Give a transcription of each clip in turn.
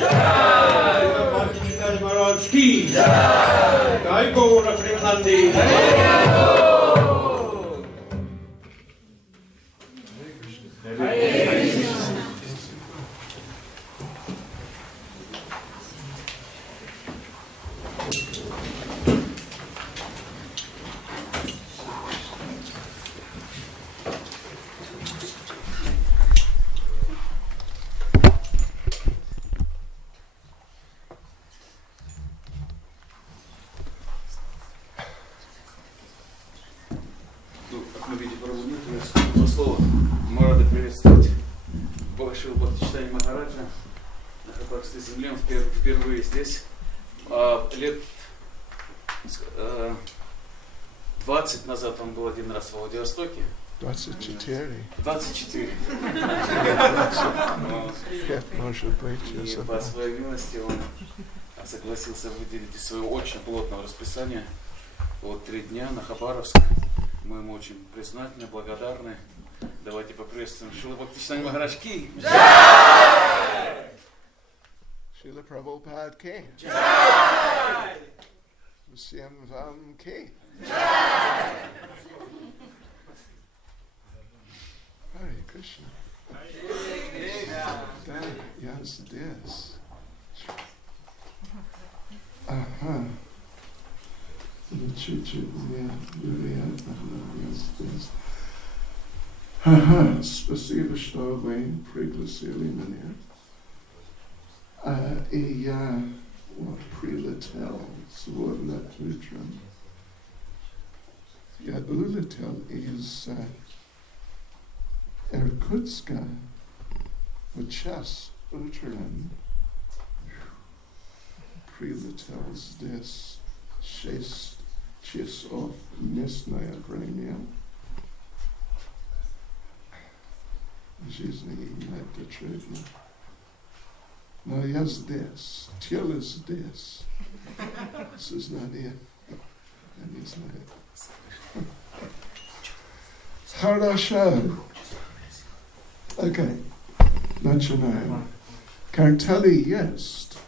Bhakti Chайтанья Maharaj ki Jai Gaura Premanandi. Мы рады приветствовать большого Бхакти Чайтаньи Махараджа на Хабаровской земле. Он впервые здесь. Лет 20 назад он был один раз в Владивостоке. 24. 24. Может быть, и по своей милости он согласился выделить из своего очень плотного расписания вот 3 дня на Хабаровск. Мы ему очень признательны, благодарны. Давайте поприветствуем Шрила Бхакти Чайтанья Махарадж ки. Шрила Прабхупад ки. Всем вам ки. Hare Krishna. Yes, this. Ага. Чуть-чуть, вероятно, yes, this. Ага, спасибо, что вы пригласили меня. И я вот прилетел сегодня утром. Я улетел из Иркутска в час утром. Прилетел здесь 6 часов местное время. В жизни это трудно. Но я здесь, тело здесь. Сознание я не знаю. Хорошо. Окей. Начинаем. Картели есть.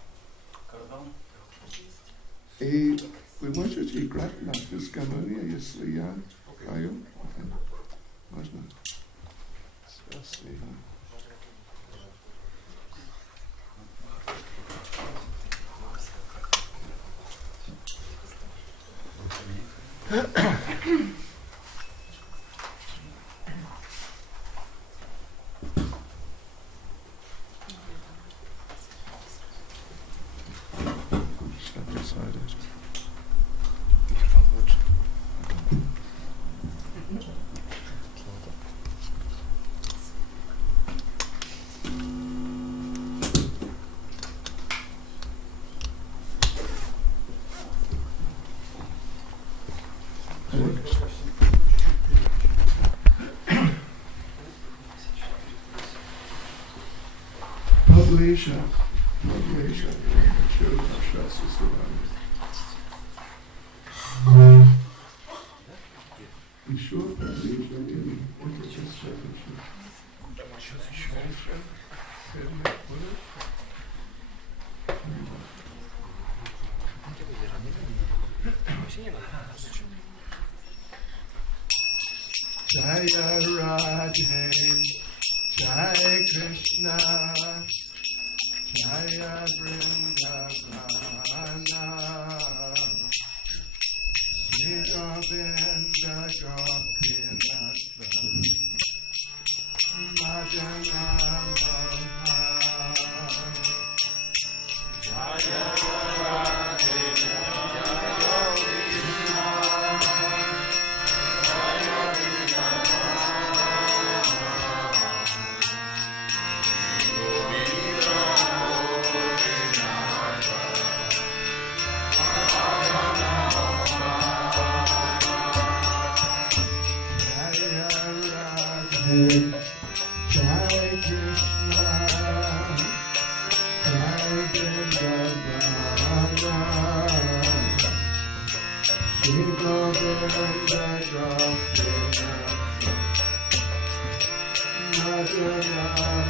И вы можете играть на физгармонии, если я пою? Можно? Спасибо. Malaysia. Чего сейчас с вами? Еще Malaysia или это сейчас еще? Jaya Radhe, Jai Krishna, Jaya Vrindavana, Sri Govinda Gopinath, Madana Mohan, Jaya Radhe, Jai Krishna, Jai Vrindavana, Shri Govinda Gopinath, Madhana Mohan.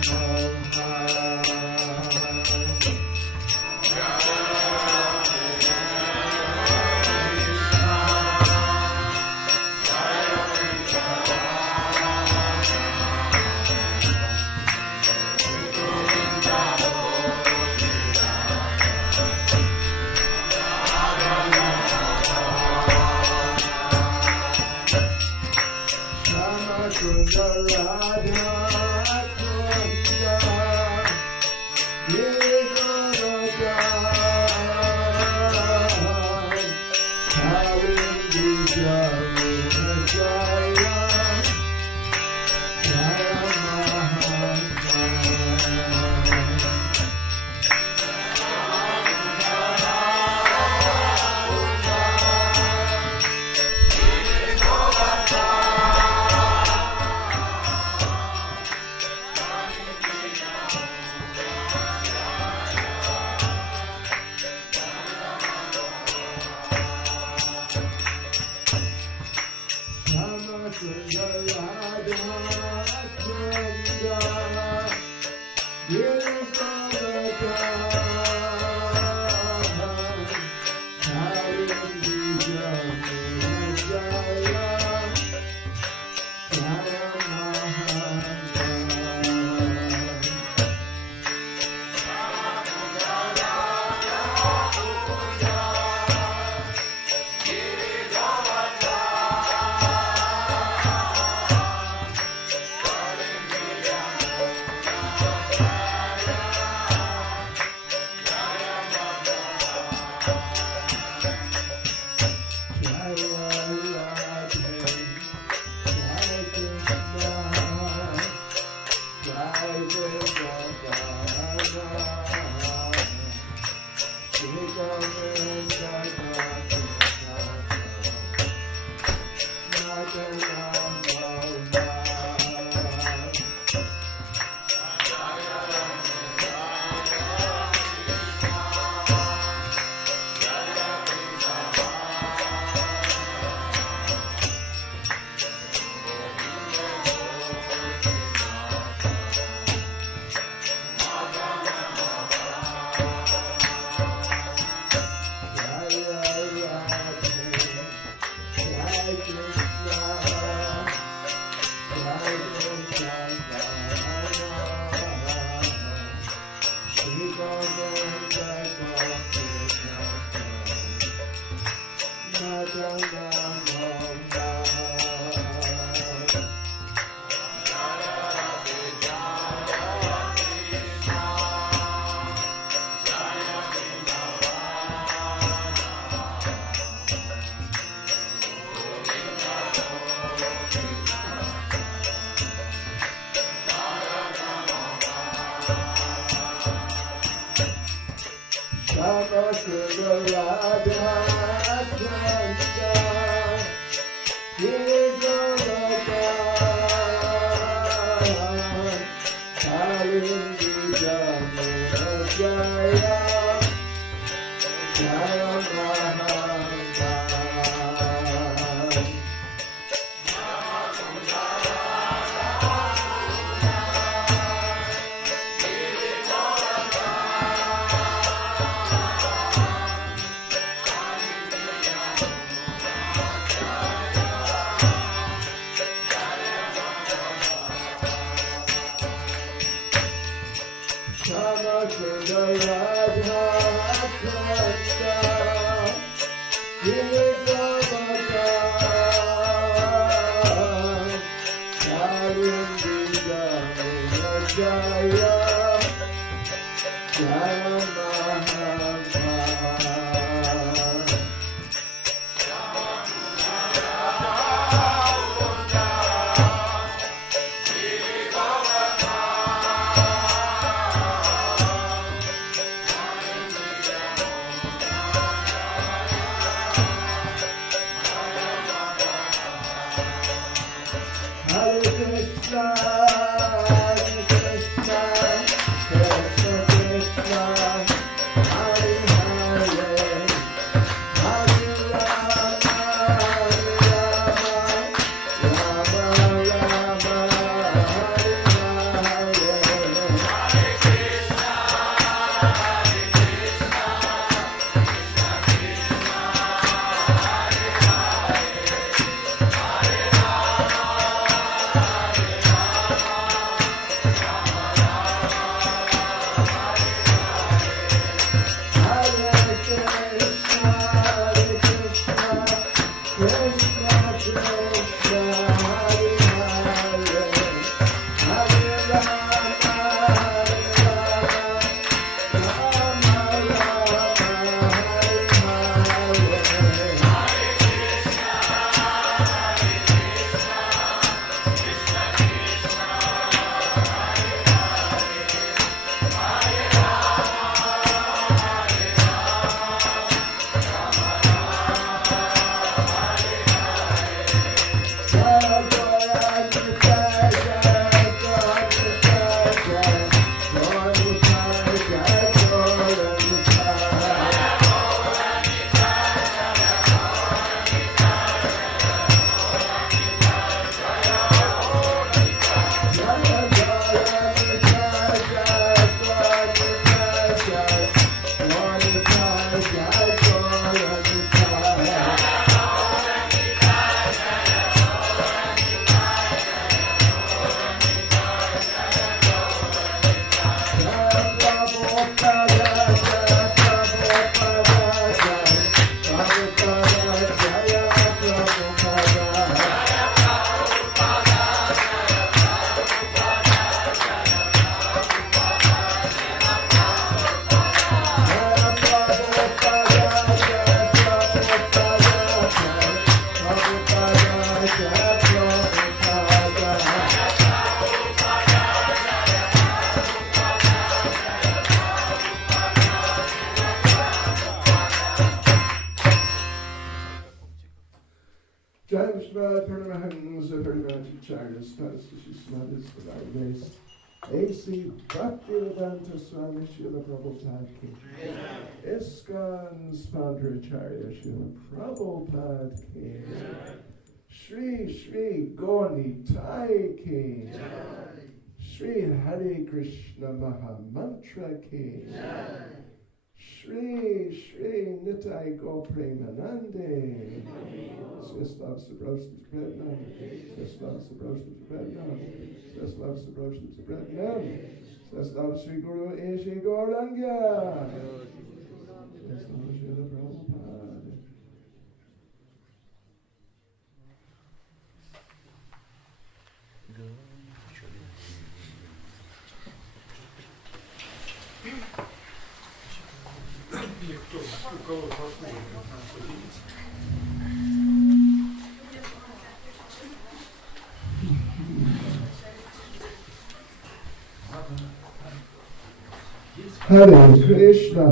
Hare Shvad Paramahansa Parivacharya Spastashu Smadhis Vadavis A.C. Bhaktivedanta Swami Srila Prabhupada Ki ISKCON Spandracharya Srila Prabhupada Ki Shri Shri Gaunitai Ki Shri Hare Krishna Mahamantra Ki Shri Shri Nitai Gopremanande Svislav Sabrosha Sabrednam Svislav Sabrosha Sabrednam Svislav Sabrosha Sabrednam Svislav Sri Guru Eshe Gauranga Svislav Srila Prabhupada. Кто, у кого заслуги, нам поделиться. Hare Krishna.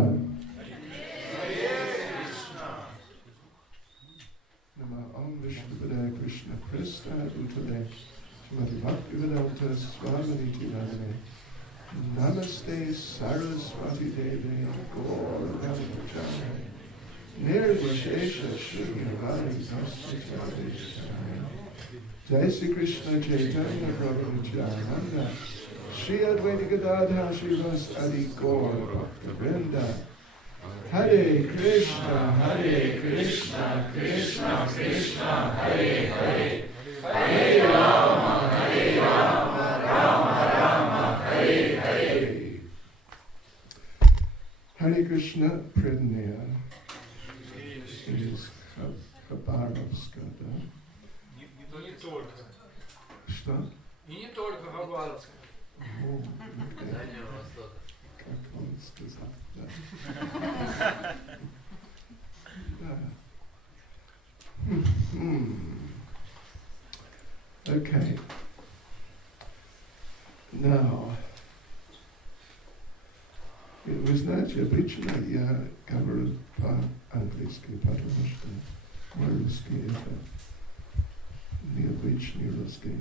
Nama Om Vishnupadaya Krishna Presta Utale Srimati Bhaktivedanta Swami Tirane Namaste Saraswati Devi Gaurangavachare Nirvishesha Shunyavadi Sastasvati Jai Sri Krishna Chaitanya Prabhu Nityananda Shri Advaita Gadadha Shri Vas Adi Gaur Bhakta Vrinda Hare Krishna Krishna Krishna Hare Hare Hare Rama Rama Rama Hare Hare. Hare Krishna Prednaya is Хабаровск, да? Не только. Что? И не только Хабаровск. Дальневосточный. Как он сказал, да. Да. Okay. Now, вы знаете, обычно я говорю по-английски, потому что мой русский это необычный русский.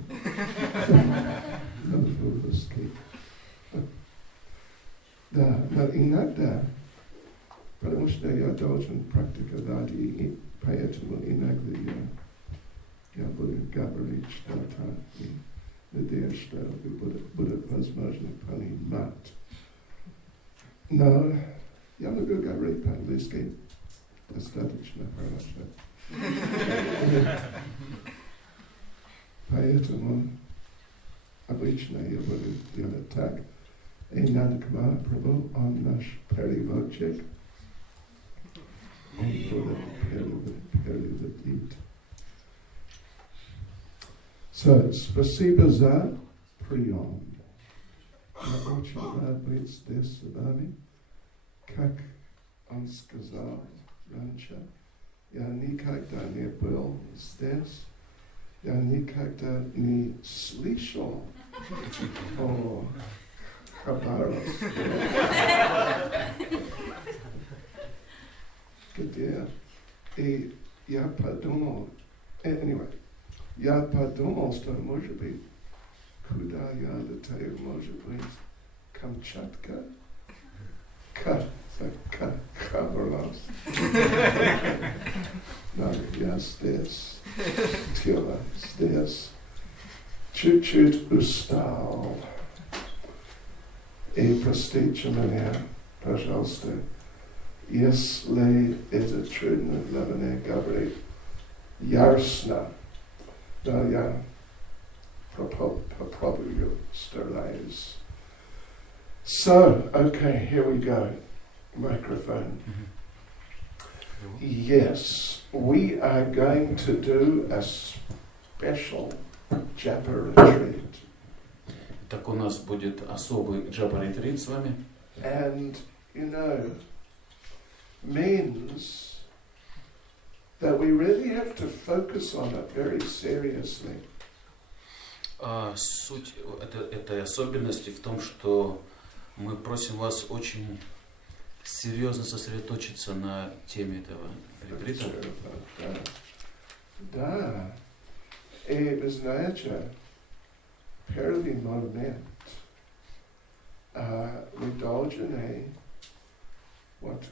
Новый русский. Да, но иногда, потому что я должен практиковать, и поэтому иногда я буду говорить что-то, и надеюсь, что будет возможно понимать. Но я могу говорить по-английски достаточно хорошо. Поэтому обычно я буду делать так. И Нанак Махапрабху, он наш переводчик. Он будет переводить. Спасибо за прием. Я очень рад быть здесь с вами. Как он сказал раньше, я никогда не был здесь. Я никогда не слышал о Хабаровске. Где? И я подумал, я подумал, что может быть, куда я летаю, может быть, Камчатка? Хабаровск. Но я здесь, тело здесь, чуть-чуть устал. И простите меня, пожалуйста, если это трудно для меня говорить ясно, да, я попробую, стараюсь. So, okay, here we go. Microphone. Yes, we are going to do a special Japa Retreat. Так у нас будет особый Джапа Ретрит с вами. And, means that we really have to focus on it very seriously. Суть этой особенности в том, что мы просим вас очень серьезно сосредоточиться на теме этого ретрита. Да. И вы знаете, первый момент мы должны вот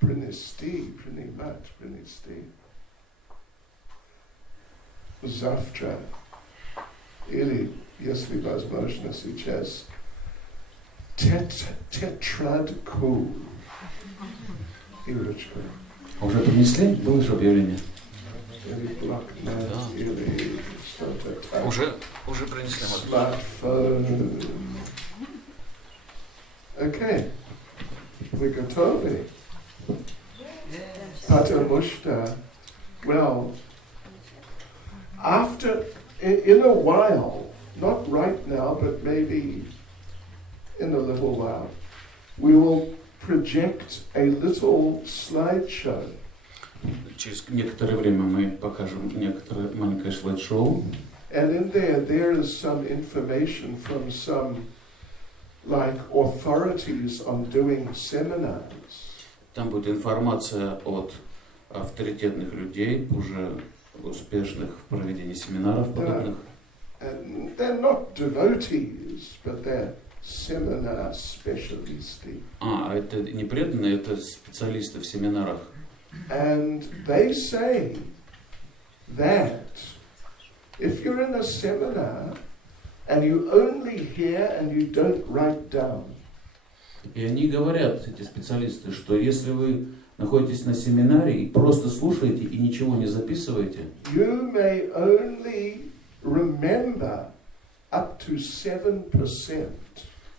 принести завтра или, если возможно, сейчас тетрадку и ручку. Уже принесли? Было же объявление? Или блокнот, или что-то так. Уже принесли. Смартфон. Окей. Вы готовы? Потому что, well, after, in a while, not right now, but maybe in a little while, we will project a little slideshow. Через некоторое время мы покажем некоторое маленькое слайд-шоу. And in there is some information from some like authorities on doing seminars. Там будет информация от авторитетных людей, уже успешных в проведении семинаров подобных. And they're not devotees, but they're seminar specialists. Это не преданные, это специалисты в семинарах. And they say that if you're in a seminar and you only hear and you don't write down. И они говорят, эти специалисты, что если вы находитесь на семинаре и просто слушаете и ничего не записываете, You may only remember up to 7%.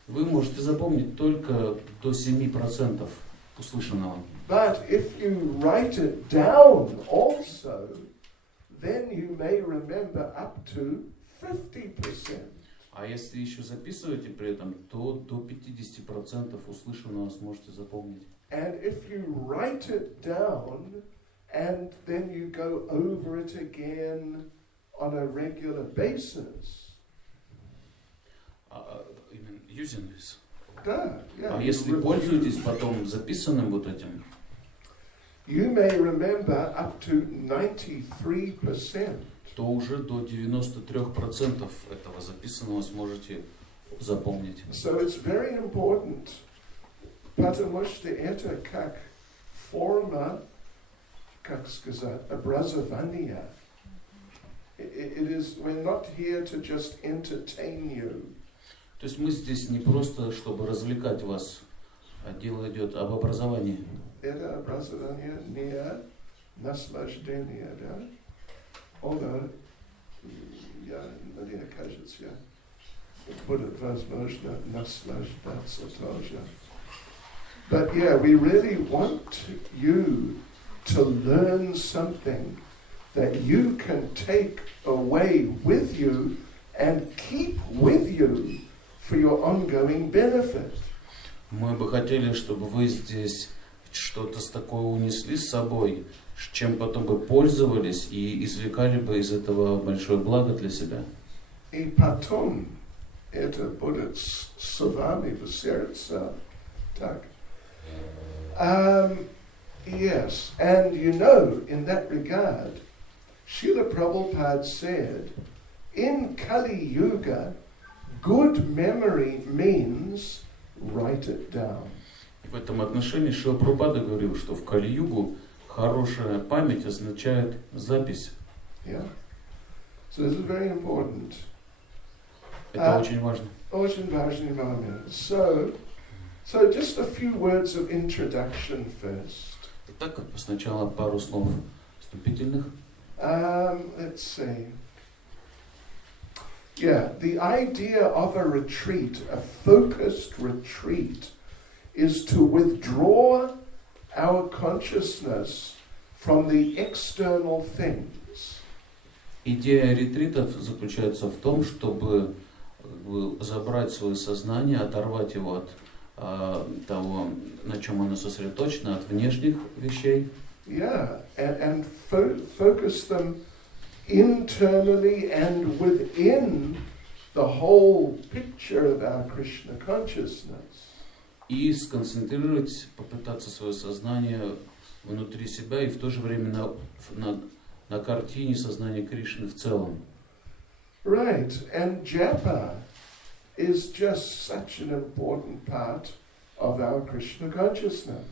вы можете запомнить только до 7% услышанного. But if you write it down also, then you may remember up to 50%. А если еще записываете при этом, то до 50% услышанного сможете запомнить. And if you write it down and then you go over it again on a regular basis. Using this. Да, yeah, А если пользуетесь потом записанным вот этим, you may remember up to 93%. то уже до 93% этого записанного сможете запомнить. So it's very important, потому что это как форма, как сказать, образования. It is, we're not here to just entertain you. То есть мы здесь не просто, чтобы развлекать вас, а дело идет об образовании. Это образование не наслаждение, да? Although, мне кажется, будет возможно наслаждаться тоже. But yeah, we really want you to learn something that you can take away with you and keep with you for your ongoing benefit. Мы бы хотели, чтобы вы здесь что-то такое унесли с собой, чем потом бы пользовались и извлекали бы из этого большое благо для себя. И потом это будет с вами в сердце. Так. Yes, and you know, in that regard, Srila Prabhupada said, in Kali Yuga, good memory means write it down. В этом отношении Шрила Прабхупада говорил, что в Кали-югу хорошая память означает запись. Yeah. So this is very important. Это очень важно. Очень важный момент. So just a few words of introduction first. Итак, сначала пару слов вступительных. Let's see. Yeah, the idea of a retreat, a focused retreat, is to withdraw our consciousness from the external things. Идея ретритов заключается в том, чтобы забрать свое сознание, оторвать его от того, на чем оно сосредоточено, от внешних вещей. Yeah, and focus them internally and within the whole picture of our Krishna consciousness. И сконцентрировать, попытаться свое сознание внутри себя и в то же время на картине сознания Кришны в целом. Right, and Japa is just such an important part of our Krishna consciousness.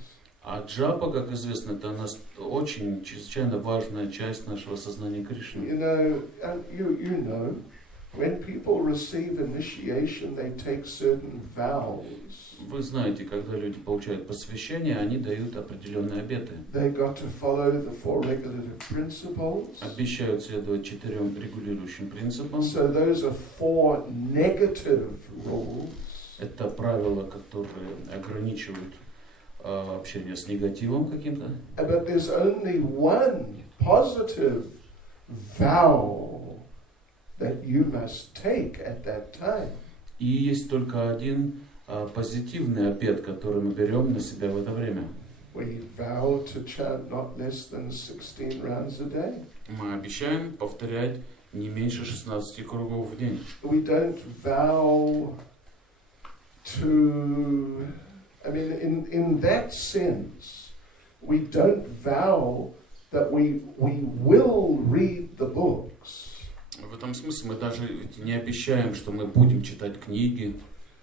А джапа, как известно, это очень чрезвычайно важная часть нашего сознания Кришны. You know, when people receive initiation, they take certain vows. Вы знаете, когда люди получают посвящение, они дают определенные обеты. They got to follow the 4 regulative principles. Обещают следовать 4 регулирующим принципам. So those are 4 negative rules. Это правила, которые ограничивают общение с негативом каким-то. But there's only one positive vow that you must take at that time. И есть только один позитивный обет, который мы берем на себя в это время. We vow to chant not less than 16 rounds a day. Мы обещаем повторять не меньше 16 кругов в день. We don't vow to, I mean, in that sense, we don't vow that we will read the books. В этом смысле мы даже не обещаем, что мы будем читать книги,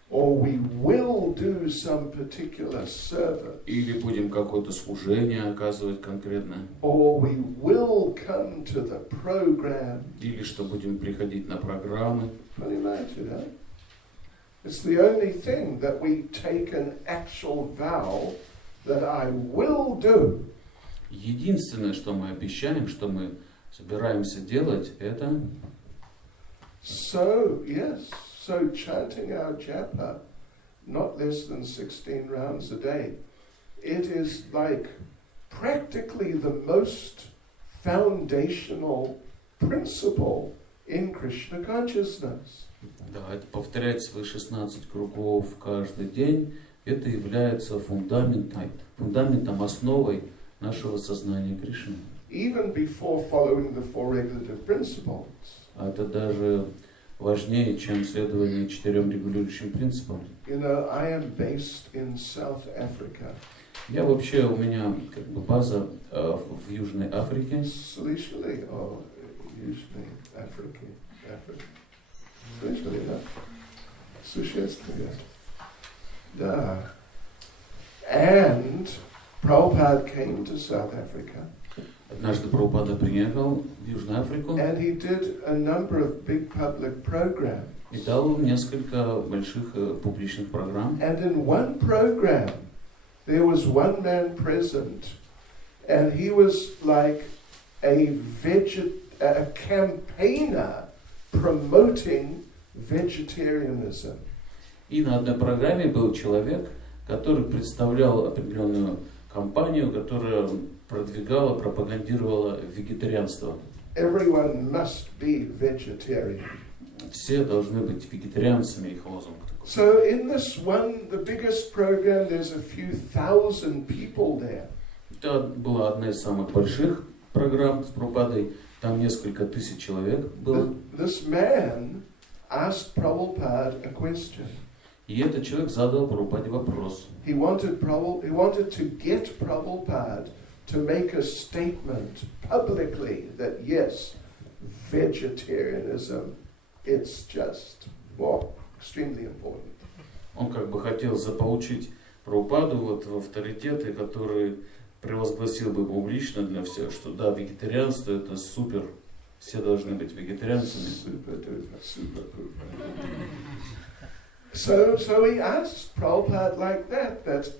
or we will do some particular service, или будем какое-то служение оказывать конкретно, or we will come to the program. или что будем приходить на программы. Понимаете, да? It's the only thing that we take an actual vow that I will do. Единственное, что мы обещаем, что мы собираемся делать, это... So, yes, so chanting our japa, not less than 16 rounds a day, it is like practically the most foundational principle in Krishna consciousness. Да, это повторять свои 16 кругов каждый день, это является фундаментом, основой нашего сознания Кришны. Even before following the 4 regulative principles. А это даже важнее, чем следование 4 регулирующим принципам. You know, I am based in South Africa. У меня как бы база в Южной Африке. Слышали о Южной Африке? Слышали, да? Существенно. Да. And Prabhupada came to South Africa. Однажды Прабхупада приехал в Южную Африку and he did a number of big public programs. И дал несколько больших публичных программ. And in one program, there was one man present, and he was like a campaigner promoting vegetarianism. И на одной программе был человек, который представлял определенную компанию, которая продвигала, пропагандировала вегетарианство. Everyone must be vegetarian. Все должны быть вегетарианцами, их лозунг такой. So in this one, the biggest program, there's a few thousand people there. Это была одна из самых больших программ с Прабхупадой. Там несколько тысяч человек было. This man asked Prabhupada a question. И этот человек задал Прабхупаде вопрос. He wanted to get Prabhupada to make a statement publicly that yes, vegetarianism, it's just extremely important. Он как бы хотел заполучить Прабхупаду в авторитеты, который провозгласил бы публично для всех, что да, вегетарианство это супер, все должны быть вегетарианцами. Super. So he asked Prabhupada like that,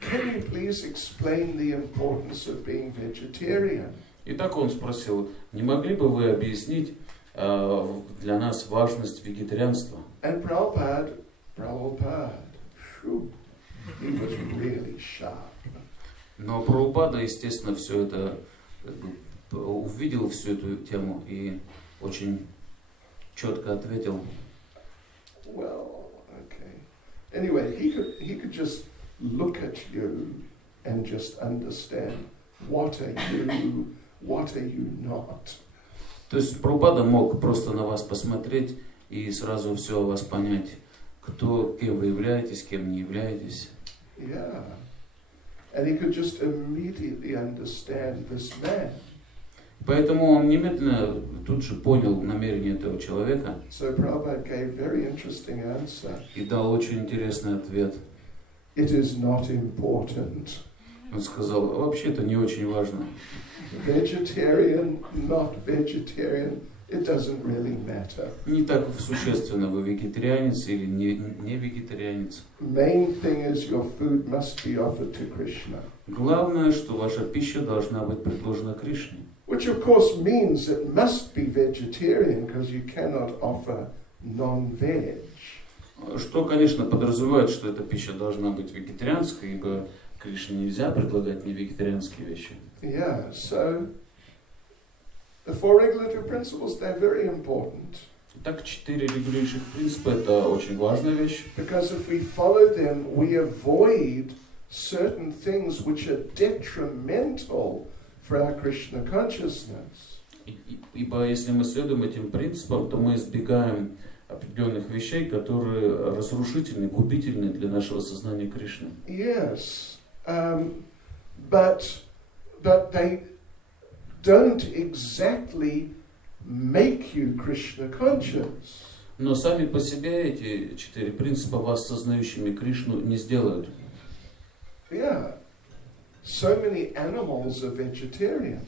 can you please explain the importance of being vegetarian? И так он спросил, не могли бы вы объяснить для нас важность вегетарианства? And Prabhupada, he was really sharp. Но Прабхупада, естественно, все это увидел всю эту тему и очень четко ответил. Well, okay. Anyway, he could just look at you and just understand what are you not. То есть Прабхупада мог просто на вас посмотреть и сразу все о вас понять, кем вы являетесь, кем не являетесь. Yeah. And he could just immediately understand this man. Поэтому он немедленно тут же понял намерение этого человека So Prabhupada gave very interesting answer. и дал очень интересный ответ. It is not important. Он сказал, вообще это не очень важно. Vegetarian, not vegetarian, it doesn't really matter. Не так существенно, вы вегетарианец или не вегетарианец. Main thing is your food must be offered to Krishna. Главное, что ваша пища должна быть предложена Кришне. Which of course means it must be vegetarian because you cannot offer non-veg. Что, конечно, подразумевает, что эта пища должна быть вегетарианской, ибо Кришне нельзя предлагать не вегетарианские вещи. Yeah, so the four regulative principles, they're very important. Итак, 4 регулирующих принципа – это очень важная вещь. Because if we follow them, we avoid certain things which are detrimental for our Krishna consciousness. Ибо если мы следуем этим принципам, то мы избегаем определенных вещей, которые разрушительны, губительны для нашего сознания Кришны. Yes, but they don't exactly make you Krishna conscious. Но сами по себе эти 4 принципа вас сознающими Кришну не сделают. Yeah, so many animals are vegetarian.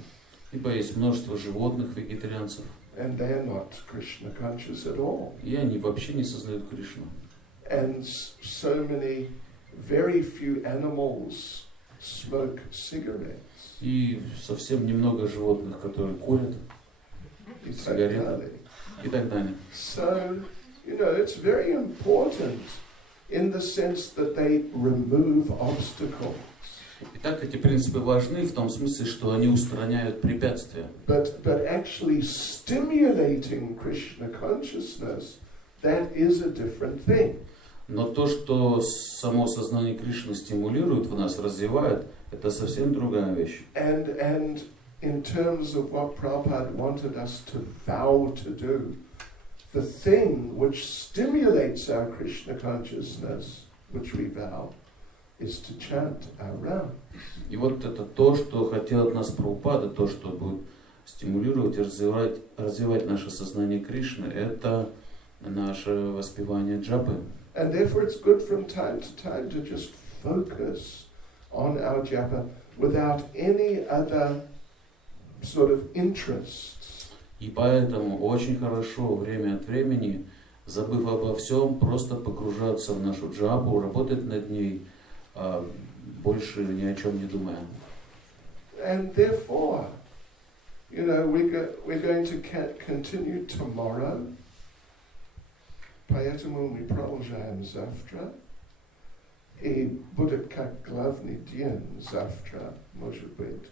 Ибо есть множество животных вегетарианцев. And they're not Krishna conscious at all. И они вообще не сознают Кришну. And so many, very few animals smoke cigarettes. И совсем немного животных, которые курят сигареты и так далее. So, you know, it's very important in the sense that they remove obstacles. Итак, эти принципы важны в том смысле, что они устраняют препятствия. But actually stimulating Krishna consciousness, that is a different thing. Но то, что само сознание Кришны стимулирует в нас, развивает, это совсем другая вещь. And in terms of what Prabhupada wanted us to vow to do, the thing which stimulates our Krishna consciousness, which we vow, is to chant our round. И вот это то, что хотел от нас Прабхупада, то, что будет стимулировать и развивать наше сознание Кришны, это наше воспевание джапы. And therefore it's good from time to time to just focus on our japa without any other sort of interests. И поэтому очень хорошо время от времени, забыв обо всем, просто погружаться в нашу джапу, работать над ней, больше ни о чем не думая. And therefore, you know, we're going to continue tomorrow. Поэтому мы продолжаем завтра. И будет как главный день завтра, может быть.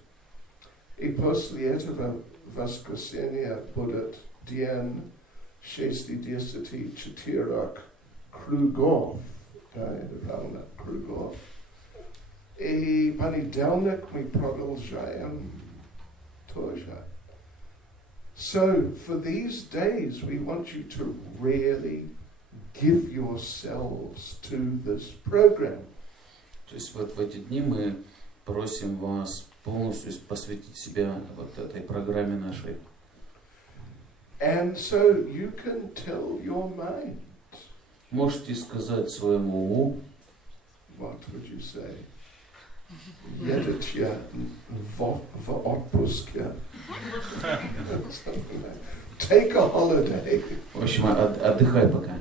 И после этого воскресенья будет день 64 кругов. Да, это правильно, кругов. И понедельник мы продолжаем тоже. So for these days we want you to really give yourselves to this program. То есть вот в эти дни мы просим вас полностью посвятить себя вот этой программе нашей. And so you can tell your mind. Можете сказать своему уму. What would you say? Едет я в отпуск. Take a holiday. В общем, отдыхай пока.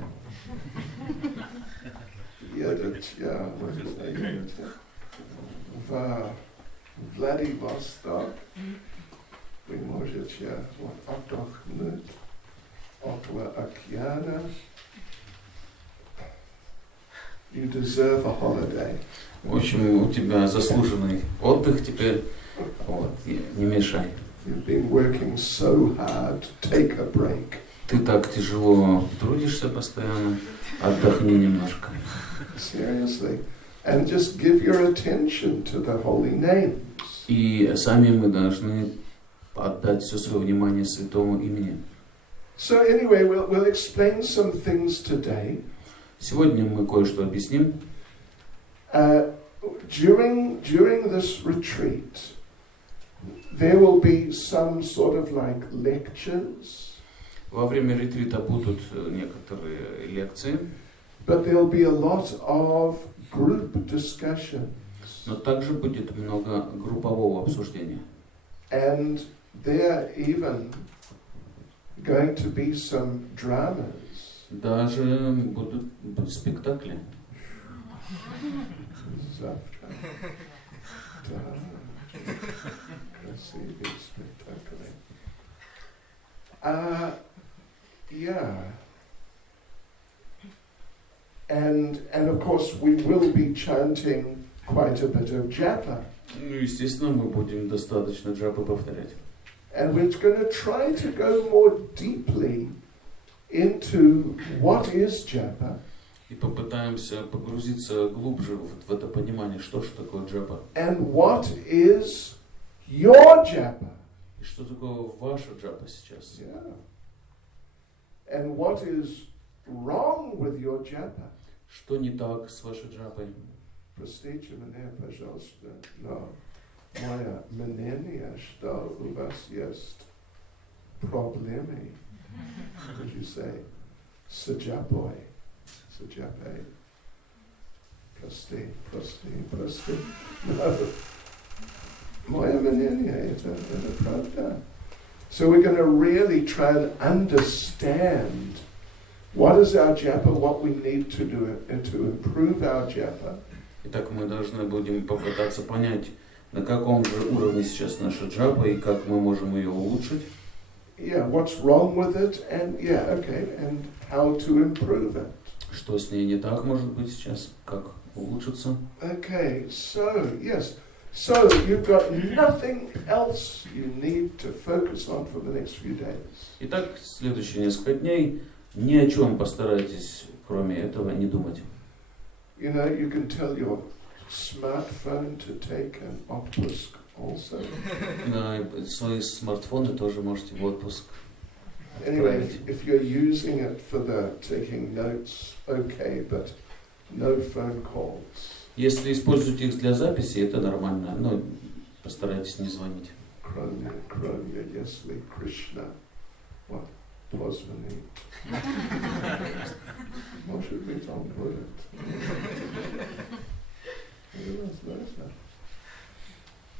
Едет я в Владивосток. Вы можете отдохнуть около океана. You deserve a holiday. В общем, у тебя заслуженный отдых теперь. Вот, не мешай. You've been working so hard. Take a break. Ты так тяжело трудишься постоянно. Отдохни немножко. Seriously. And just give your attention to the holy names. И сами мы должны отдать все свое внимание святому имени. So anyway, we'll explain some things today. Сегодня мы кое-что объясним. During this retreat, there will be some sort of like lectures. Во время ретрита будут некоторые лекции, but there'll be a lot of group discussions. но также будет много группового обсуждения. And there even going to be some dramas. Даже будут спектакли. Завтра. Да. Красивый спектакль. Yeah. And of course we will be chanting quite a bit of Japa. Ну, естественно, мы будем достаточно джапы повторять. And we're going to try to go more deeply into what is Japa. И попытаемся погрузиться глубже в это понимание, что же такое джапа. And what is your Japa. И что такое ваша джапа сейчас. Yeah. And what is wrong with your Japa. Что не так с вашей джапой? Простите меня, пожалуйста, но мое мнение, что у вас есть проблемы. Could you say, с Джапой, с Джапой. Прости. No. Мое мнение, это правда. So we're going to really try and understand what is our Japa, what we need to do to improve our Japa. Итак, мы должны будем попытаться понять, на каком же уровне сейчас наша джапа и как мы можем ее улучшить. Yeah, what's wrong with it, and and how to improve it. Что с ней не так может быть сейчас, как улучшиться. Okay, so yes, so you've got nothing else you need to focus on for the next few days. Итак, следующие несколько дней ни о чем постарайтесь, кроме этого, не думать. You know, you can tell your smartphone to take an отпуск also. На свои смартфоны тоже можете в отпуск. Anyway, if you're using it for the taking notes, okay, but no phone calls. Если используете их для записи, это нормально, но постарайтесь не звонить. Kronya, если Krishna, what? Позвони. Может быть, он будет.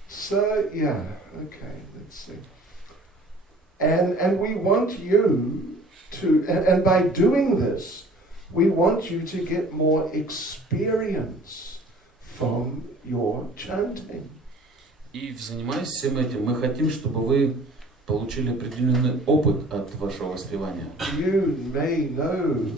So, yeah, okay, let's see. And we want you to, and by doing this, we want you to get more experience from your chanting. И занимаясь всем этим, мы хотим, чтобы вы получили определенный опыт от вашего воспевания. You may know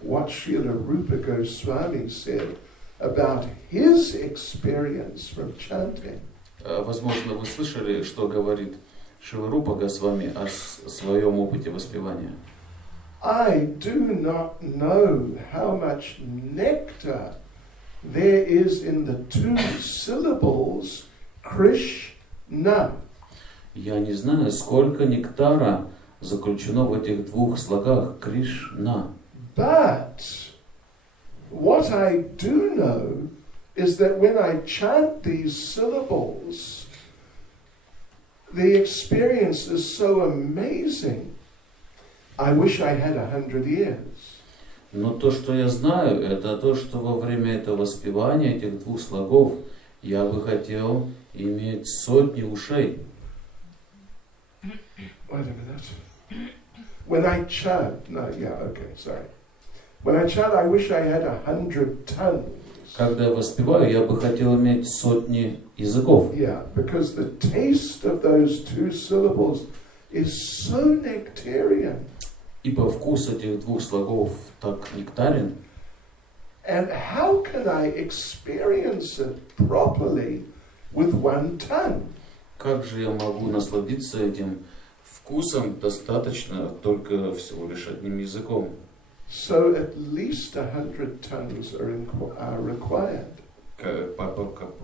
what Srila Rupa Goswami said about his experience from chanting. Возможно, вы слышали, что говорит Шрила Рупа Госвами о своем опыте воспевания. I do not know how much nectar there is in the two syllables Krishna. Я не знаю, сколько нектара заключено в этих двух слогах Кришна. But what I do know is that when I chant these syllables, the experience is so amazing. I wish I had 100 ears. Но то, что я знаю, это то, что во время этого воспевания этих двух слогов я бы хотел иметь сотни ушей. Wait a minute. When I chant, When I chant, I wish I had 100 tongues. Когда я воспеваю, я бы хотел иметь сотни языков. Yeah, because the taste of those two syllables is so nectarian. Ибо вкус этих двух слогов так нектарен. And how can I experience it properly with one tongue? Как же я могу насладиться этим вкусом достаточно только всего лишь одним языком? So at least 100 tongues are required.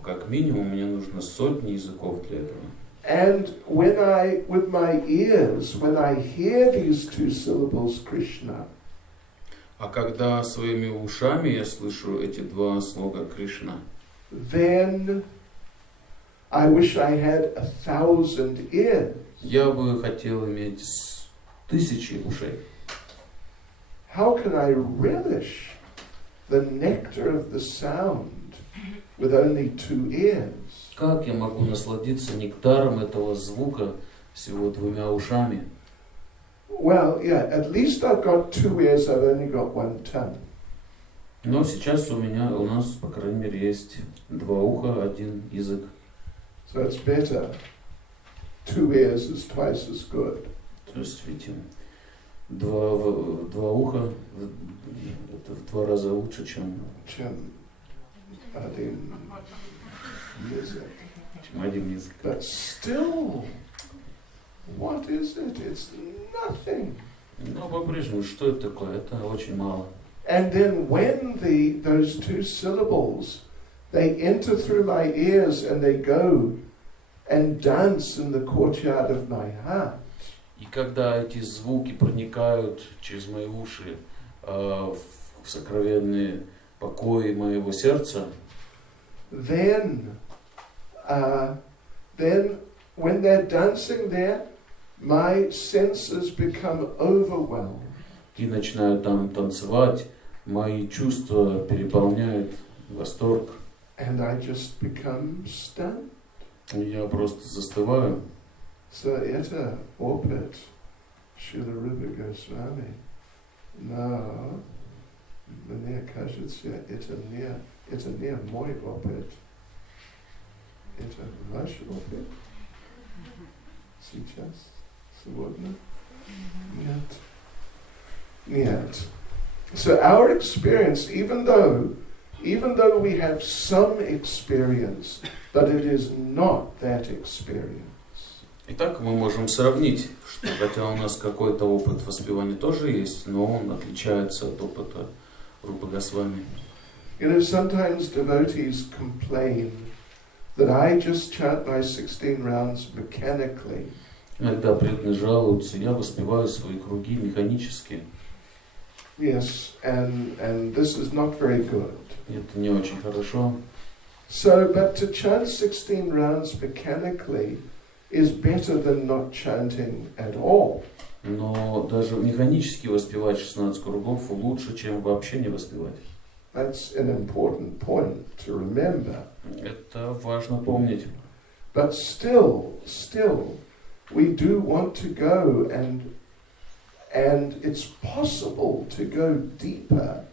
Как минимум мне нужно сотни языков для этого. And when I, with my ears, when I hear these two syllables, Krishna, А когда своими ушами я слышу эти два слога Кришна, then I wish I had 1,000 ears. Я бы хотел иметь 1000 ушей. How can I relish the nectar of the sound with only 2 ears? Как я могу насладиться нектаром этого звука всего 2 ушами? Well, yeah, at least I've got 2 ears, I've only got 1 tongue. Но сейчас у нас, по крайней мере, есть 2 уха, 1 язык. So it's better. 2 ears is twice as good. То есть, видите, 2 уха это в 2 раза лучше, чем один язык. Чем 1 язык. But still, what is it? It's nothing. Но по-прежнему, что это такое? Это очень мало. And then when those 2 syllables, they enter through my ears and they go and dance in the courtyard of my heart. И когда эти звуки проникают через мои уши в сокровенные покои моего сердца, then when they're dancing there, my senses become overwhelmed. и начинают там танцевать, мои чувства переполняют восторг. And I just become stunned. И я просто застываю. So это опыт Шрила Рупы Госвами. Но мне кажется, это не мой опыт. Это ваш опыт. Сейчас, сегодня. Нет. So our experience, even though we have some experience, but it is not that experience. Итак, мы можем сравнить, что хотя у нас какой-то опыт воспевания тоже есть, но он отличается от опыта Рупы Госвами. You know, sometimes devotees complain that I just chant my 16 rounds mechanically. Иногда преданные жалуются, я воспеваю свои круги механически. Yes, and this is not very good. Это не очень хорошо. So, but to chant 16 rounds mechanically is better than not chanting at all. Но даже механически воспевать 16 кругов лучше, чем вообще не воспевать. That's an important point to remember. Это важно помнить. But still, we do want to go and it's possible to go deeper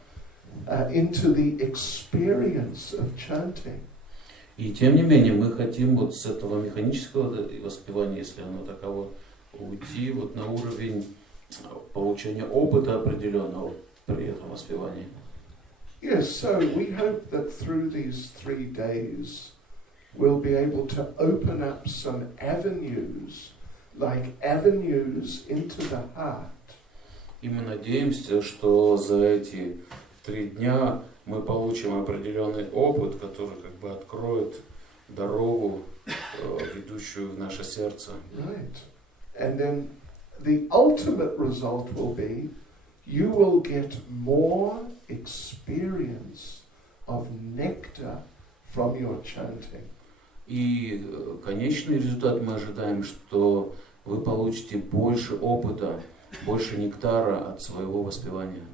into the experience of chanting. И тем не менее мы хотим вот с этого механического воспевания, если оно таково, уйти вот на уровень получения опыта определенного при этом воспевании. Yes, so we hope that through these 3 days we'll be able to open up some avenues, like avenues into the heart. И мы надеемся, что за эти 3 дня мы получим определенный опыт, который как бы откроет дорогу, ведущую в наше сердце. Right. And then the ultimate result will be you will get more experience of nectar from your chanting. И конечный результат мы ожидаем, что вы получите больше опыта, больше нектара от своего воспевания.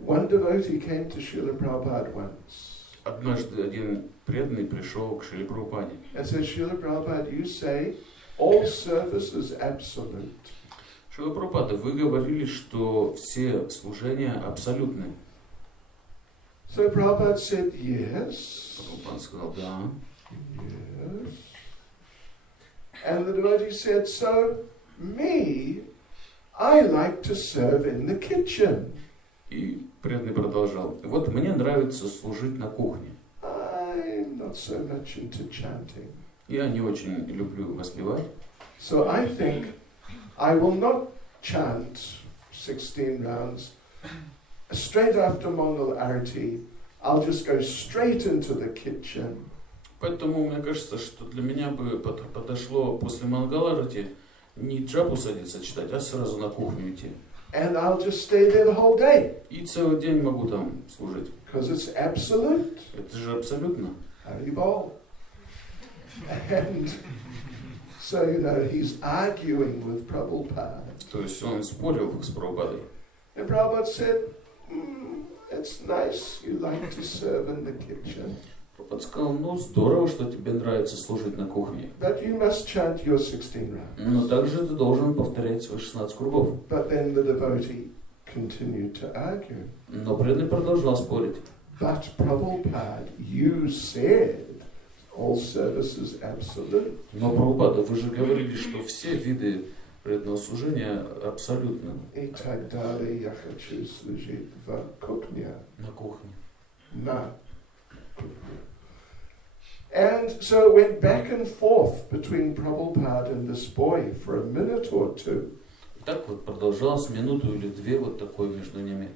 One devotee came to Srila Prabhupada once. Однажды один преданный пришел к Шриле Прабхупаде. And said, Srila Prabhupada, you say all service is absolute. Шрила Прабхупада, вы говорили, что все служения абсолютны. So Prabhupada said, yes. Прабхупада сказал, да. Yes. And the devotee said, so me, I like to serve in the kitchen. И преданный продолжал. Вот мне нравится служить на кухне. I'm not so much into chanting. Я не очень люблю воспевать. So I think I will not chant 16 rounds. Straight after Mangal Arati, I'll just go straight into the kitchen. Поэтому мне кажется, что для меня бы подошло после Мангаларати не джапу садиться читать, а сразу на кухню идти. And I'll just stay there the whole day. И целый день могу там служить. Because it's absolute. Это же абсолютно. Haribol. And so, you know, he's arguing with Prabhupada. То есть он спорил с Прабхупадой. And Prabhupada said, it's nice you like to serve in the kitchen. Прабхупада сказал, ну здорово, что тебе нравится служить на кухне. But you must chant your 16 rounds. Но также ты должен повторять свои 16 кругов. But then the devotee continued to argue. Но преданный продолжал спорить. But Prabhupada, you said all service is absolute. Но Прабхупада, вы же говорили, что все виды преданного служения абсолютно. И так далее я хочу служить в кухне. На кухне. На кухне. And so it went back and forth between Prabhupada and this boy for a minute or two. Так вот продолжалось минуту или две вот такой между ними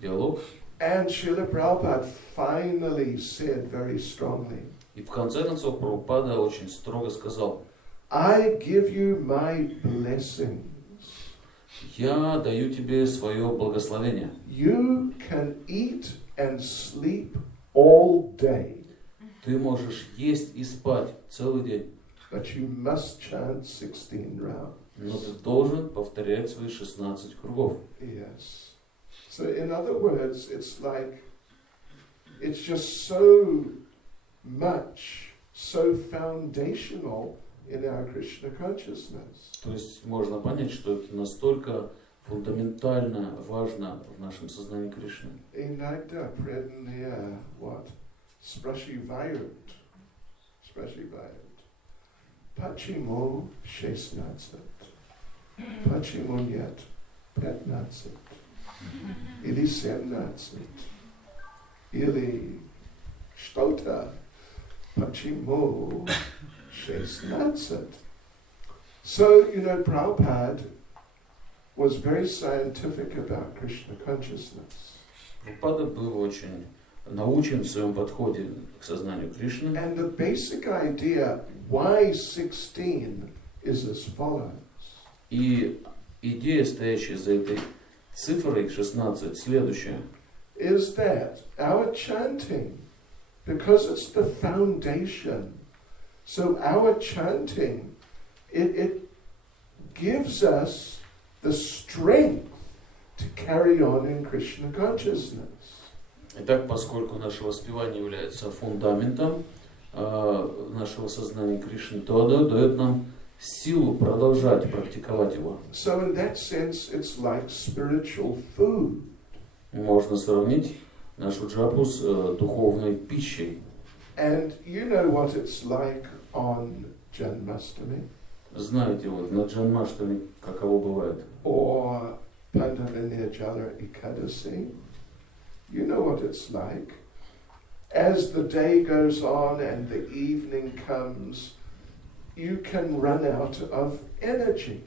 диалог. And Srila Prabhupada finally said very strongly, И в конце концов Прабхупада очень строго сказал, I give you my blessings. я даю тебе свое благословение. You can eat and sleep all day. Ты можешь есть и спать целый день. But you must chant 16 rounds. Но ты должен повторять свои 16 кругов. Yes. So in other words, it's like, it's just so much, so foundational in our Krishna consciousness. То есть можно понять, что это настолько фундаментально важно в нашем сознании Кришны. Иногда преданные, вот, спрашивают, почему 16? Почему нет 15? Или 17? Или что-то? Почему 16? So, you know, Prabhupada was very scientific about Krishna consciousness. Прабхупада был очень научен в своем подходе к сознанию Кришны. And the basic idea why 16 is as follows. И идея, стоящая за этой цифрой 16, следующая. Is that our chanting, because it's the foundation, so our chanting, it gives us the strength to carry on in Krishna consciousness. Итак, поскольку наше воспевание является фундаментом нашего сознания Кришны, то оно дает нам силу продолжать практиковать его. So in that sense, it's like spiritual food. Можно сравнить нашу джапу с духовной пищей. And you know what it's like on Janmashtami? Знаете, вот на Джанмаштами каково бывает? Or Pandavanyajala Ekadasi? You know what it's like. As the day goes on and the evening comes, you can run out of energy.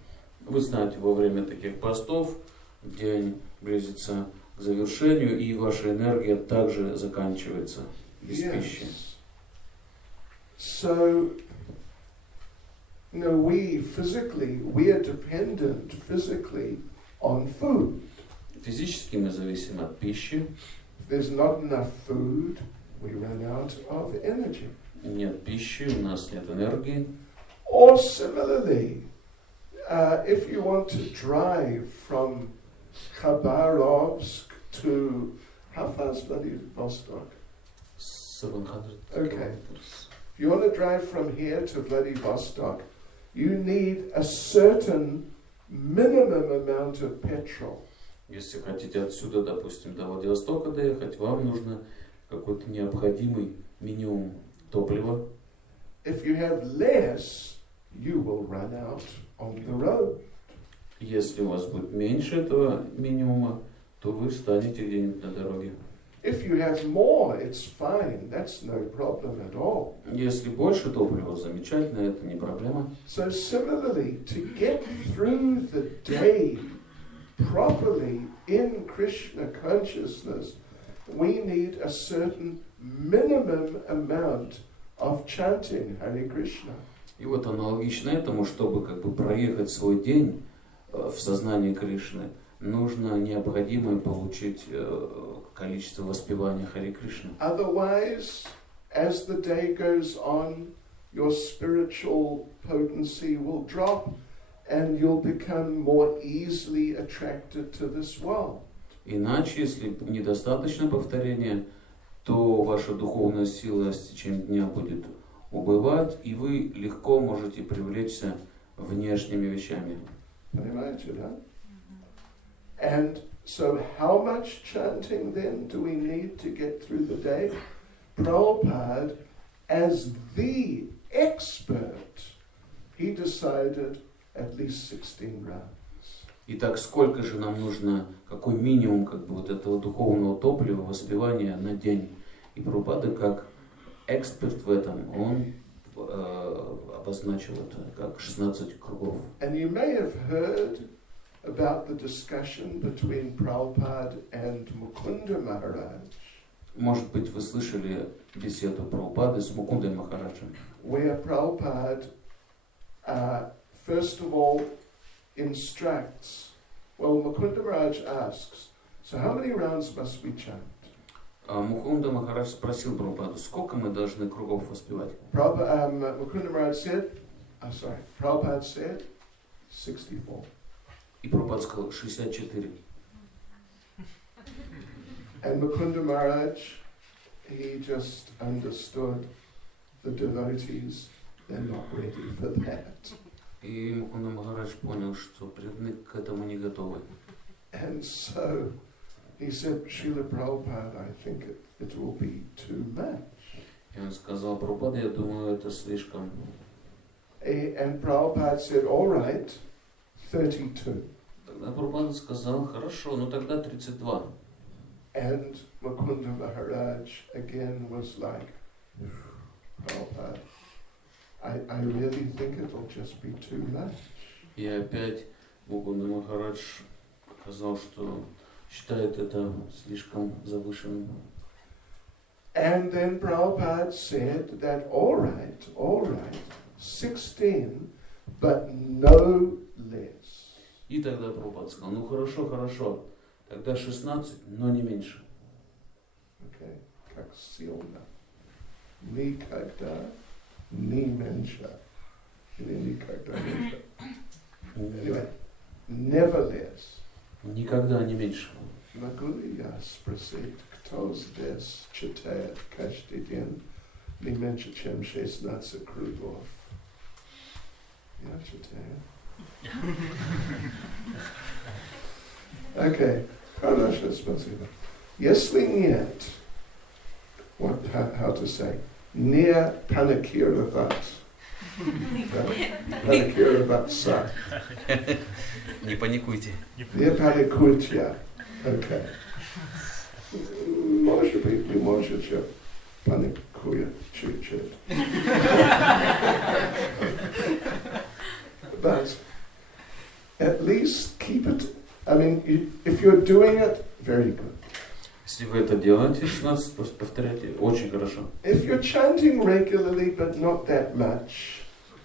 Вы знаете, во время таких постов день близится к завершению, и ваша энергия также заканчивается без пищи. So, you know, we are dependent physically on food. Физически мы зависим от пищи. If there's not enough food, we run out of energy. Нет пищи, у нас нет энергии. Or similarly, if you want to drive from Khabarovsk to, how far is Vladivostok? 700 Okay. kilometers. If you want to drive from here to Vladivostok, you need a certain minimum amount of petrol. Если хотите отсюда, допустим, до Владивостока доехать, вам нужно какой-то необходимый минимум топлива. If you have less, you will run out on the road. Если у вас будет меньше этого минимума, то вы встанете где-нибудь на дороге. If you have more, it's fine. That's no problem at all. Если больше топлива, замечательно, это не проблема. So similarly, to get through the day properly in Krishna consciousness, we need a certain minimum amount of chanting Hare Krishna. И вот аналогично этому, чтобы как бы проехать свой день в сознании Кришны, нужно необходимое получить количество воспевания Харе Кришны. Otherwise, as the day goes on, your spiritual potency will drop and you'll become more easily attracted to this world. Иначе, если недостаточно повторения, то ваша духовная сила с течением дня будет убывать, и вы легко можете привлечься внешними вещами. Понимаете, да? And so how much chanting then do we need to get through the day? Prabhupada, as the expert, he decided at least 16 rounds. Итак, сколько же нам нужно, какой минимум вот этого духовного топлива, воспевания на день? И Прабхупада, как эксперт в этом, он обозначил это как 16 кругов. And you may have heard about the discussion between Prabhupada and Mukunda Maharaj. Может быть, вы слышали беседу Прабхупады с Мукундой Махараджем, where Prabhupada, first of all, instructs, well, Mukunda Maharaj asks, so how many rounds must we chant? Мукунда Махарадж спросил Прабхупаду, сколько мы должны кругов воспевать? Mukunda Maharaj said, Prabhupada said, 64. И Прабхупада сказал 64. And Mukunda Maharaj, he just understood the devotees, they're not ready for that. И Мукунда Махарадж понял, что преданные к этому не готовы. And so he said, Srila Prabhupada, I think it will be too much. И он сказал, Прабхупада, я думаю, это слишком. And Prabhupada said, all right, 32. Тогда Прабхупада сказал, хорошо, ну тогда 32. And Mukunda Maharaj again was like, Prabhupada, I really think it'll just be too much. И опять Мукунда Махарадж сказал, что считает это слишком завышенным. And then Prabhupada said that, all right, 16, but no less. И тогда Прабхупада сказал, ну хорошо, тогда 16, но не меньше. Okay, как сильно. Никогда не меньше. Или никогда меньше. Anyway, never less. Никогда не меньше. Могу ли я спросить, кто здесь читает каждый день не меньше, чем 16 кругов? Я читаю. Окей, хорошо, спасибо. Если нет, how to say, не паникировать. Паникироваться. Не паникуйте. Не паникуйте. Окей. Может быть, вы можете паникуя чуть-чуть. But at least keep it. I mean, if you're doing it, very good. Если вы это делаете, 16 просто повторяйте, очень хорошо. If you're chanting regularly but not that much,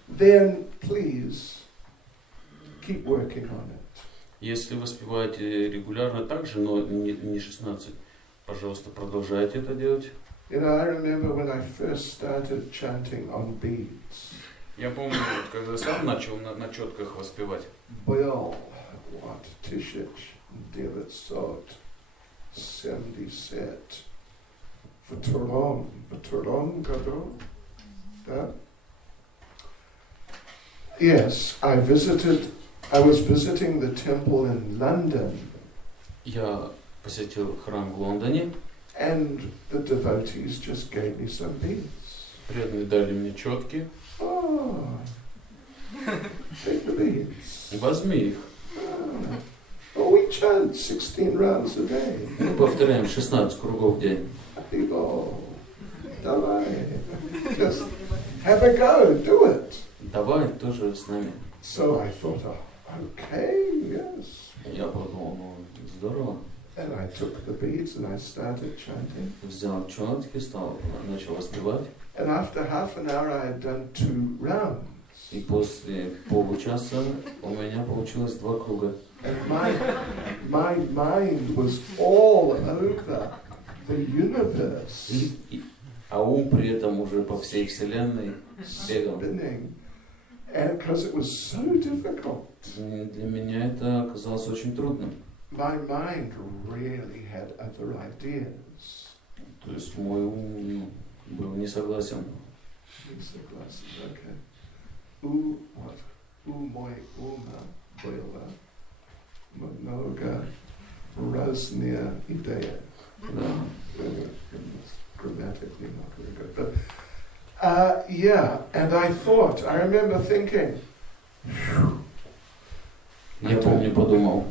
then please keep working on it. Если вы воспеваете регулярно так же, но не 16, пожалуйста, продолжайте это делать. You know, I remember when I first started chanting on beads. Я помню, когда сам начал на четках воспевать. Был вот 1970 в втором году, да? Yes, I was visiting the temple in London. Я посетил храм в Лондоне. And the devotees just gave me some beads. Преданные дали мне четки. Oh, take the beads. Возьми их. Oh, we chant 16 rounds a day. Мы повторяем 16 кругов в день. People, давай. Just have a go, do it. Давай тоже с нами. So I thought, okay, yes. Я подумал, ну здорово. And I took the beads and I started chanting. Взял четки, начал воспевать. And after half an hour I had done 2 rounds. И после получаса у меня получилось 2 круга. And my mind was all over the universe. А ум при этом уже по всей вселенной бегал. spinning. And because it was so difficult, Для меня это оказалось очень трудным. my mind really had other ideas. То есть мой ум был не согласен. Okay. What? Мой ума была много разные идеи. Grammatically not very good, but yeah. And I remember thinking. Я помню, подумал.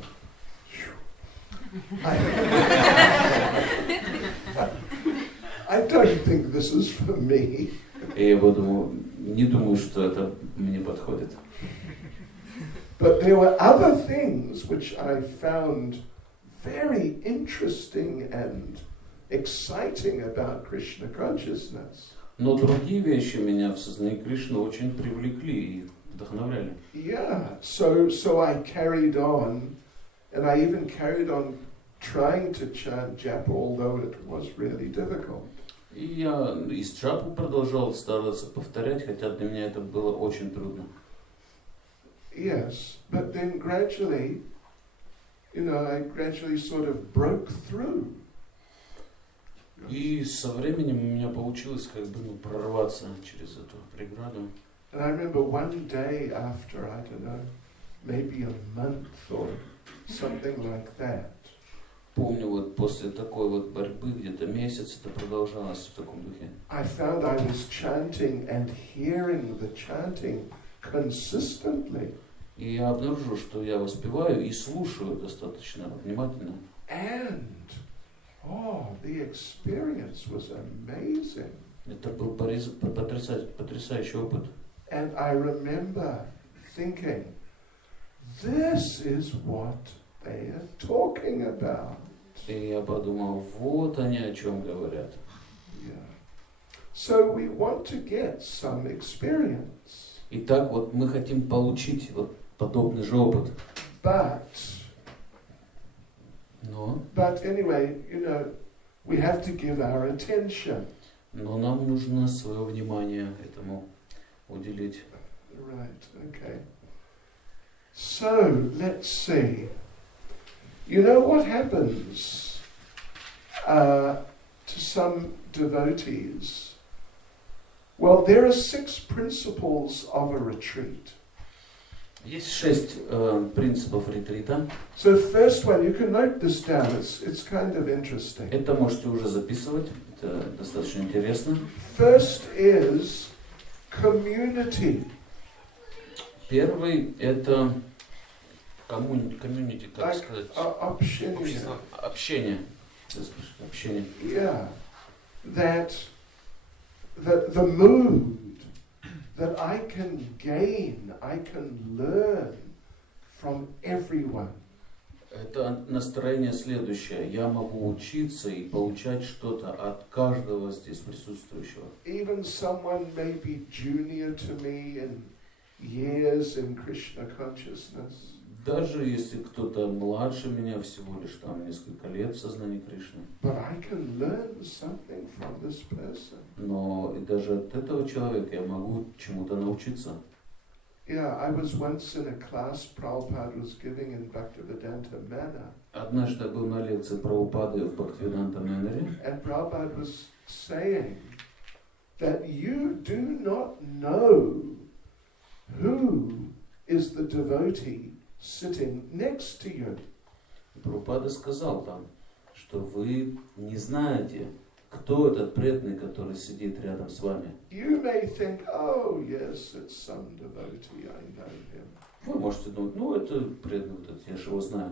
I don't think this is for me. И я подумал, не думаю, что это мне подходит. But there were other things which I found very interesting and exciting about Krishna consciousness. Но другие вещи меня в сознании Кришны очень привлекли и вдохновляли. Yeah, so I carried on, and I even carried on trying to chant Japa, although it was really difficult. И я из Джапу продолжал стараться повторять, хотя для меня это было очень трудно. Yes, but then gradually, I gradually sort of broke through. И со временем у меня получилось как бы прорваться через эту преграду. And I remember one day after, I don't know, maybe a month or something like that. Помню, вот после такой вот борьбы, где-то месяц это продолжалось в таком духе. I found I was chanting and hearing the chanting consistently. И я обнаружил, что я воспеваю и слушаю достаточно внимательно. And, the experience was amazing. Это был потрясающий опыт. And I remember thinking, this is what they are talking about. И я подумал, вот они о чем говорят. Yeah. So we want to get some experience. Итак, вот мы хотим получить вот подобный же опыт. But anyway, we have to give our attention. Но нам нужно свое внимание этому уделить. Right, okay. So, let's see. You know what happens to some devotees? Well, there are 6 principles of a retreat. Есть 6 принципов ретрита. So first one, you can note this down. It's kind of interesting. Это можете уже записывать. Это достаточно интересно. First is community. Первый это community, как сказать? Общение. Общение. Общение. Yeah. That the mood that I can gain, I can learn from everyone. Это настроение следующее. Я могу учиться и получать что-то от каждого здесь присутствующего. Even someone may be junior to me in years in Krishna consciousness. Даже если кто-то младше меня, всего лишь там несколько лет в сознании Кришны. But I can learn something from this person. Но и даже от этого человека я могу чему-то научиться. Yeah, I was once in a class Prabhupada was giving in Bhaktivedanta Manor. Однажды я был на лекции Прабхупады в Бхактивиданта Манере. And Prabhupada was saying that you do not know who is the devotee sitting next to you. Прабхупада сказал там, что вы не знаете, кто этот преданный, который сидит рядом с вами. You may think, oh yes, it's some devotee, I know him. Вы можете думать, это преданный, я же его знаю.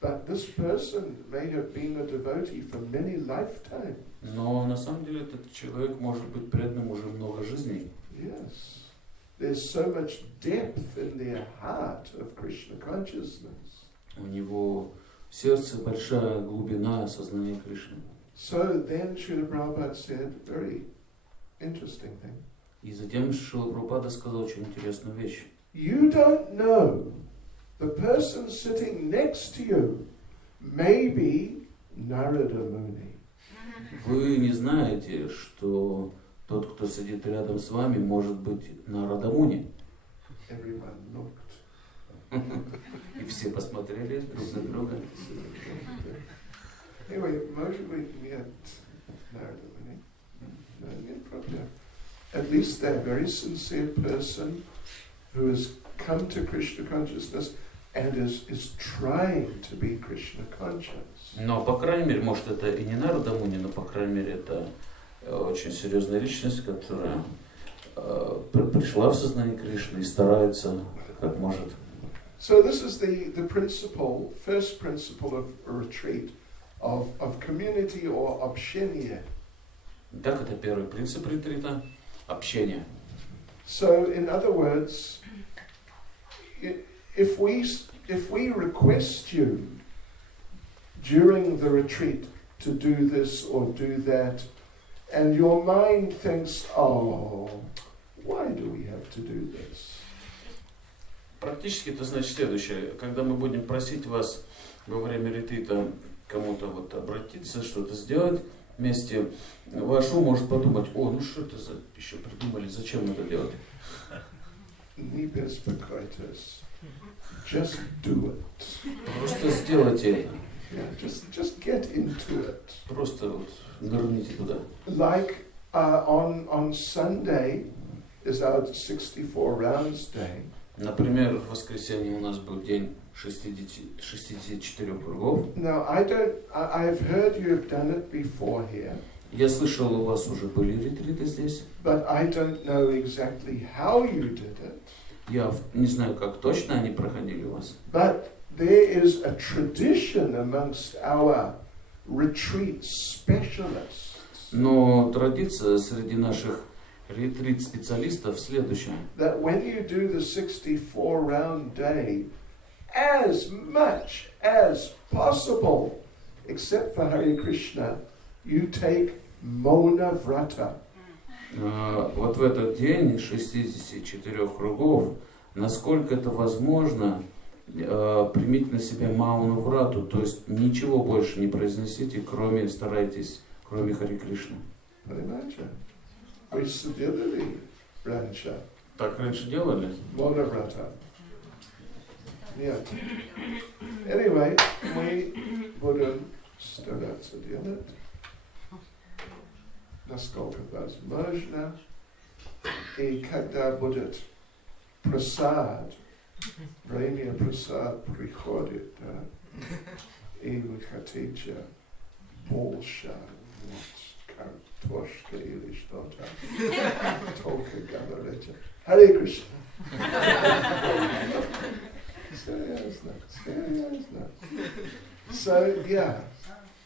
But this person may have been a devotee for many lifetimes. Но на самом деле этот человек может быть преданным уже много жизней. Yes. There's so much depth in their heart of Krishna consciousness. У него в сердце большая глубина сознания Кришны. So then Srila Prabhupada said a very interesting thing. И затем Шрила Прабхупада сказал очень интересную вещь. You don't know the person sitting next to you may be Narada Muni. Вы не знаете, что тот, кто сидит рядом с вами, может быть на Радамуне? Everyone looked. И все посмотрели друг на друга. Anyway, может быть, нет Радамуни. Нет проблем. At least they're a very sincere person who has come to Krishna consciousness and is trying to be Krishna conscious. Но, по крайней мере, может, это и не на Радамуне, но, по крайней мере, это очень серьезная личность, которая пришла в сознание Кришны и старается, как может. So this is the principle, first principle of a retreat, of community or общение. Так, это первый принцип ретрита – общение. So, in other words, if we request you during the retreat to do this or do that, and your mind thinks, oh, why do we have to do this? Практически это значит следующее. Когда мы будем просить вас во время ретрита кому-то вот обратиться, что-то сделать вместе, ваш ум может подумать: о, ну что это за еще придумали, зачем это делать? Не беспокойтесь. Just do it. Просто сделайте это. Yeah, just get into it. Просто вот нырните туда. Like on Sunday is our 64 rounds day. Например, в воскресенье у нас был день 64 кругов. Now I've heard you have done it before here. Я слышал, у вас уже были ретриты здесь. But I don't know exactly how you did it. Я не знаю, как точно они проходили у вас. But there is a tradition amongst our retreat specialists. Но традиция среди наших ретрит-специалистов следующая. That when you do the 64 round day, as much as possible, except for Hare Krishna, you take Mona Vrata. Вот в этот день 64 кругов, насколько это возможно, примите на себя Мауну Врату, то есть ничего больше не произнесите, старайтесь, кроме Хари Кришны. Понимаете? Вы делали раньше? Так раньше делали? Мона Врата. Нет. Anyway, мы будем стараться делать, насколько возможно. И когда будет прасад, время прасад приходит, да, и вы хотите больше, картошка или что-то, только говорите Харе Кришна. Серьезно. So, yeah.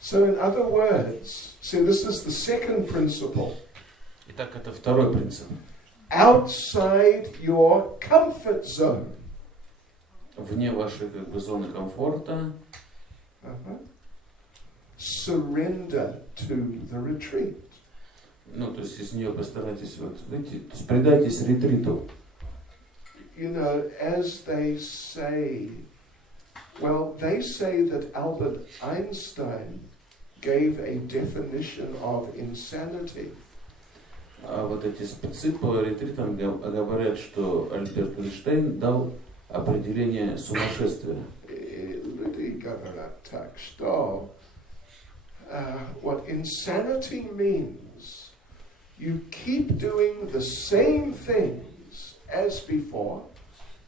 So, in other words, see, this is the second principle. Итак, это второй принцип. Outside your comfort zone. Вне вашей зоны комфорта. Surrender to the retreat. Ну, то есть из нее постарайтесь выйти, то есть предайтесь ретриту. You know, as they say, well, they say that Albert Einstein gave a definition of insanity. А вот эти спецы по ретритам говорят, что Альберт Эйнштейн дал определение сумасшествия. Люди говорят так, что what insanity means, you keep doing the same things as before,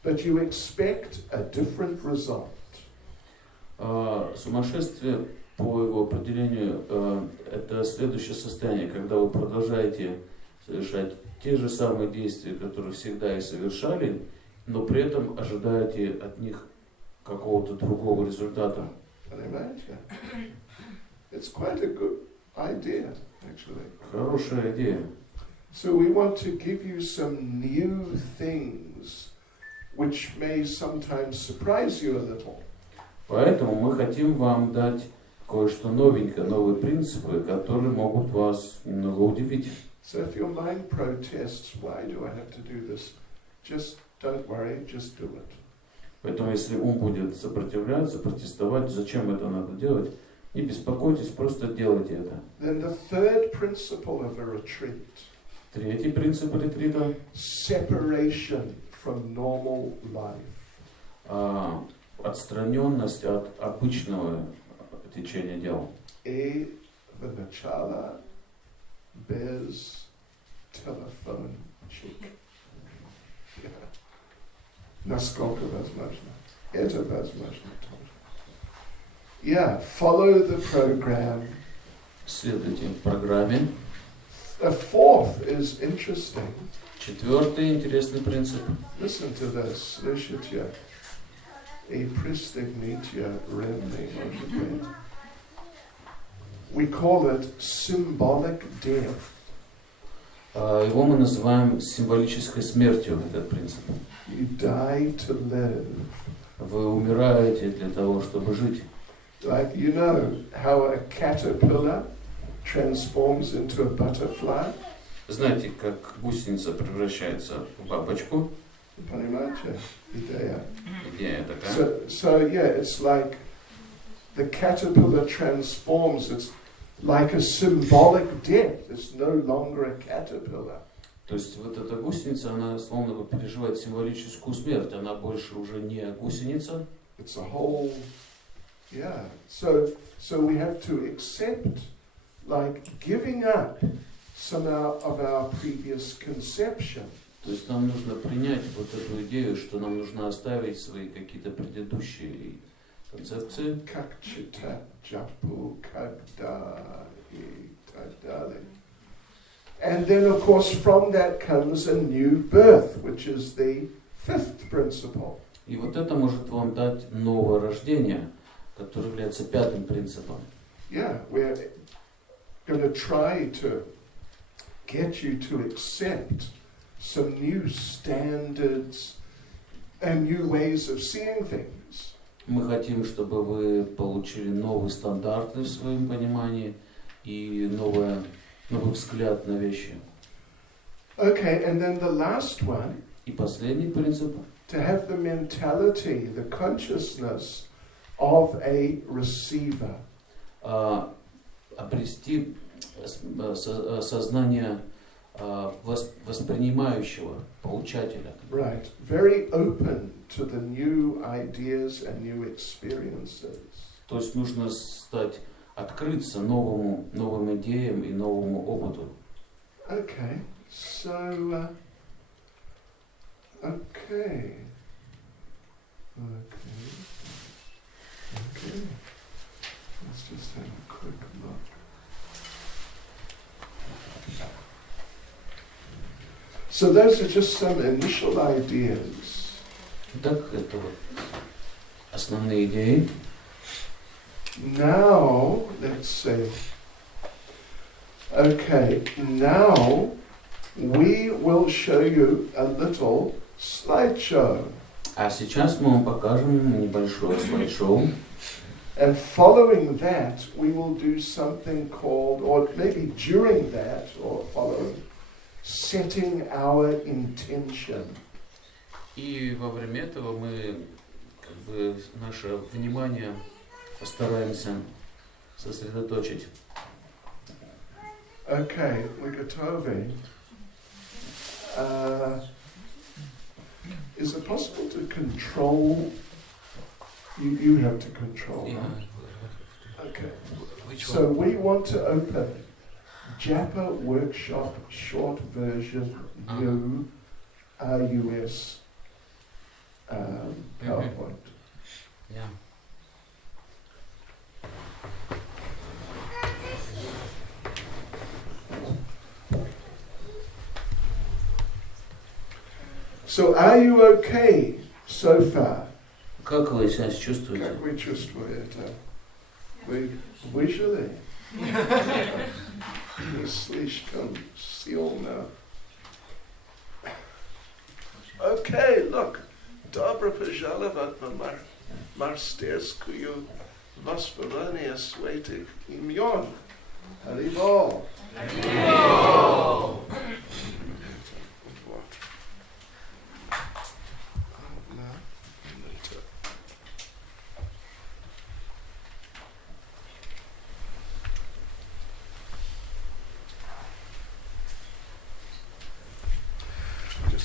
but you expect a different result. Сумасшествие, по его определению, это следующее состояние, когда вы продолжаете совершать те же самые действия, которые всегда и совершали, но при этом ожидаете от них какого-то другого результата. It's quite a good idea, actually. Хорошая идея. So we want to give you some new things which may sometimes surprise you a little. Поэтому мы хотим вам дать кое-что новенькое, новые принципы, которые могут вас немного удивить. So if your mind protests, why do I have to do this? Just don't worry, just do it. Поэтому если ум будет сопротивляться, протестовать, зачем это надо делать, Не беспокойтесь, просто делайте это. Then the third principle of a retreat. Третий принцип ретрита. Separation from normal life. Отстраненность от обычного течения дел. И в начале без телефончик. Насколько возможно. Это возможно тоже. Yeah, follow the program. Следуйте программе. The fourth is interesting. Четвертый интересный принцип. Listen to this. Слышите? И пристегните ремни, может быть. We call it symbolic death. Его мы называем символической смертью, этот принцип. You die to live. Вы умираете для того, чтобы жить. Like, you know how a caterpillar transforms into a butterfly? Знаете, как гусеница превращается в бабочку? Понимаете? Идея. Идея такая. So yeah, it's like the caterpillar transforms. It's like a symbolic death. It's no longer a caterpillar. То есть вот эта гусеница, она словно бы переживает символическую смерть. Она больше уже не гусеница. It's a whole, yeah. So we have to accept, like, giving up some of our previous conception. То есть нам нужно принять вот эту идею, что нам нужно оставить свои какие-то предыдущие концепции. Как читать Джапу, когда и так далее. And then, of course, from that comes a new birth, which is the fifth principle. И вот это может вам дать новое рождение, которое является пятым принципом. Yeah, we're going to try to get you to accept some new standards and new ways of seeing things. Мы хотим, чтобы вы получили новые стандарты в своем понимании и новый взгляд на вещи. Okay, and then the last one. И последний принцип. To have the mentality, the consciousness of a receiver. Обрести сознание воспринимающего, получателя. Right, very open to the new ideas and new experiences. То есть нужно стать открыться новым идеям и новому опыту. Okay, so okay. Let's just have a quick look. So those are just some initial ideas. Так, это вот основные идеи. Now, let's see. Okay, now we will show you a little slideshow. А сейчас мы вам покажем небольшое слайд-шоу. And following that, we will do something called, or maybe during that, or following, setting our intention. И во время этого мы наше внимание постараемся сосредоточить. Okay, we're готовы. Is it possible to control? You have to control. Yeah. Right? Okay. Which So one? we want to open Japa Workshop Short Version New RUS PowerPoint. Yeah. So are you okay so far? Как вы себя чувствуете? Как вы чувствуете? Вы выжили? Не слишком сильно. Okay, look. Добро пожаловать на мастерскую воспоминания святых имен. Харибол. Харибол.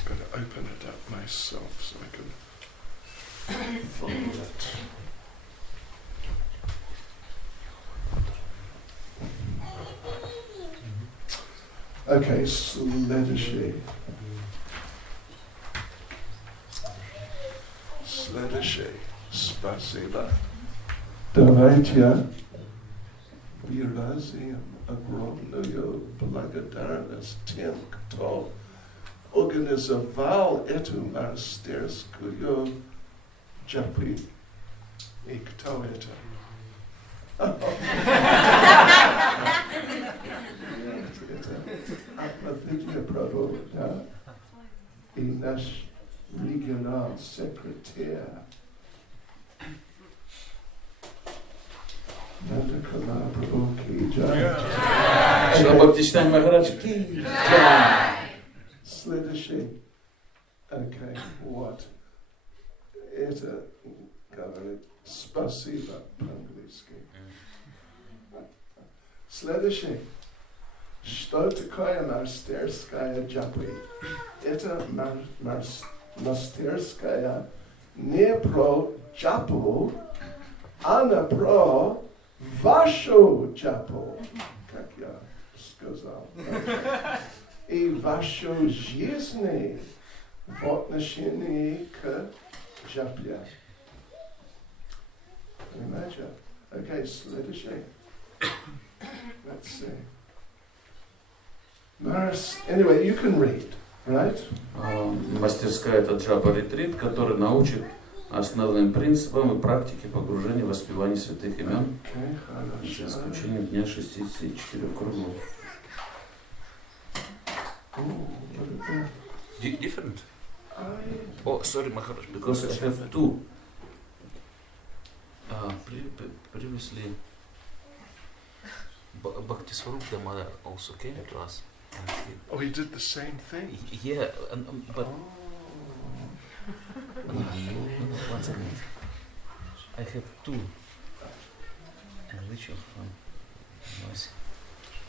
just got to open it up myself so I can follow it. Okay, следующий. Следующий. Спасибо. Давайте выразим огромную благодарность тем, кто организовал эту монастырскую джапы. И кто это? Атмавидья Прабhu, да? И наш регионал секретарь Нандакала Прабhu ки джай. Бхакти Чайтанья Махараджем ки джай. Следующий. Окей, вот. Это говорит спасибо по-английски. Следующий. Что такое монастырская джапа? Это монастырская не про джапу, а про вашу джапу, как я сказал. И вашу жизнь в отношении к джапе. Понимаете? Окей, следующий. Let's see. Anyway, you can read, right? Мастерская — это Джапа Ретрит, который научит основным принципам и практике погружения в воспевание святых имен за исключением дня 64 кругов. Different? Oh, sorry, Maharaj, because I have two. Previously, Bhakti Swarup also came to us. Oh, he did the same thing? Yeah, but... No, one second. I have two. And which of them?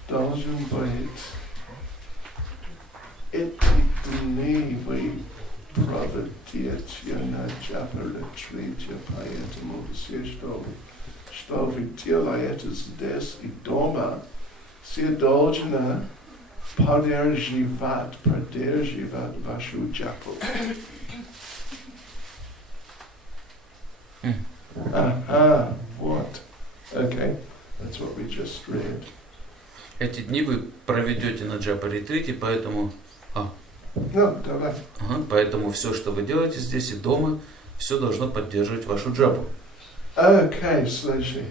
Должен быть эти дни вы проводите на Джапа Ретрите, поэтому все, что вы делаете здесь и дома, все должны поддерживать вашу джапу. Вот. Okay, that's what we just read. Эти дни вы проведете на Джапа Ретрите, поэтому... Давай. Поэтому все, что вы делаете здесь и дома, все должно поддерживать вашу джапу. Okay, следующий.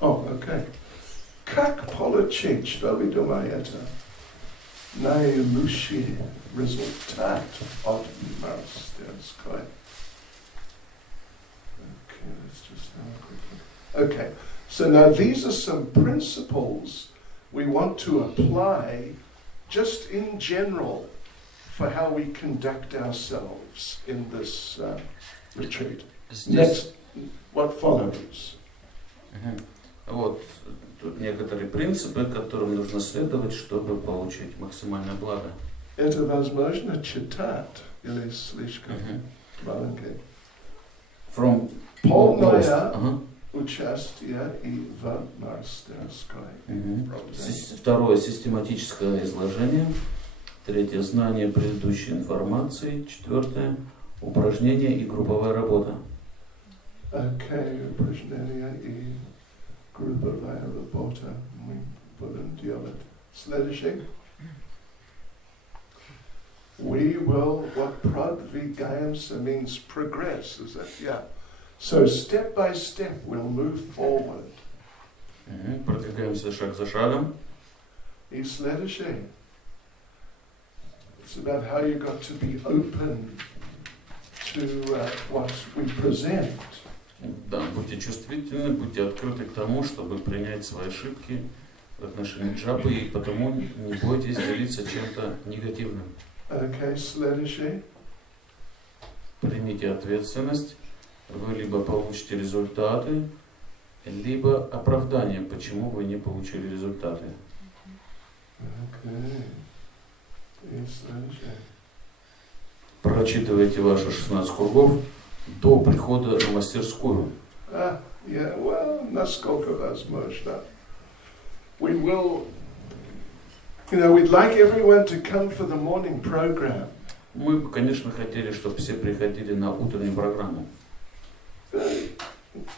Okay. Как получить, что вы думаете, наилучший результат от монастырской? Okay, let's just have a quick look. Okay, so now these are some principles we want to apply just in general for how we conduct ourselves in this retreat. Next, what follows? Вот тут некоторые принципы, которым нужно следовать, чтобы получить максимальное благо. Это возможно читать или слишком маленький? From Полное участие и в монастырской. Второе — систематическое изложение. Третье — знание предыдущей информации. Четвертое — упражнение и групповая работа. Окей, упражнение и групповая работа мы будем делать. Следующий. We will, what продвигаемся means progress, is it? Yeah. So step by step we'll move forward. Продвигаемся шаг за шагом. И следующий. It's about how you got to be open to what we present. Да, будьте чувствительны, будьте открыты к тому, чтобы принять свои ошибки в отношении джапы, и потому не бойтесь делиться чем-то негативным. Okay, следующий. Примите ответственность. Вы либо получите результаты, либо оправдание, почему вы не получили результаты. Okay. И следующий. прочитываете ваши 16 кругов до прихода на мастерскую. Yeah, well, насколько возможно. We will, we'd like everyone to come for the morning program. Мы бы, конечно, хотели, чтобы все приходили на утреннюю программу.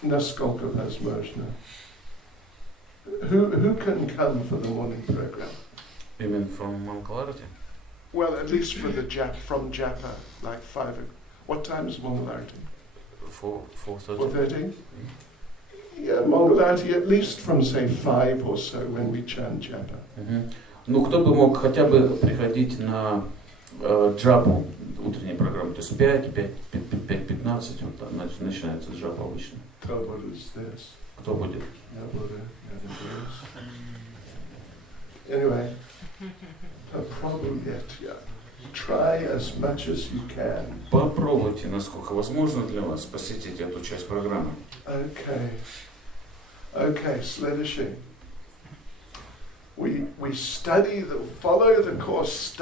Насколько возможно. Who can come for the morning program? You mean from Mangalarati? Well, at least for the from Japa, like 5. What time is Mangalarati? 4:30. 4:30? Yeah, Mangalarati at least from, say, 5 or so when we chant Japa. Ну, кто бы мог хотя бы приходить на джапу, утреннюю программу, то есть 5:15, вот там начинается джапа обычно. Кто будет здесь? Кто будет? Я буду. Anyway, попробуйте. Try as much as you can. Попробуйте, насколько возможно для вас, посетить эту часть программы. Okay, следующий. We follow the course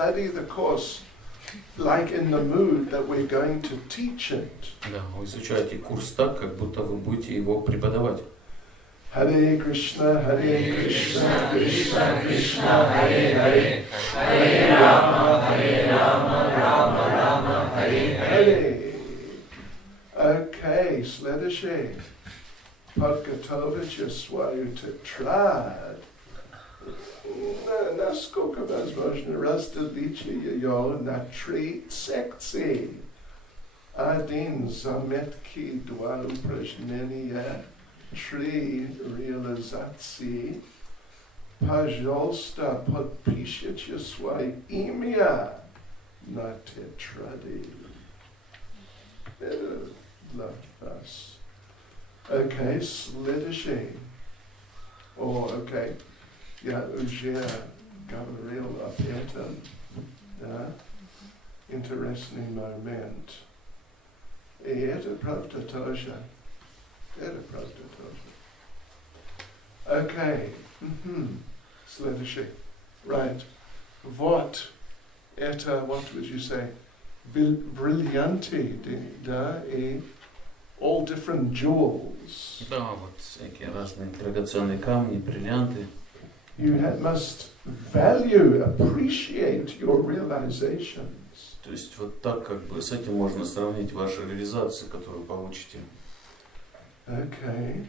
like in the mood that we're going to teach it. Да, вы изучаете курс так, как будто вы будете его преподавать. Hare Krishna, Krishna Krishna, Hare Hare, Hare Rama, Rama Rama, Hare Hare. Okay, следующий. Подготовиться свою тетрадь. Насколько возможно разделить ее на 3 секции. 1 заметки, 2 упражнения, 3 реализации. Пожалуйста, подпишите свое имя на тетради. Это для вас. Окей, следующий. Окей. Я уже говорил об этом. Да? Интересный момент. И это правда тоже. Окей. Следующий. Right. Вот это, what would you say? Бриллианты, да, и all different jewels. Да, вот всякие разные драгоценные камни, бриллианты. You must value, appreciate your realizations. То есть вот так как бы с этим можно сравнить ваши реализации, которые вы получите. Okay.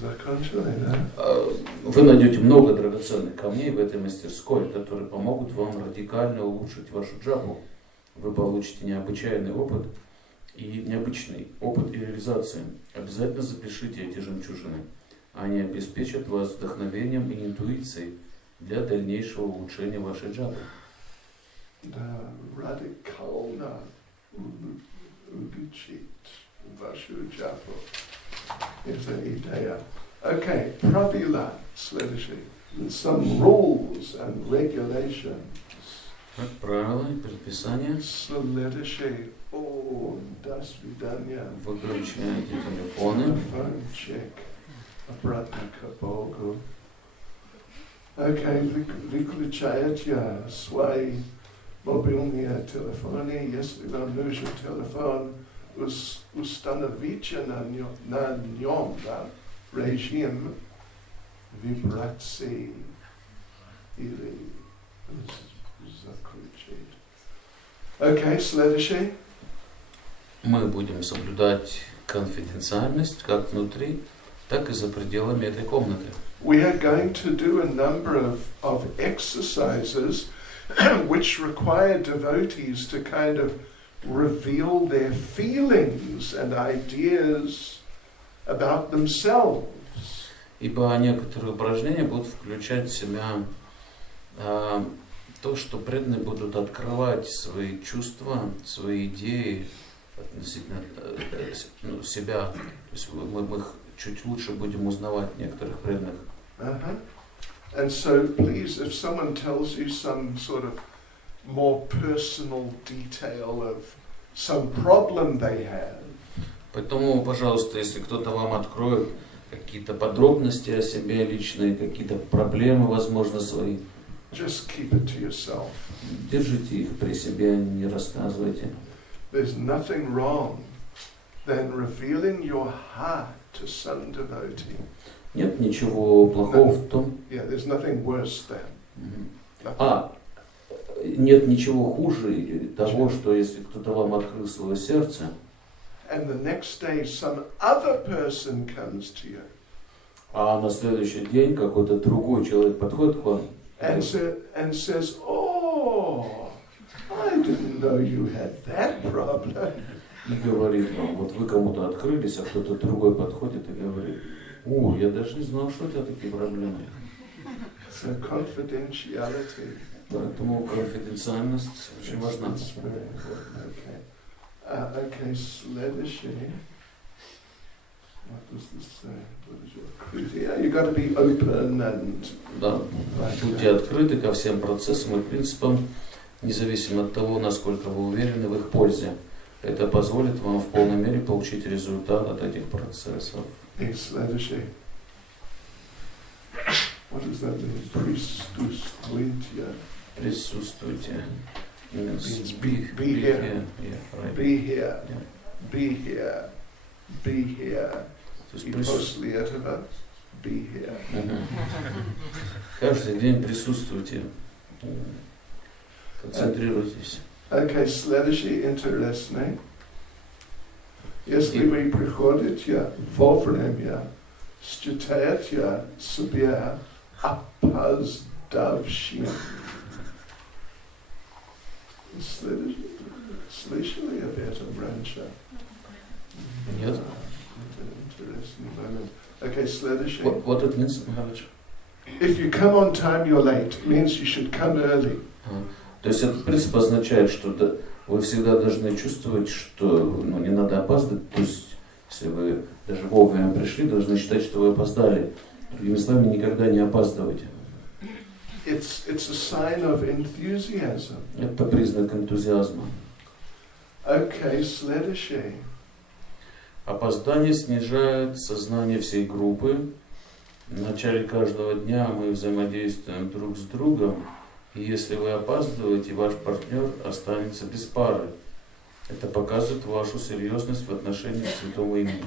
Закончили, да? Вы найдете много драгоценных камней в этой мастерской, которые помогут вам радикально улучшить вашу джапу. Вы получите необычайный опыт и необычный опыт и реализации. Обязательно запишите эти жемчужины. Они обеспечат вас вдохновением и интуицией для дальнейшего улучшения вашей джапы. Да, радикально улучшить вашу джапу. Это идея. Okay, правила следующие. Some rules and regulations. Правила и предписания. Следующие. До свидания. Выключайте телефоны. Phone check. Обратно к Богу. Okay, выключайте свои мобильные телефоны. Если вам нужен телефон, установите на нем, да, режим вибрации или закрутить. Окей, следующий. Мы будем соблюдать конфиденциальность как внутри, так и за пределами этой комнаты. We are going to do a number of exercises which require devotees to kind of reveal their feelings and ideas about themselves. Ибо некоторые упражнения будут включать в себя то, что преданные будут открывать свои чувства, свои идеи относительно себя. То есть мы их чуть лучше будем узнавать некоторых преданных. And so, please, if someone tells you some sort of more personal detail of some problem they have, поэтому, пожалуйста, если кто-то вам откроет какие-то подробности о себе личные, какие-то проблемы, возможно, свои. Just keep it to yourself. Держите их при себе, не рассказывайте. There's nothing wrong than revealing your heart to some devotee. Нет ничего плохого в том. Yeah, there's nothing worse than. Нет ничего хуже того, что если кто-то вам открыл свое сердце, and the next day some other person comes to you. А на следующий день какой-то другой человек подходит к вам and says, "Oh, I didn't know you had that problem." И говорит вам, вот вы кому-то открылись, а кто-то другой подходит и говорит, о, я даже не знал, что у тебя такие проблемы. So confidentiality. Поэтому конфиденциальность очень важна. Okay, следующий. What does this say? What is your cruise? Yeah, you got to be open and. Да, будьте открыты ко всем процессам и принципам, независимо от того, насколько вы уверены в их пользе. Это позволит вам в полной мере получить результат от этих процессов. И следующий. What does that mean? Присутствуйте. Присутствуйте. Means be here. Be here. Be here. Be here. И после этого be here. Каждый день присутствуйте. Концентрируйтесь. Okay, следующий интересный. Если вы приходите вовремя, считайте себя опоздавшим. Слышали об этом раньше? Нет. Интересный момент. Okay, следующий. What it means, Махараджем? If you come on time, you're late. It means you should come early. То есть этот принцип означает, что вы всегда должны чувствовать, что не надо опаздывать. То есть, если вы даже вовремя пришли, должны считать, что вы опоздали. Другими словами, никогда не опаздывайте. It's a sign of enthusiasm. Это признак энтузиазма. Okay, следующий. Опоздание снижает сознание всей группы. В начале каждого дня мы взаимодействуем друг с другом. И если вы опаздываете, ваш партнер останется без пары. Это показывает вашу серьезность в отношении к святому имени.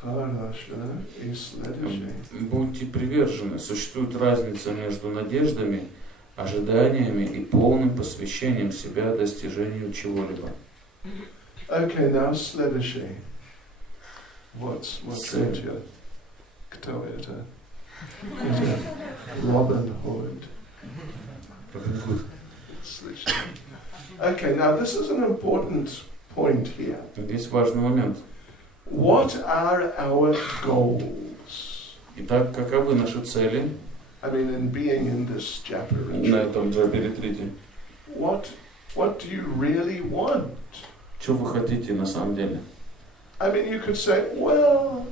Хорошо. И следующий. Будьте привержены. Существует разница между надеждами, ожиданиями и полным посвящением себя достижению чего-либо. Okay, now следующий. What's это? Кто это? Robin Hood. Okay, now this is an important point here. Здесь важный момент. What are our goals? Итак, каковы наши цели? I mean, in being in this Japa Retreat. На этом Джапе Ретрите. What do you really want? Что вы хотите на самом деле? I mean, you could say, well,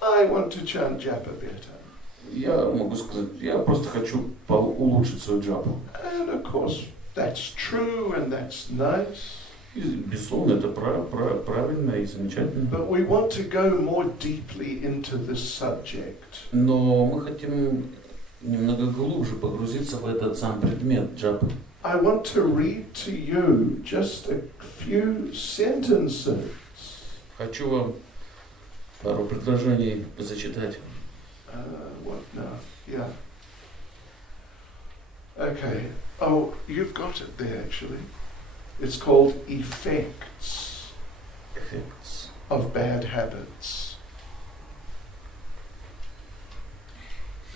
I want to chant Japa better. Я могу сказать, я просто хочу улучшить свою джапу. And of course, that's true and that's nice. И, безусловно, это правильно и замечательно. But we want to go more deeply into this subject. Но мы хотим немного глубже погрузиться в этот сам предмет джапы. I want to read to you just a few sentences. Хочу вам пару предложений зачитать. What now? Yeah. Okay. Oh, you've got it there actually. It's called effects of bad habits.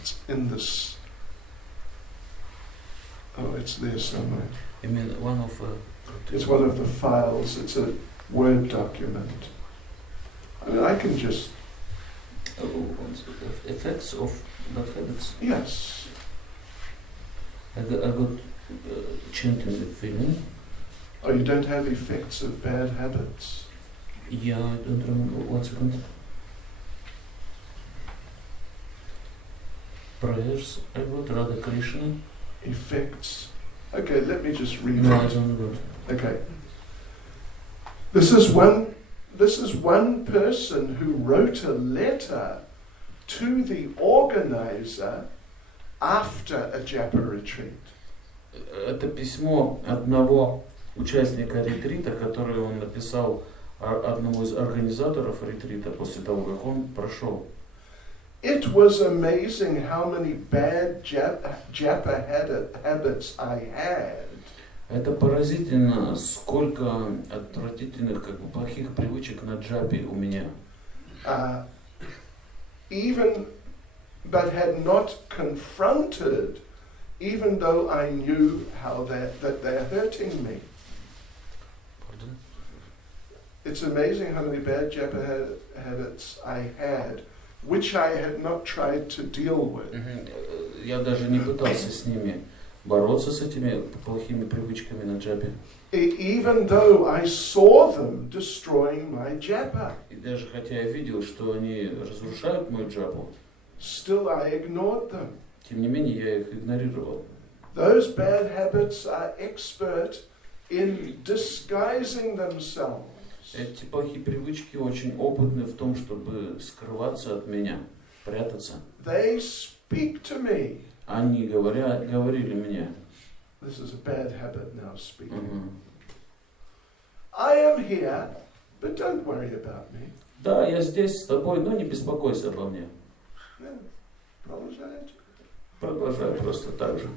It's in this. Oh, it's there somewhere. You mean one of? It's one of the files. It's a Word document. I mean, I can just. Effects of bad habits. Yes. I got chanting the feeling. Oh, you don't have effects of bad habits? Yeah, I don't remember. 1 second. Prayers. I got Radha Krishna. Effects. Okay, let me just read No, it. I don't got. Okay. This is one this is one person who wrote a letter to the organizer after a Japa retreat. Это письмо одного участника ретрита, которое он написал одному из организаторов ретрита после того, как он прошел. It was amazing how many bad Japa habits I had. Это поразительно, сколько отвратительных, как бы плохих привычек на джапе у меня. Even, but had not confronted, even though I knew how that they're hurting me. Pardon? It's amazing how many bad Japa habits I had, which I had not tried to deal with. Я даже не пытался с ними бороться, с этими плохими привычками на джапе. Even though I saw them destroying my Japa. И даже хотя я видел, что они разрушают мою джапу, still I ignored them. тем не менее я их игнорировал. Those bad habits are expert in disguising themselves. Эти плохие привычки очень опытны в том, чтобы скрываться от меня, прятаться. They speak to me. Они говорили мне. This is a bad habit now speaking. I am here, but don't worry about me. Да, я здесь с тобой, но не беспокойся обо мне. Продолжай просто так же.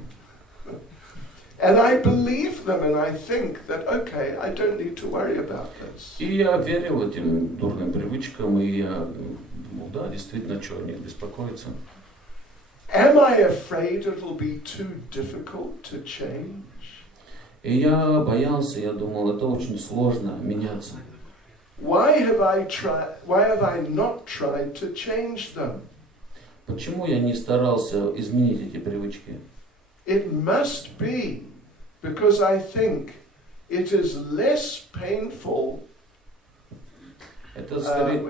And I believe them and I think that, okay, I don't need to worry about this. И я верил этим дурным привычкам, и я, да, действительно, чего о них беспокоиться. Am I afraid it'll be too difficult to change? И я боялся, я думал, это очень сложно меняться. Why have I not tried to change them? Почему я не старался изменить эти привычки? It must be because I think it is less painful. Это скорее...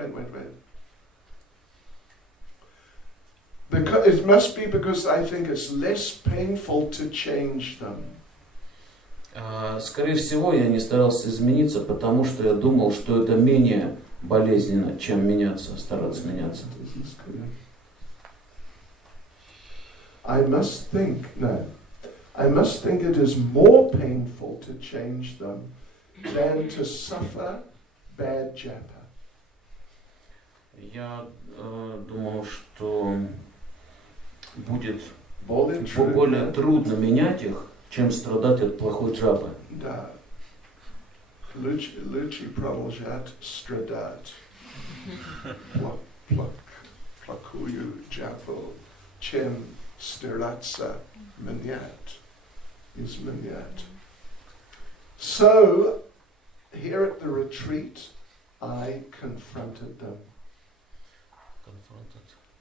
It must be because I think it's less painful to change them. Скорее всего, я не старался измениться, потому что я думал, что это менее болезненно, чем меняться, стараться меняться. I must think it is more painful to change them than to suffer bad Japa. Я думал, что будет более трудно менять их, чем страдать от плохой джапы. Да. Лучше продолжать страдать. Плохую джапу, чем стараться изменять. So, here at the retreat, I confronted them.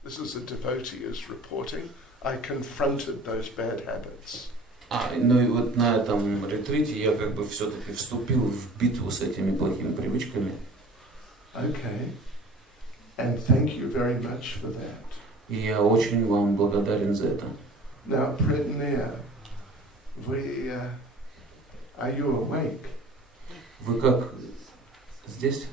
This is a devotee is reporting. I confronted those bad habits. Ну и вот на этом ретрите я как бы все-таки вступил в битву с этими плохими привычками. Okay. And thank you very much for that. И я очень вам благодарен за это. Now, Prednir, are you awake? Вы как? Здесь?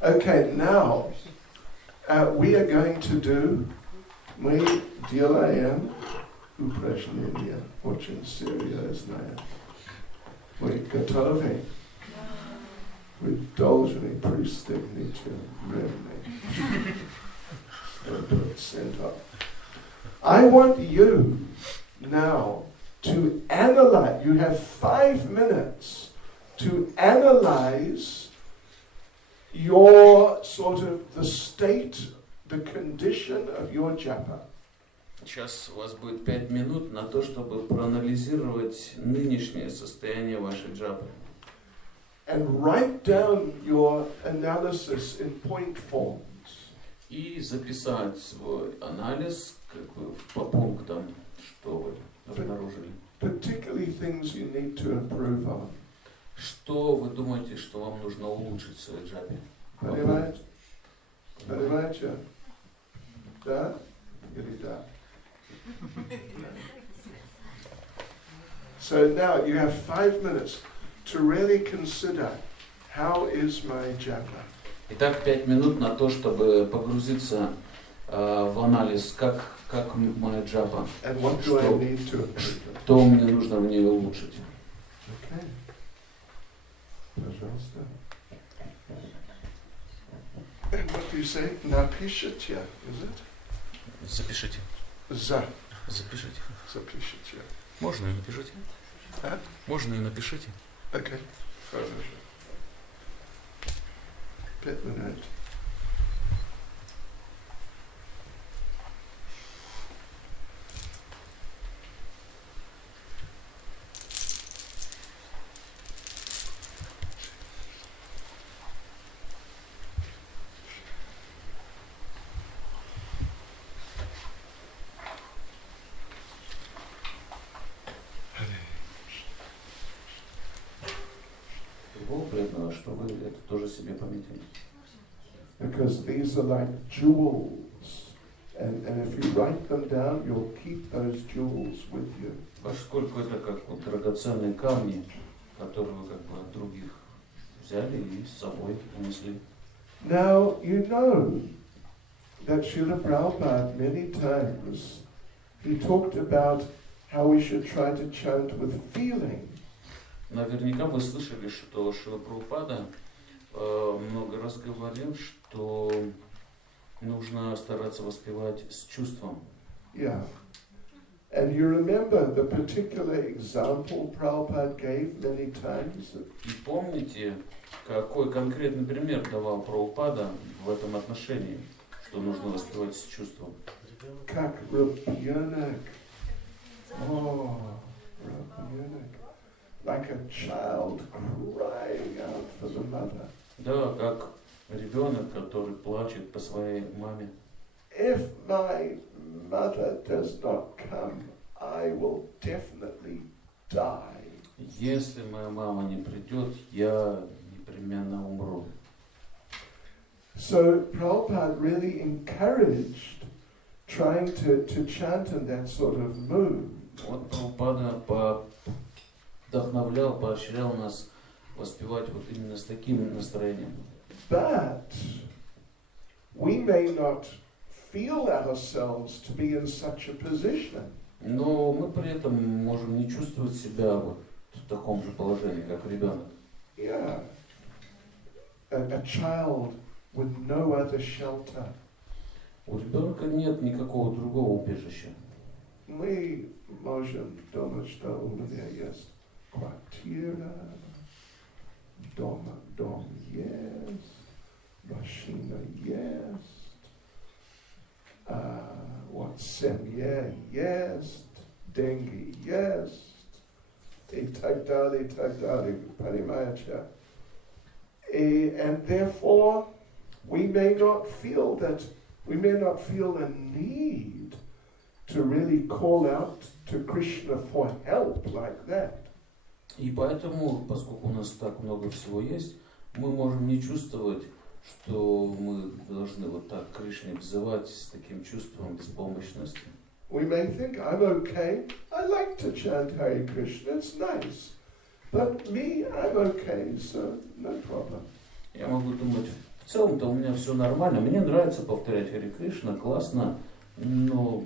Okay, now we are going to do мы делаем упражнение очень серьезное. Мы готовы? Вы должны пристегнуть ремни. 100%. I want you now to analyze. You have 5 minutes to analyze your the state, the condition of your japa. Сейчас у вас будет 5 минут на то, чтобы проанализировать нынешнее состояние вашей джапы. And write down your analysis in point forms. И записать свой анализ как бы по пунктам, что вы обнаружили. Particularly things you need to improve on. Что вы думаете, что вам нужно улучшить в своей джапе? Понимаете? Да? Или да? So now you have 5 minutes to really consider, how is my japa? Итак, 5 минут на то, чтобы погрузиться в анализ, как моя джапа, And what do I need to improve? что мне нужно в ней улучшить. Okay. Пожалуйста. And what do you say? Напишите, is it? Запишите. Запишите. Можно и напишите. А? Можно и напишите. Okay. Хорошо. 5 минут. Было приятно, что вы это тоже себе пометили. Because these are like jewels. And if you write them down, you'll keep those jewels with you. Поскольку это как вот драгоценные камни, которые вы как бы от других взяли и с собой унесли. Now, you know that Srila Prabhupada many times, he talked about how we should try to chant with feeling. Наверняка вы слышали, что Шрила Прабхупада много раз говорил, что нужно стараться воспевать с чувством. Yeah. And you remember the particular example Prabhupada gave many times? И помните, какой конкретный пример давал Прабхупада в этом отношении, что нужно воспевать с чувством? Как ребенок. Oh, ребенок. Like a child crying out for the mother. Да, как ребенок, который плачет по своей маме. If my mother does not come, I will definitely die. Если моя мама не придет, я непременно умру. So Prabhupada really encouraged trying to chant in that sort of mood. Вот Прабхупада вдохновлял, поощрял нас воспевать вот именно с таким настроением. But we may not feel ourselves to be in such a position. Но мы при этом можем не чувствовать себя вот в таком же положении, как ребенок. Yeah. A child with no other shelter. У ребенка нет никакого другого убежища. Мы можем думать, что у меня есть квартира, дом есть, машина есть, вот семья есть, деньги есть, и так далее, понимаете? And therefore, we may not feel a need to really call out to Krishna for help like that. И поэтому, поскольку у нас так много всего есть, мы можем не чувствовать, что мы должны вот так Кришне взывать с таким чувством беспомощности. We may think, I'm okay, I like to chant Hare Krishna, it's nice. But me, I'm okay, so no problem. Я могу думать, в целом-то у меня все нормально, мне нравится повторять Харе Кришна, классно, но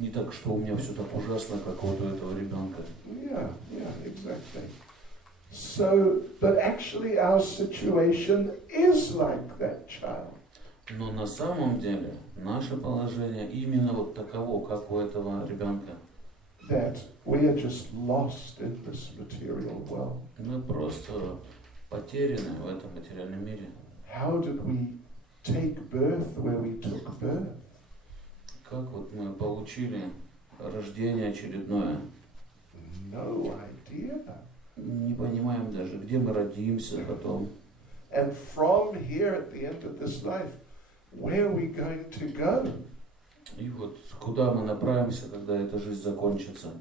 не так, что у меня все так ужасно, как вот у этого ребенка. Yeah, exactly. So, but actually our situation is like that child. Но на самом деле наше положение именно вот таково, как у этого ребенка. That we are just lost in this material world. Мы просто потеряны в этом материальном мире. How did we take birth where we took birth? Как вот мы получили рождение очередное? No idea. Не понимаем даже, где мы родимся потом. And from here at the end of this life, where are we going to go? И вот куда мы направимся, когда эта жизнь закончится?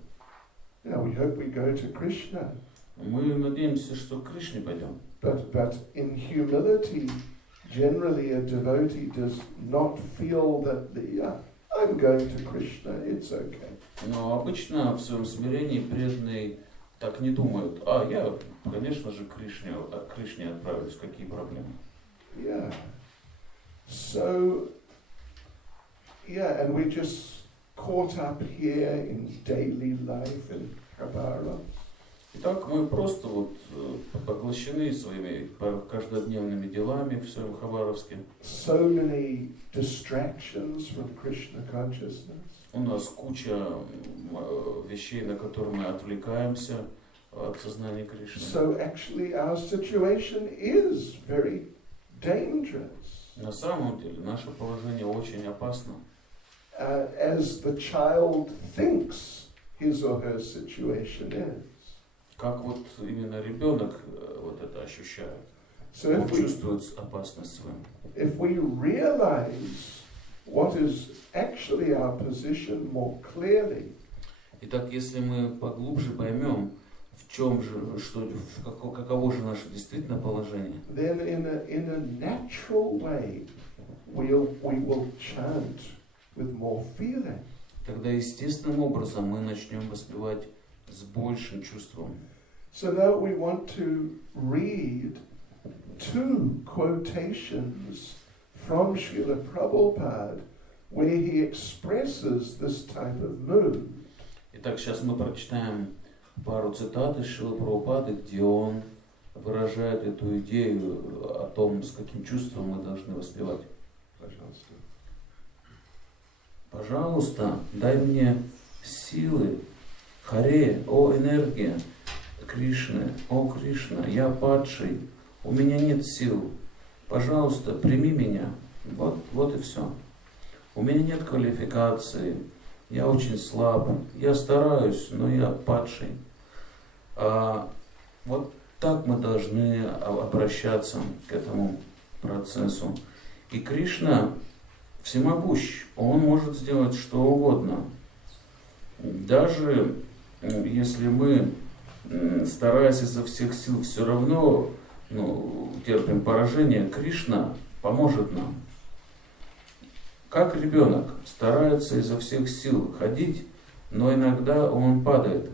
Now we hope we go to Krishna. Мы надеемся, что к Кришне пойдем. But in humility, generally a devotee does not feel that I'm going to Krishna, it's okay. Но обычно в своем смирении преданный так не думают. Я, конечно же, к Кришне отправлюсь. Какие проблемы? Yeah. So, yeah, and we just caught up here in daily life in Hабаровск. Итак, мы просто поглощены своими каждодневными делами в своем Хабаровске. So many distractions from Krishna consciousness. У нас куча вещей, на которые мы отвлекаемся от сознания Кришны. So actually our situation is very dangerous. На самом деле наше положение очень опасно. As the child thinks his or her situation is. Как именно ребенок это ощущает. So Он чувствует опасность свою. If we realize what is actually our position more clearly, Итак, если мы поглубже поймем, каково же наше действительно положение, then in a natural way we will chant with more feeling. тогда естественным образом мы начнем воспевать с большим чувством. So now we want to read 2 quotations from Srila Prabhupada where he expresses this type of mood. Итак, сейчас мы прочитаем пару цитат из Шрилы Прабхупады, где он выражает эту идею о том, с каким чувством мы должны воспевать. Пожалуйста, дай мне силы, Харе, о энергия Кришны, о Кришна, я падший, у меня нет сил, пожалуйста, прими меня. Вот и все. У меня нет квалификации, я очень слаб, я стараюсь, но я падший. Вот так мы должны обращаться к этому процессу. И Кришна всемогущ, Он может сделать что угодно. Даже если мы, стараясь изо всех сил, все равно терпим поражение, Кришна поможет нам. Как ребенок старается изо всех сил ходить, но иногда он падает.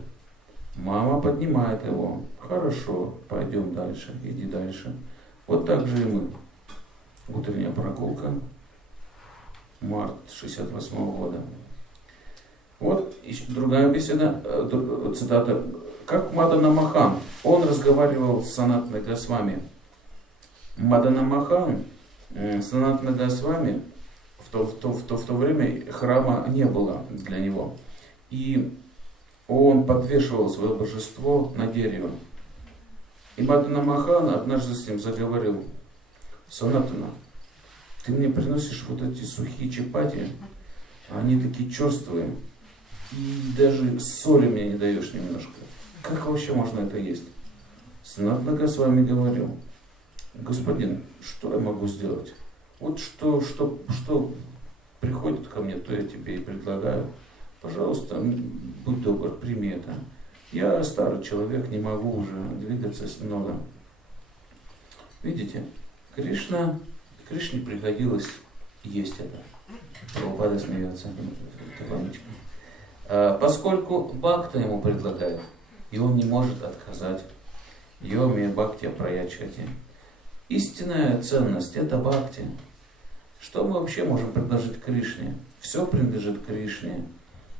Мама поднимает его. Хорошо, пойдем дальше, иди дальше. Вот так же и мы. Утренняя прогулка. Март 68 года. Вот еще другая беседа, цитата. Как Мадана Махан, он разговаривал с Санатаной Госвами. Мадана Махан, Санатана Госвами, в то время храма не было для него. И он подвешивал свое божество на дерево. И Мадана Махан однажды с ним заговорил: Санатана, ты мне приносишь вот эти сухие чапати, они такие черствые, и даже соли мне не даешь немножко. Как вообще можно это есть? Санатана Госвами говорил: господин, что я могу сделать? Вот что приходит ко мне, то я тебе и предлагаю. Пожалуйста, будь добр, прими это. Я старый человек, не могу уже двигаться много. Видите, Кришне пригодилось есть это. Прабхупада смеется. Поскольку Бхакта ему предлагает, и он не может отказать. Йоми Бхакти Проячхати. Истинная ценность – это Бхакти. Что мы вообще можем предложить Кришне? Все принадлежит Кришне.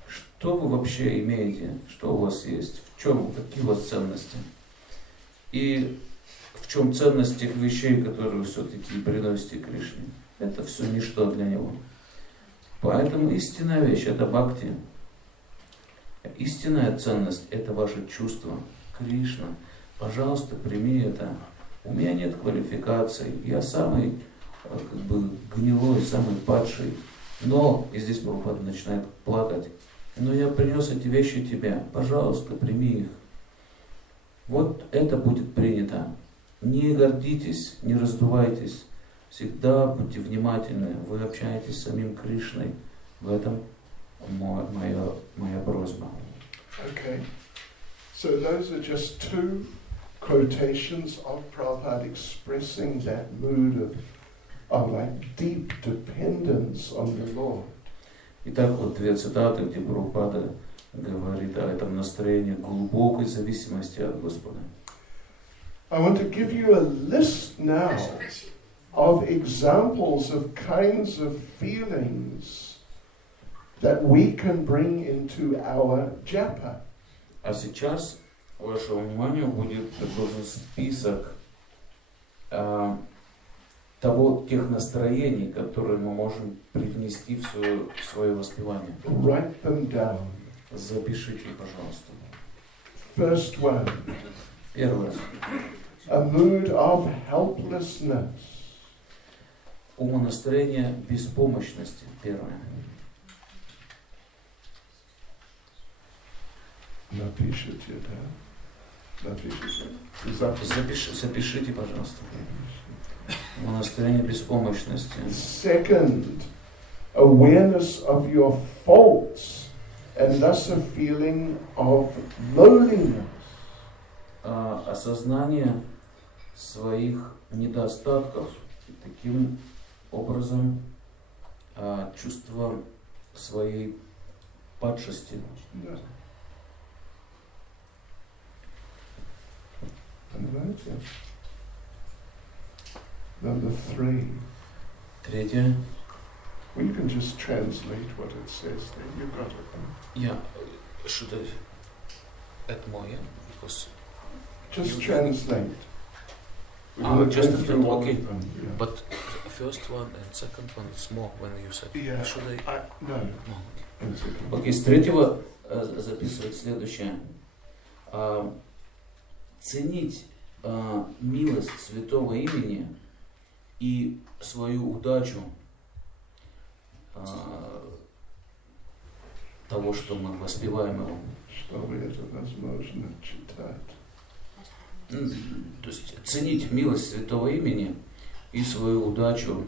Что вы вообще имеете? Что у вас есть? Какие у вас ценности? И в чем ценность тех вещей, которые вы все-таки приносите Кришне? Это все ничто для него. Поэтому истинная вещь – это Бхакти. Истинная ценность – это ваше чувство. Кришна, пожалуйста, прими это. У меня нет квалификации. Я самый гнилой, самый падший. Но, и здесь Прабхупада начинает плакать, но я принес эти вещи тебе. Пожалуйста, прими их. Вот это будет принято. Не гордитесь, не раздувайтесь. Всегда будьте внимательны. Вы общаетесь с самим Кришной. В этом моя просьба. Okay. So those are just 2 quotations of Prabhupada expressing that mood of like deep dependence on the Lord. Итак, вот 2 цитаты, где Прабхупада говорит о этом настроении глубокой зависимости от Господа. I want to give you a list now of examples of kinds of feelings that we can bring into our japa. А сейчас вашему вниманию будет предложен список тех настроений, которые мы можем привнести в свое воспевание. Write them down. Запишите, пожалуйста. First one. Первое. A mood of helplessness. Умонастроение беспомощности. Первое. Напишите, да? Напишите. Запишите, пожалуйста. Умонастроение беспомощности. Second, awareness of your faults and thus a feeling of loneliness. Осознание своих недостатков и таким образом чувство своей падшести. Yeah. Right. Number 3. Третье. Well, you can just translate what it says there. You got it. Yeah. Should I add more? Yeah, because just translate. Just okay. Yeah. But first one and second one is more when you said. Yeah. Should I? No. Окей, с третьего записывать следующее. Ценить милость святого имени и свою удачу того, что мы воспеваем его. Чтобы это возможно читать. То есть ценить милость святого имени и свою удачу,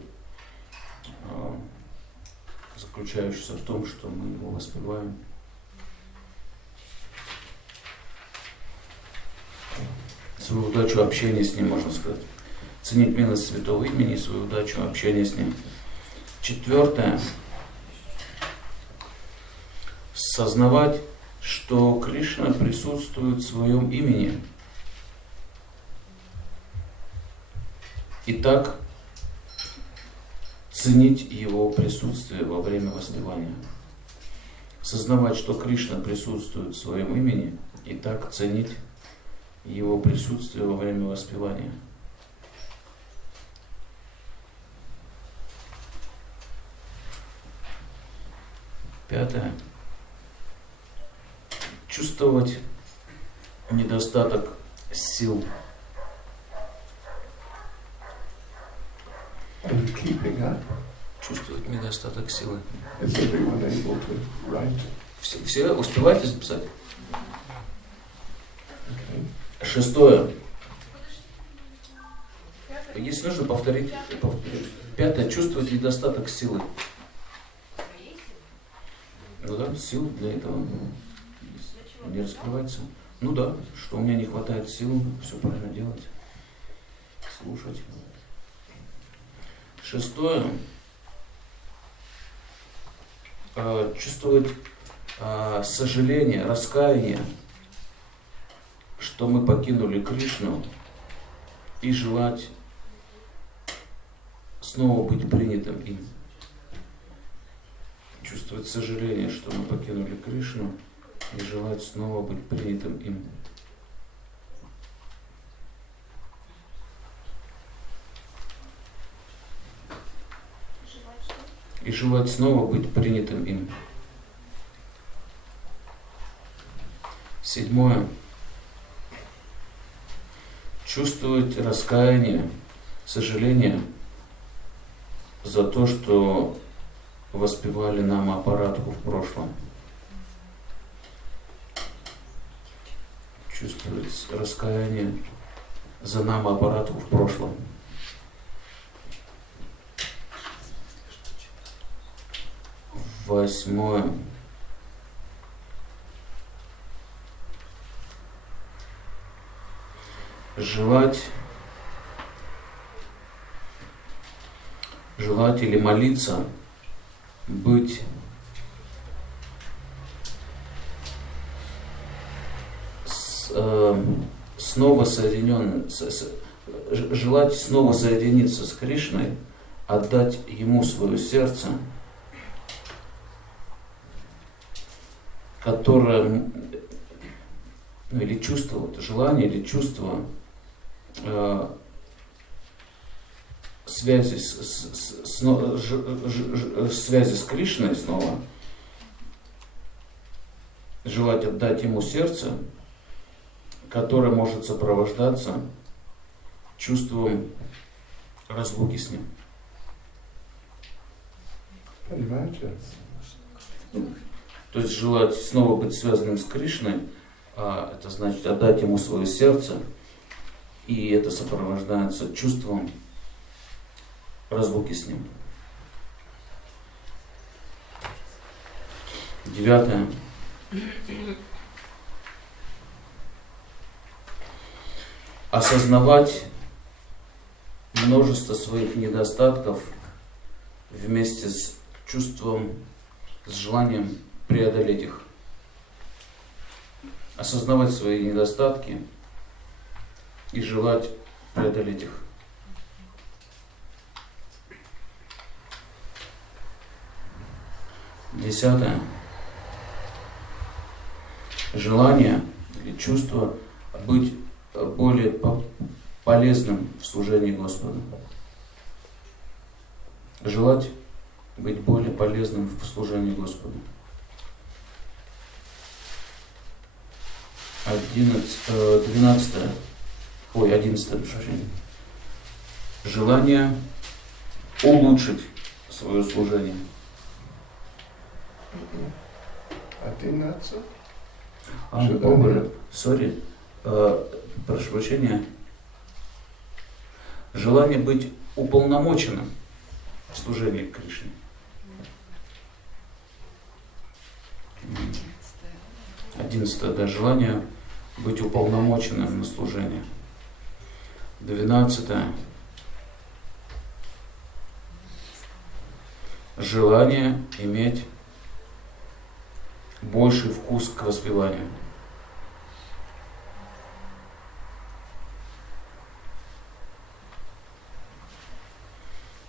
заключающуюся в том, что мы его воспеваем. Свою удачу общения с ним, можно сказать. Ценить милость святого имени и свою удачу общения с ним. Четвертое. Сознавать, что Кришна присутствует в своем имени. И так ценить его присутствие во время воспевания. Сознавать, что Кришна присутствует в своем имени, и так ценить его присутствие во время воспевания. Пятое. Чувствовать недостаток сил. Чувствовать недостаток силы. Все успеваете записать? Шестое. Если нужно, повторить. Пятое. Чувствовать недостаток силы. Ну да, сил для этого не раскрывается. Ну да, что у меня не хватает сил, все правильно делать. Слушать. Шестое. Чувствовать сожаление, раскаяние, что мы покинули Кришну, и желать снова быть принятым им. Чувствовать сожаление, что мы покинули Кришну, и желать снова быть принятым им. И желать снова быть принятым им. Седьмое. Чувствовать раскаяние, сожаление за то, что воспевали нам аппаратку в прошлом. Чувствовать раскаяние за нам аппаратку в прошлом. Восьмое. Желать или молиться быть снова желать снова соединиться с Кришной, отдать Ему свое сердце, которое, или чувство, вот, желание или чувство связи связи с Кришной снова, желать отдать Ему сердце, которое может сопровождаться чувством разлуки с Ним. Понимаете? То есть желать снова быть связанным с Кришной, это значит отдать Ему свое сердце, и это сопровождается чувством разлуки с Ним. 9. Осознавать множество своих недостатков вместе с чувством, с желанием преодолеть их. Осознавать свои недостатки и желать преодолеть их. 10. Желание или чувство быть более полезным в служении Господу. Желать быть более полезным в служении Господу. 11. Желание улучшить свое служение. 11. Прошу прощения. Желание быть уполномоченным в служении к Кришне. 11. Да, желание быть уполномоченным на служение. 12. Желание иметь больший вкус к воспеванию.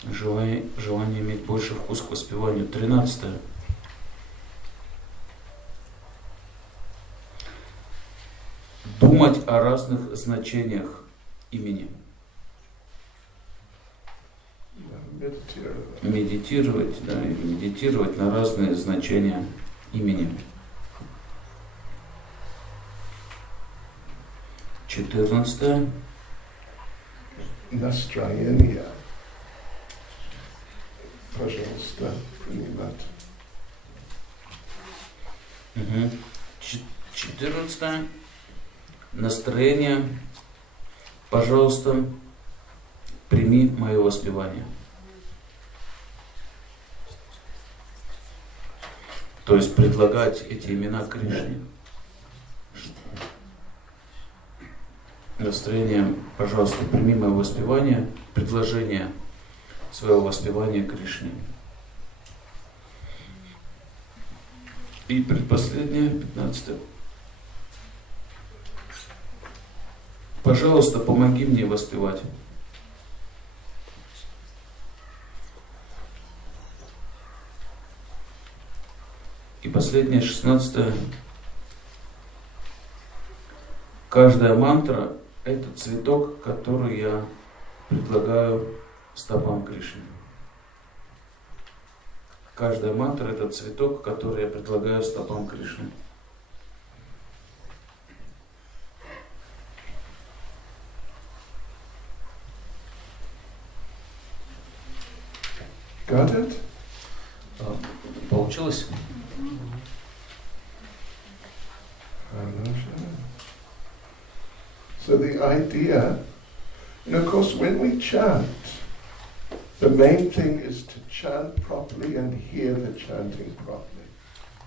'Желание иметь больше вкус к воспеванию'. 13. Думать о разных значениях имени. Медитировать, да, или медитировать на разные значения имени. 14. Настроение. Пожалуйста, принимать. 14. Настроение. Пожалуйста, прими мое воспевание. То есть предлагать эти имена Кришне. Настроение, пожалуйста, прими мое воспевание, предложение своего воспевания Кришне. И предпоследнее, 15. Пожалуйста, помоги мне воспевать. И последнее, 16. Каждая мантра – это цветок, который я предлагаю стопам Кришны. Каждая мантра – это цветок, который я предлагаю стопам Кришны. Got it? Получилось? So the idea, of course, when we chant, the main thing is to chant properly and hear the chanting properly.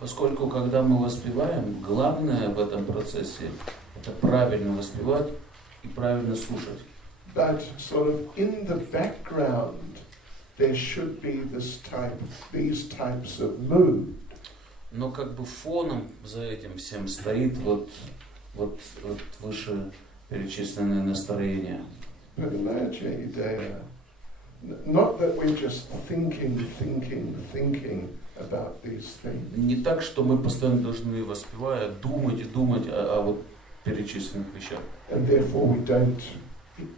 Поскольку, когда мы воспеваем, главное в этом процессе – это правильно воспевать и правильно слушать. But sort of in the background, there should be these types of mood. Но как бы фоном за этим всем стоит вот вот выше перечисленные настроения. Not that we're just thinking about these things. Не так, что мы постоянно должны, воспевая, думать и думать о вот перечисленных вещах. And therefore we don't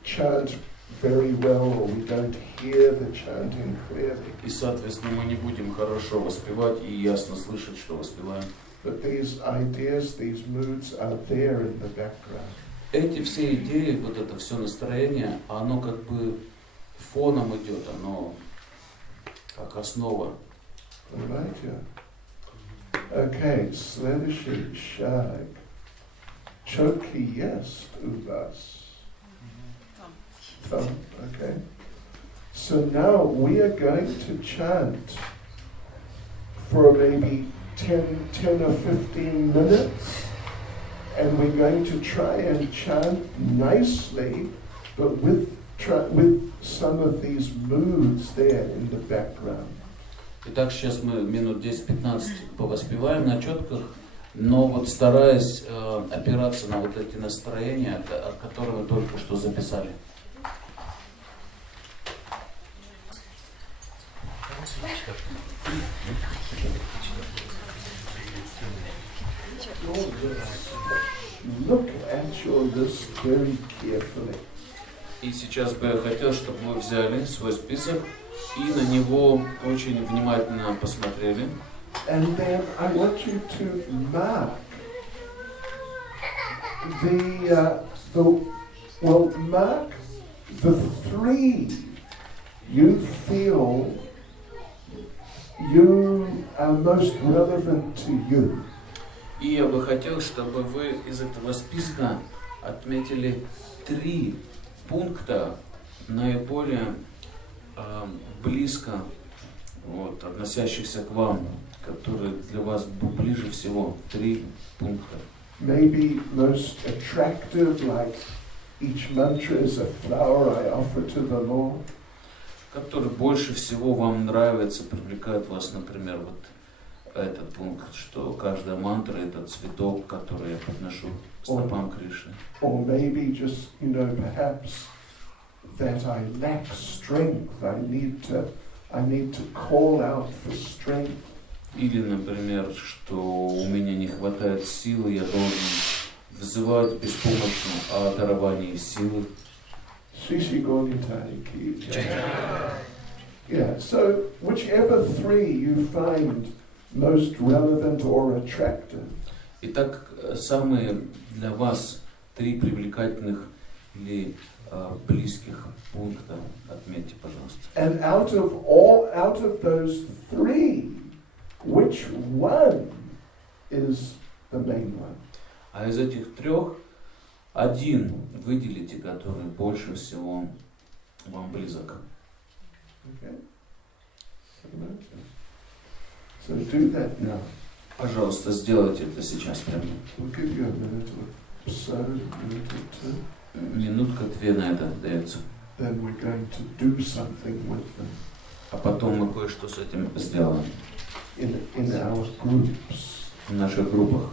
chant very well, or we don't hear the chanting clearly. И, соответственно, мы не будем хорошо воспевать и ясно слышать, что воспеваем. But these ideas, these moods are there in the background. Эти все идеи, вот это все настроение, оно как бы фоном идет, оно как основа. Right, yeah. Okay, следующий шаг. Choki есть у вас. Okay. So now we are going to chant for maybe 10 or 15 minutes, and we're going to try and chant nicely, but with some of these moods there in the background. Итак, сейчас мы минут 10-15 повоспеваем на четках, но вот стараясь опираться на вот эти настроения, которые мы только что записали. Look at your list very carefully. И сейчас бы я хотел, чтобы вы взяли свой список и на него очень внимательно посмотрели. And then I want you to mark mark the three you feel you are most relevant to you. И я бы хотел, чтобы вы из этого списка отметили 3 пункта наиболее близко, вот, относящихся к вам, которые для вас ближе всего. 3 пункта. Maybe most attractive, like each mantra is a flower I offer to the Lord. Который больше всего вам нравится, привлекает вас, например, вот этот пункт, что каждая мантра — это цветок, который я подношу стопам Кришны. Or maybe just, perhaps that I lack strength. I need to call out for strength. Или, например, что у меня не хватает силы, я должен взывать беспомощно о даровании силы. Yeah, so whichever 3 you find most relevant or attractive. Итак, самые для вас 3 привлекательных или близких пункта отметьте, пожалуйста. And out of those 3, which one is the main one? А из этих 3 один выделите, который больше всего вам близок. Okay. So do that now. Пожалуйста, сделайте это сейчас прямо. We'll give you a minute or so, a minute or 2. Минутка 2 на это дается. Then we're going to do something with them. А потом мы кое-что с этим сделаем. In our groups. В наших группах.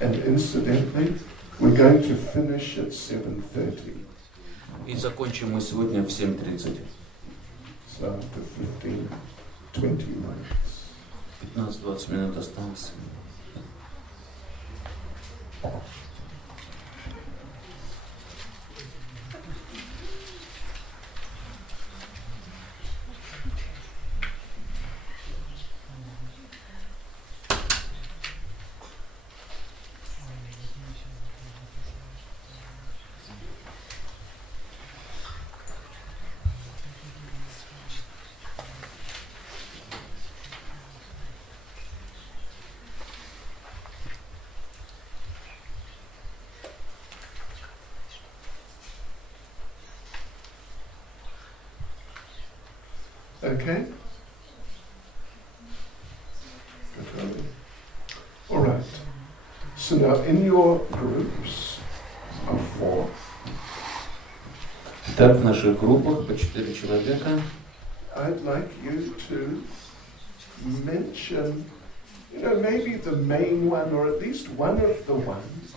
And incidentally, we're going to finish at 7:30. И закончим мы сегодня в 7:30. So after 15-20 minutes. 15-20 минут осталось. Okay? All right. So now in your groups of 4, Так, в наших группах по 4 человека. I'd like you to mention, maybe the main one or at least one of the ones.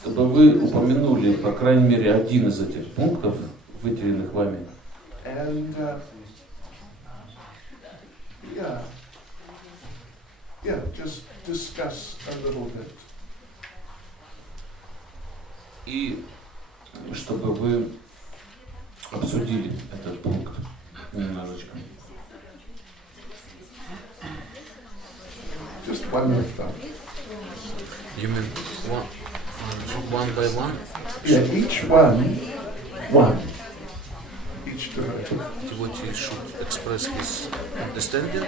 Чтобы вы упомянули, по крайней мере, один из этих пунктов, выделенных вами. And just discuss a little bit. И чтобы вы обсудили этот пункт немножечко. Just one of them. You mean one by one? Yeah, each one. Each devotee. What you should express his understanding?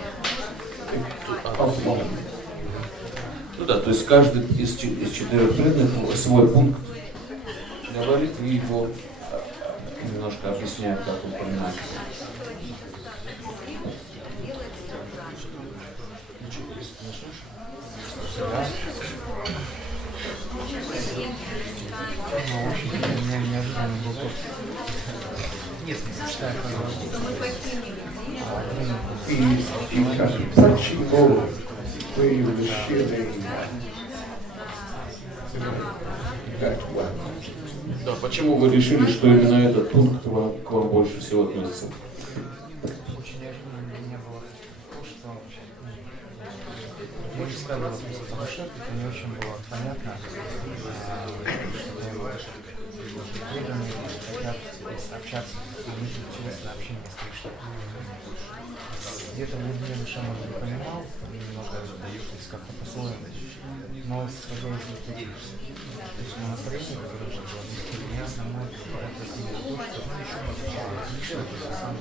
Of one. Ну да, то есть каждый из 4 преданных свой пункт говорит и его немножко объясняет, как он понимает. Да, почему вы решили, что именно этот пункт к вам больше всего относится? Очень неожиданно не было то, что я не ставила просто на шаг, это не очень было понятно. Преданные хотят общаться, они интересно общение с Кришной. Где-то в глубине душа, может быть, понимал, немного отдающись как-то по-своему, но сложилось не так. То есть настроение, которое уже было, я основное это то, что Кришна это сам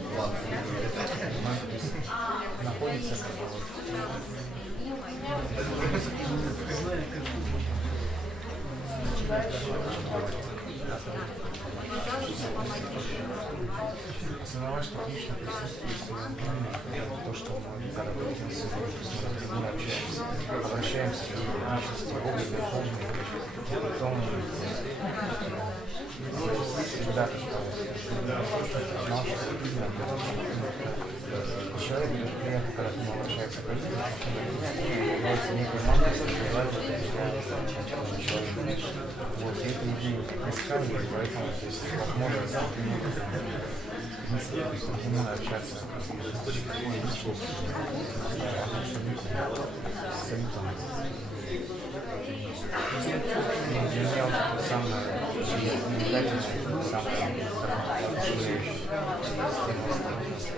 находится как бы вот. Осознавать, что Кришна присутствует в своем доме, то, что мы когда мы общаемся, обращаемся к личности Бога, Верховной, потом всегда знал, что человек приятно, когда к нему обращается к людям, является некой человек. Вот, и это идея искания, поэтому здесь возможность именно общаться с личностью, для меня вот самое увлекательное, самое вдохновляющее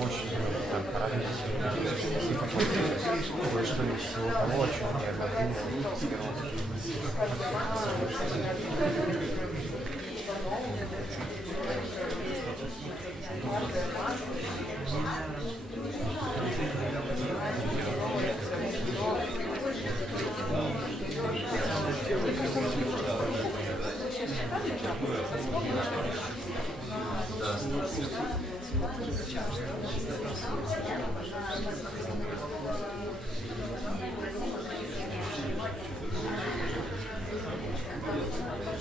очень радует кое-что из всего того, о чем я говорил с первого.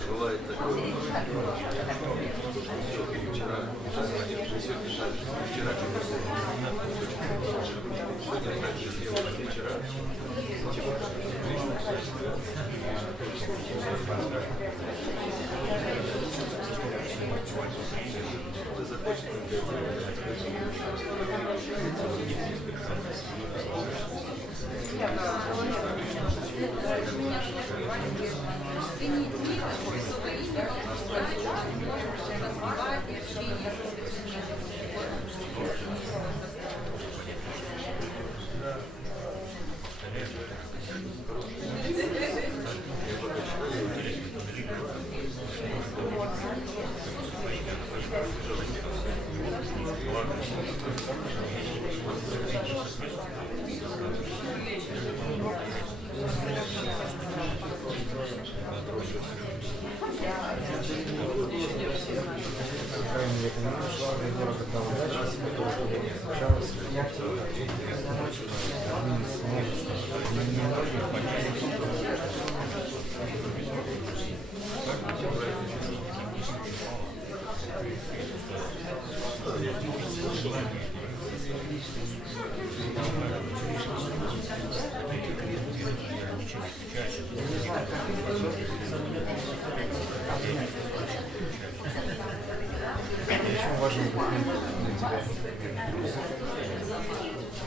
Бывает такое. Очень важен документ для тебя.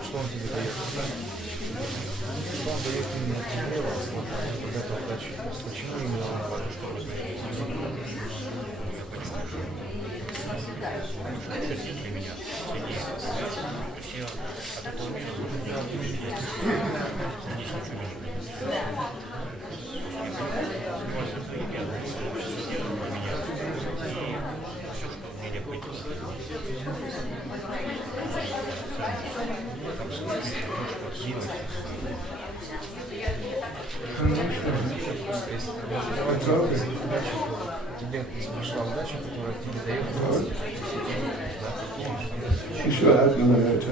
Что он тебе дает? Что он дает именно тебе, вот эту удачу? Почему именно он важен, чтобы тебе пришла удача, которая тебе дает Еще одну минуту.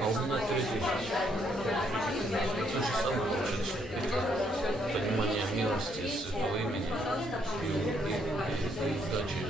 А у меня третий. То же самое, это понимание милости, святого имени и удачи.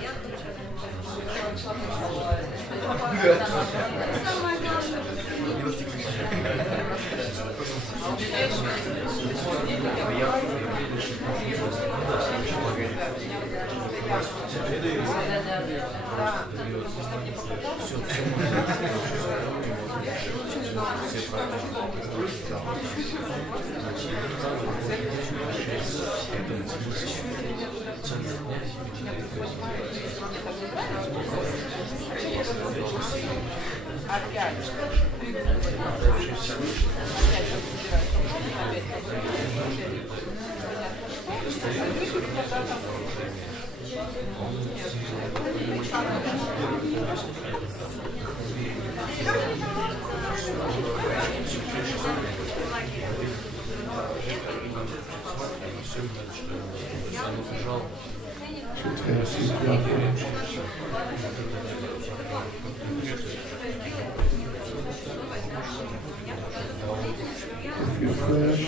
If you finish,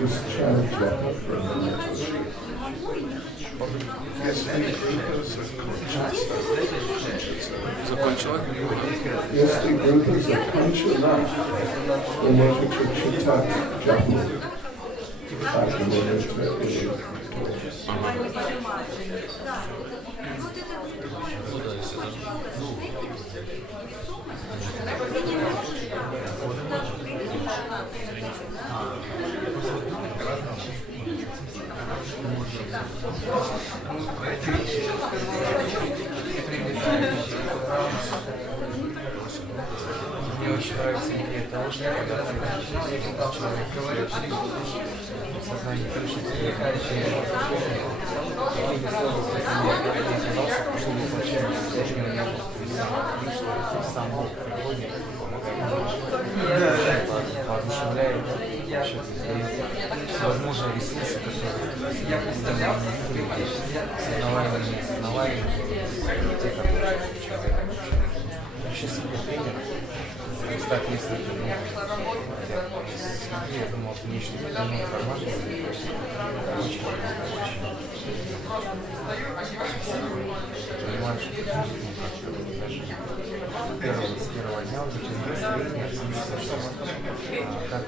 just chant Japa for a minute. Если группа закончена, вы можете читать Джапу. Так, вы можете Мне очень нравится идея того, что когда человек говорит, сознание пишет, чтобы случайно не было сам Бог в природе воодушевляет, возможные ресурсы, которые сознаваемые, неосознаваемые, те, которые человек вообще супер тренер. так, если я думал, что нечто информация, очень понимаешь, с первого дня уже через настроение оцениться, что как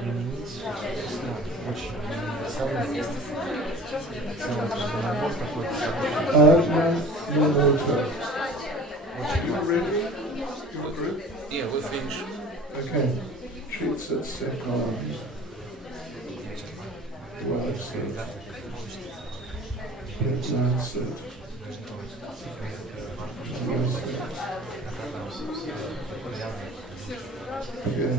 применить очень универсальный целый набор такой Yeah, we're finished. Okay. Treats it second. Words it. Presents it. Yeah.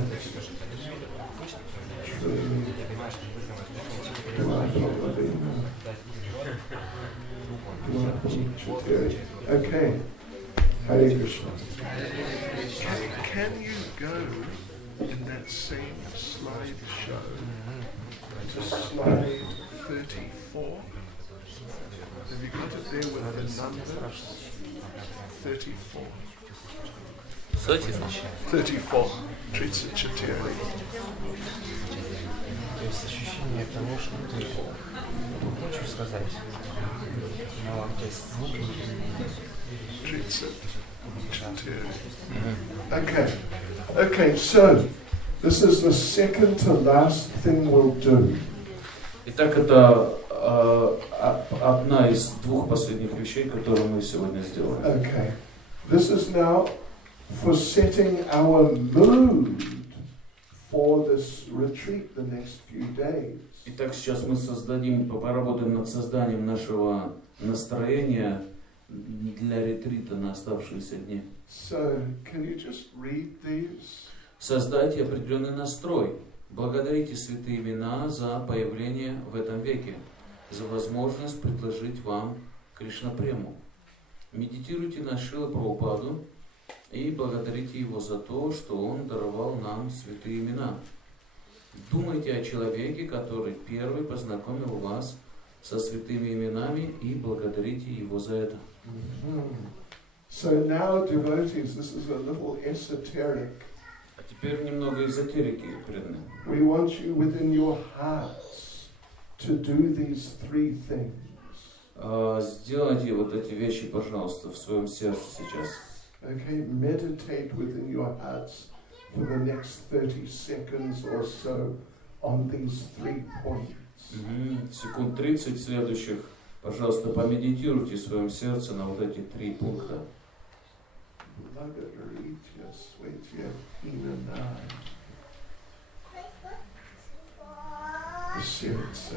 Okay. Hare Krishna. Can you go in that same slideshow to slide 34? Have you got it there with the numbers? 34. 34. Treats it Chaitanya. То есть ощущение того, что ты хочешь сказать, но то есть звук Treats it Chaitanya. Okay, so this is the second to last thing we'll do. Итак, это одна из двух последних вещей, которые мы сегодня сделаем. Okay, this is now for setting our mood for this retreat the next few days. Итак, сейчас мы поработаем над созданием нашего настроения для ретрита на оставшиеся дни. So, can you just read these? Создайте определенный настрой. Благодарите святые имена за появление в этом веке, за возможность предложить вам Кришна-прему. Медитируйте на Шрила Прабхупаду и благодарите его за то, что он даровал нам святые имена. Думайте о человеке, который первый познакомил вас со святыми именами, и благодарите его за это. So now, devotees, this is a little esoteric. А теперь немного эзотерики преданные. We want you within your hearts to do these three things. Сделайте вот эти вещи, пожалуйста, в своем сердце сейчас. Okay, meditate within your hearts for the next 30 seconds or so on these 3 points. Секунд 30 следующих, пожалуйста, помедитируйте в своем сердце на вот эти 3 пункта. Сердце.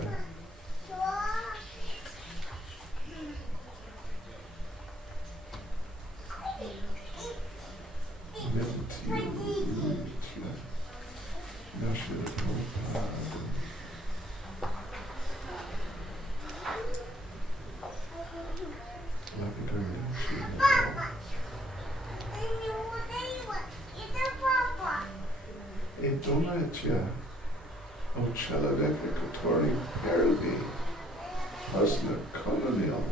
И думайте о человеке, который первый познакомил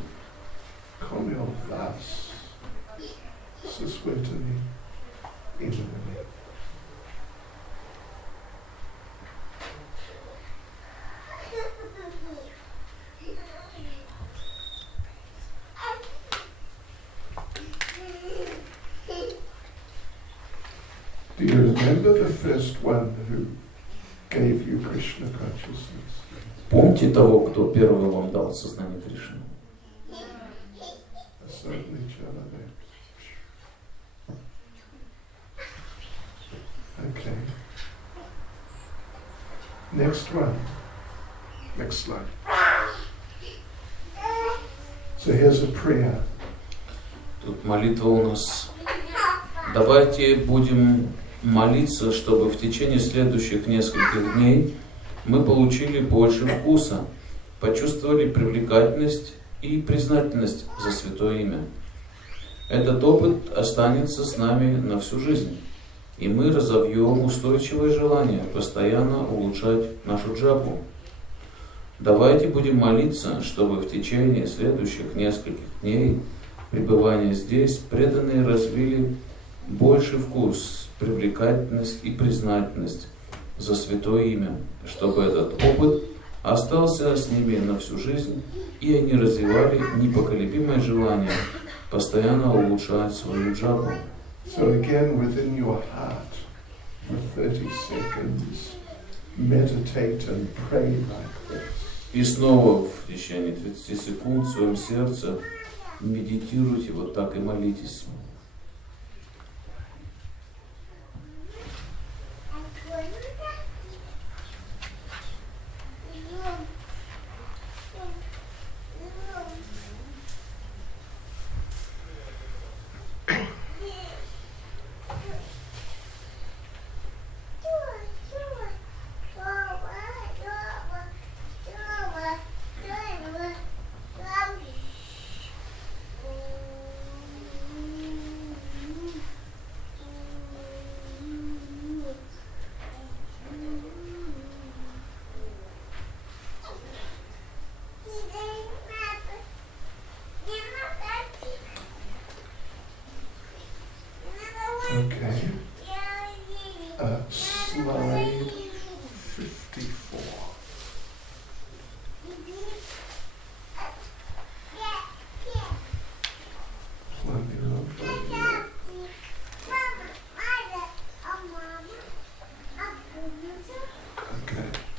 вас со святыми именами. Do you remember the first one who gave you Krishna consciousness? Помните того, кто первый вам дал сознание Кришны? Okay. Next one. Next slide. So here's a prayer. Тут молитва у нас. Давайте будем молиться, чтобы в течение следующих нескольких дней мы получили больше вкуса, почувствовали привлекательность и признательность за святое имя. Этот опыт останется с нами на всю жизнь, и мы разовьем устойчивое желание постоянно улучшать нашу джапу. Давайте будем молиться, чтобы в течение следующих нескольких дней пребывания здесь преданные развили больший вкус, привлекательность и признательность за святое имя, чтобы этот опыт остался с ними на всю жизнь, и они развивали непоколебимое желание постоянно улучшать свою джапу. So again, within your heart, for 30 seconds, meditate and pray like this. И снова в течение 30 секунд в своем сердце медитируйте вот так и молитесь. Okay. Slide 54.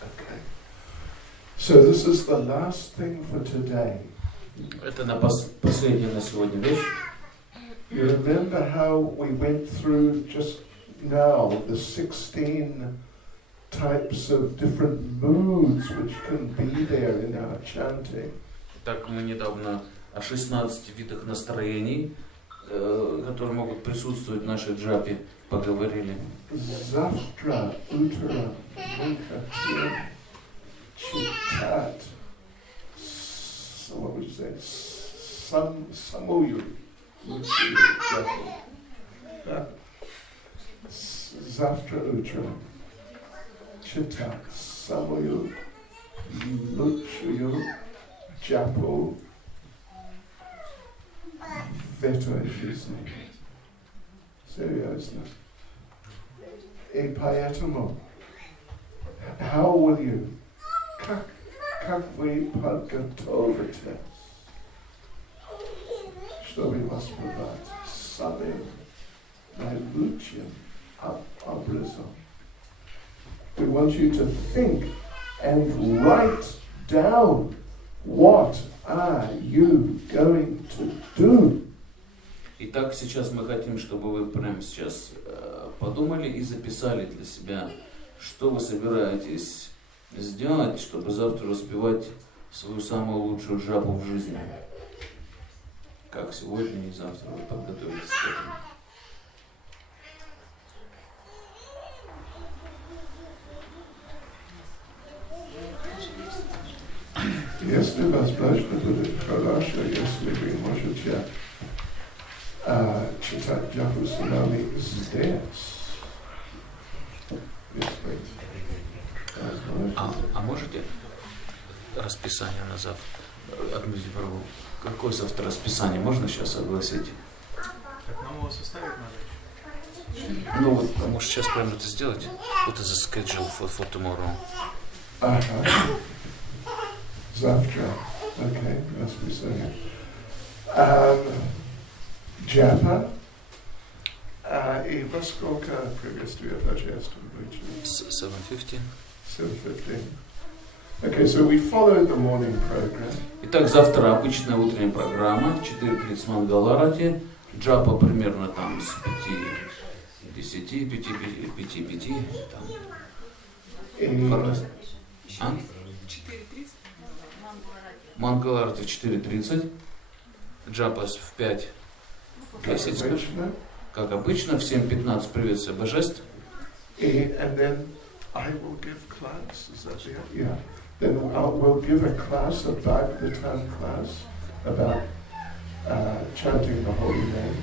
Okay. So this is the last thing for today. Это последняя на сегодня вещь. You remember how we went through just now the 16 types of different moods which can be there in our chanting. Так мы недавно о 16 видах настроений, которые могут присутствовать в нашей джапе, поговорили. Zavtra, Uttara, Mukhatir, Chitat. So what would you say? Samoyu. Zavtra, Uttara, Chitat, Samoyu, Luchuyu, Japo, Veto, Seriously. И поэтому, how will you, как вы подготовитесь, чтобы воспевать самым наилучшим образом? We want you to think and write down what are you going to do. Итак, сейчас мы хотим, чтобы вы прямо сейчас подумали и записали для себя, что вы собираетесь сделать, чтобы завтра распевать свою самую лучшую джапу в жизни. Как сегодня и завтра вы подготовитесь к этому. Если возможно будет хорошо, если вы можете читать джапу Свами здесь. Если возможно. А можете расписание на завтра? Какое завтра расписание? Можно сейчас огласить? Так нам его составить надо? Ну вот, а может сейчас прямо это сделать? What is the schedule for tomorrow? Ага. Завтра. Окей, расписание. Джапа. И во сколько приветствует Божественную Личность? 7:50. 7:15. Okay, so we follow the morning program. Итак, завтра обычная утренняя программа, 4:30 Мангаларати, джапа примерно там с 5:10, 5:05, там. А? 4:30. Мангаларати в 4:30, джапа в 5:10, скажем. Как обычно, в 7:15 приветствие божеств. And then I will give class, is that it? Yeah. Then we'll give a class, a Bhagavatam class, about chanting the holy name.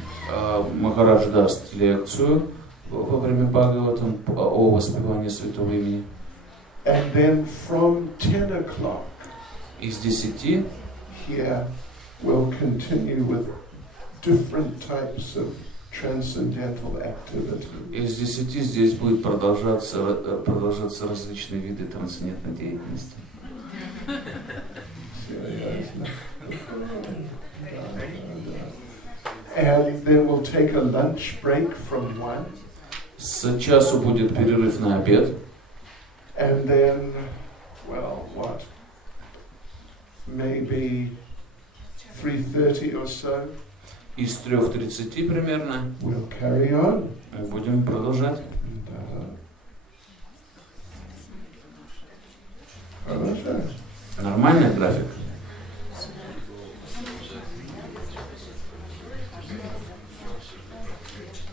Махарадж даст лекцию во время Бхагаватам о воспевании святого имени. And then from 10 o'clock, Из 10 here we'll continue with different types of transcendental activity. Из 10 здесь будет продолжаться различные виды трансцендентной деятельности. And then we'll take a lunch break from 1. С часу будет перерыв на обед. And then, well, what? Maybe 3:30 or so. Из 3:30 примерно We'll carry on. мы будем продолжать. Хорошо. Нормальный график.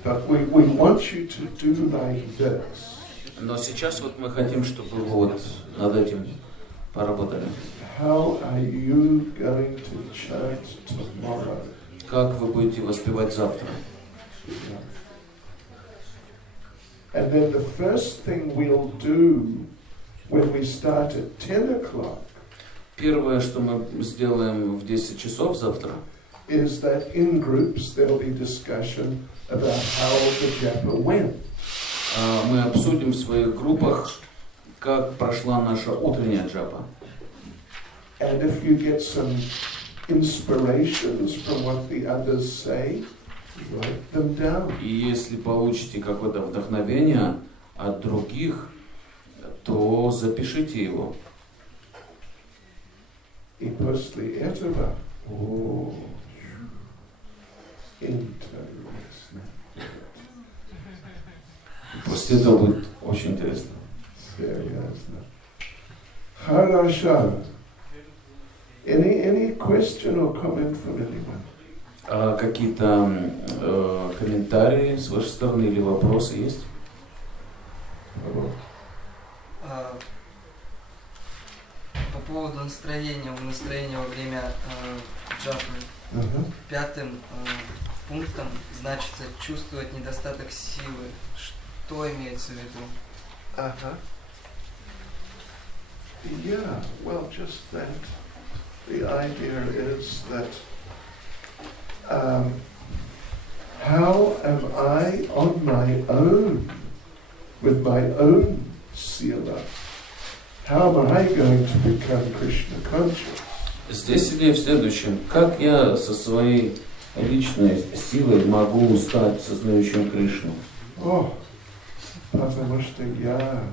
But we want you to do like this. Но сейчас вот мы хотим, чтобы вы вот над этим поработали. How are you going to chant tomorrow? Как вы будете воспевать завтра? And then the first thing we'll do when we start at 10 o'clock Первое, что мы сделаем в 10 часов завтра, is that in groups there'll be discussion about how the Japa went. мы обсудим в своих группах, как прошла наша утренняя джапа. And if you get some inspirations from what the others say, write them down. И если получите какое-то вдохновение от других, то запишите его. И после этого, интересно. После этого будет очень интересно. Серьезно. Хорошо. Any question or comment from anyone? Какие-то комментарии с вашей стороны или вопросы есть? По поводу настроения во время джапы. Пятым пунктом значится чувствовать недостаток силы. Что имеется в виду? Yeah, well, just that. The idea is that how am I on my own, with my own sila? How am I going to become Krishna conscious? Здесь идея в следующем. Как я со своей личной силой могу стать сознающим Кришну? Потому что я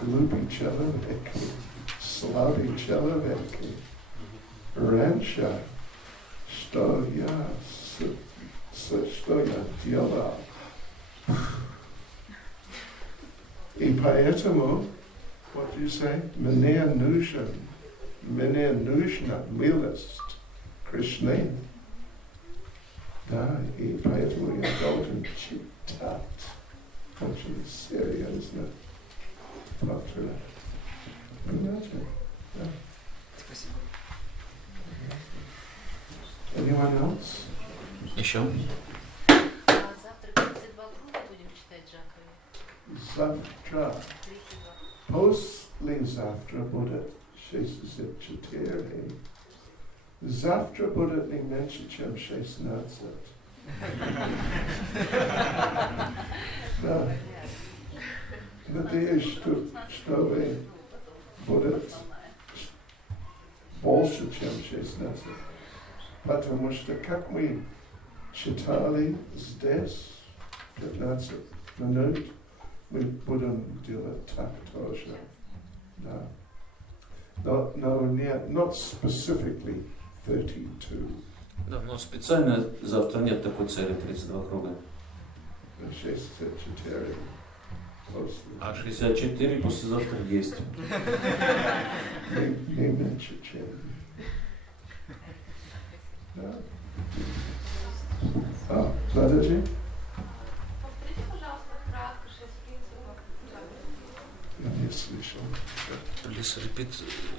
глупый человек, слабый человек. Раньше, что я делал? И поэтому, what do you say? Мне нужна милость Кришны. Да, и поэтому я должен читать. Очень серьезно. Понимаете? Да. Спасибо. Anyone else? Еще? Завтра 32 круга будем читать джапы. Завтра. Послезавтра будет 64. Завтра будет не меньше, чем 16. Да. Надеюсь, что вы будет больше, чем 16. Потому что, как мы читали здесь 15 минут, мы будем делать так тоже. Да. Но нет, not specifically 32. Да, но специально завтра нет такой цели 32 круга. 64. А 64 послезавтра есть. Не меньше, чем. Да. Подожди. Повторите, пожалуйста, кратко 6 принципов джапы. Я не слышал. Please repeat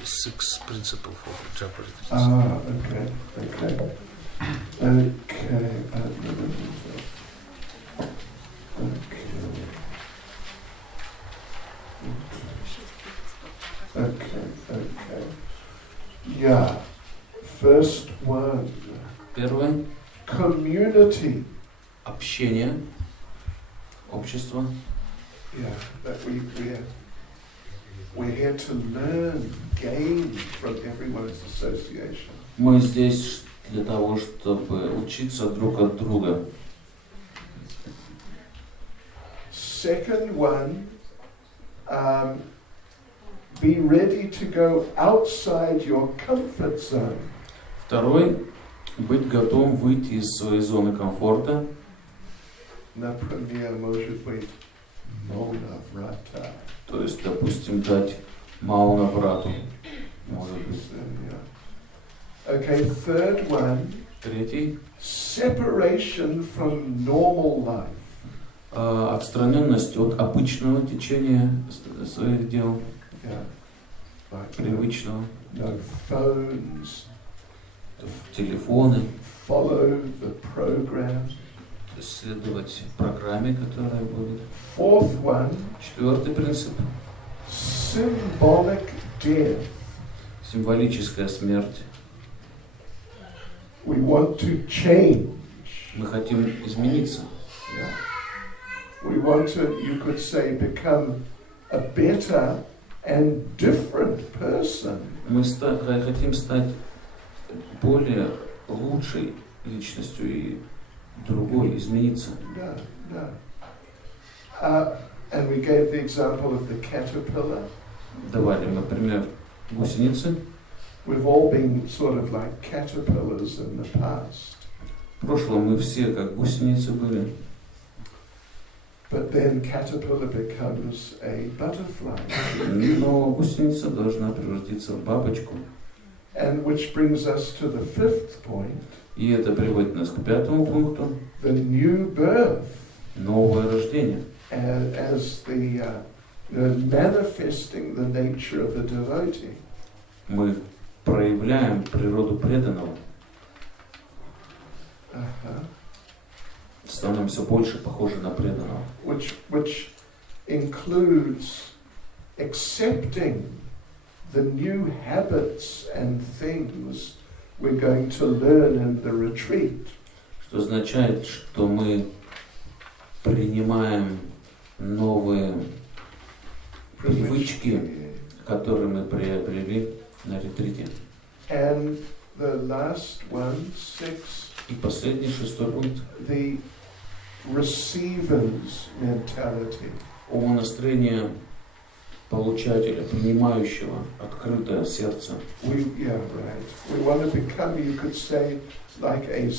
6 principles of Japa Retrits. Okay. Okay. Yeah. First one. Первое. Community. Общение. течение общества. Yeah, that we're here to learn, gain from everyone's association. Мы здесь для того, чтобы учиться друг от друга. Second one, be ready to go outside your comfort zone. Второй, быть готовым выйти из своей зоны комфорта. Например, может быть, Maunavrata. То есть, допустим, дать Маунаврату. Может быть. Okay, third one. Третий. Separation from normal life. Отстраненность от обычного течения своих дел. Yeah. Like Привычного. No phones. Телефоны. Follow the program. Следовать программе, которая будет. Fourth one. Четвертый принцип. Symbolic death. Символическая смерть. We want to change. Мы хотим измениться. Yeah. We want to, you could say, become a better and different person. Мы хотим стать более лучшей личностью и другой, измениться. No, no. And we gave the example of the caterpillar. Давали мы пример гусеницы. We've all been sort of like caterpillars in the past. В прошлом мы все как гусеницы были. But then caterpillar becomes a butterfly. Но гусеница должна превратиться в бабочку. And which brings us to the fifth point. И это приводит нас к пятому пункту. The new birth. Новое рождение. As the manifesting the nature of the devotee. Мы проявляем природу преданного. Становимся больше похожи на преданного. Which includes accepting the new habits and things we're going to learn in the retreat. Что означает, что мы принимаем новые привычки, которые мы приобрели на ретрите. And the last one, 6. И последний, шестой пункт. The receiver's mentality. Умонастроение получателя, принимающего, открытое сердце. We want to become, you could say, like a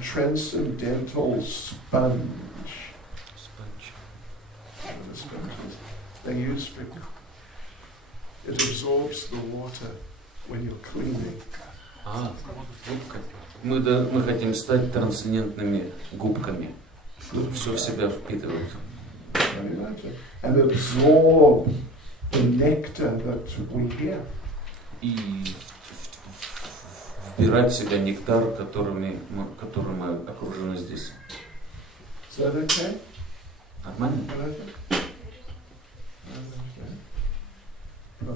transcendental sponge. They use it absorbs the water when you're cleaning. Мы хотим стать трансцендентными губками. Все в себя впитывают. And absorb the nectar that we hear. И вбирать в себя нектар, которым мы окружены здесь. Is that okay? Нормально? Не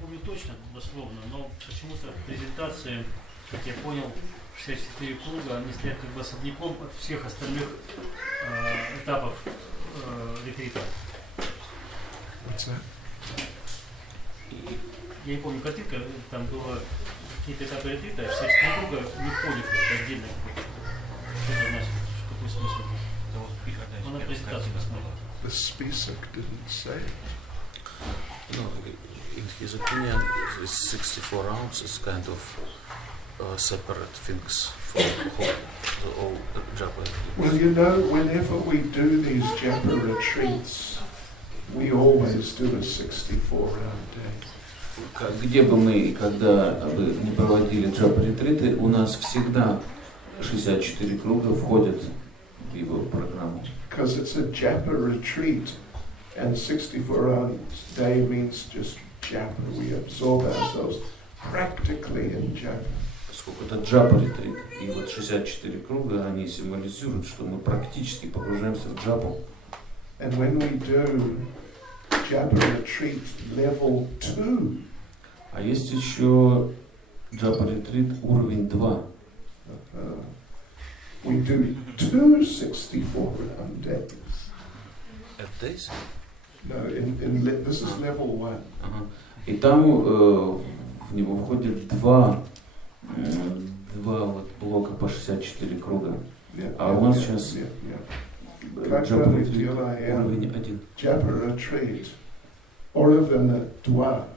помню точно, дословно, но почему-то в презентации, как я понял, 64 круга, они стоят как бы особняком от всех остальных этапов ретрита. Я не помню картинка, там было какие-то этапы ретрита, 64 круга не входит отдельно. Что это значит? Какой смысл? Ну, на презентацию посмотрел. The список didn't say. No, in his opinion, the 64 rounds is kind of separate things from the whole Japa. Well, you know, whenever we do these Japa retreats, we always do a 64-round day. Где бы мы и когда бы не проводили Джапа Ретриты, у нас всегда 64 круга входят в его программу. Because it's a Japa retreat, and 64-round day means just Japa. We absorb ourselves practically in Japa. Поскольку это Джапа Ретрит, и вот 64 круга, они символизируют, что мы практически погружаемся в Джапу. And when we do Japa retreat level 2, а есть еще Джапа Ретрит уровень 2. We do 264 round days. At days? No, this is level 1. Ага. И там в него входит два вот блока по 64 круга. А у нас сейчас Джапа Ретрит уровень 1. Джапа Ретрит уровень 2.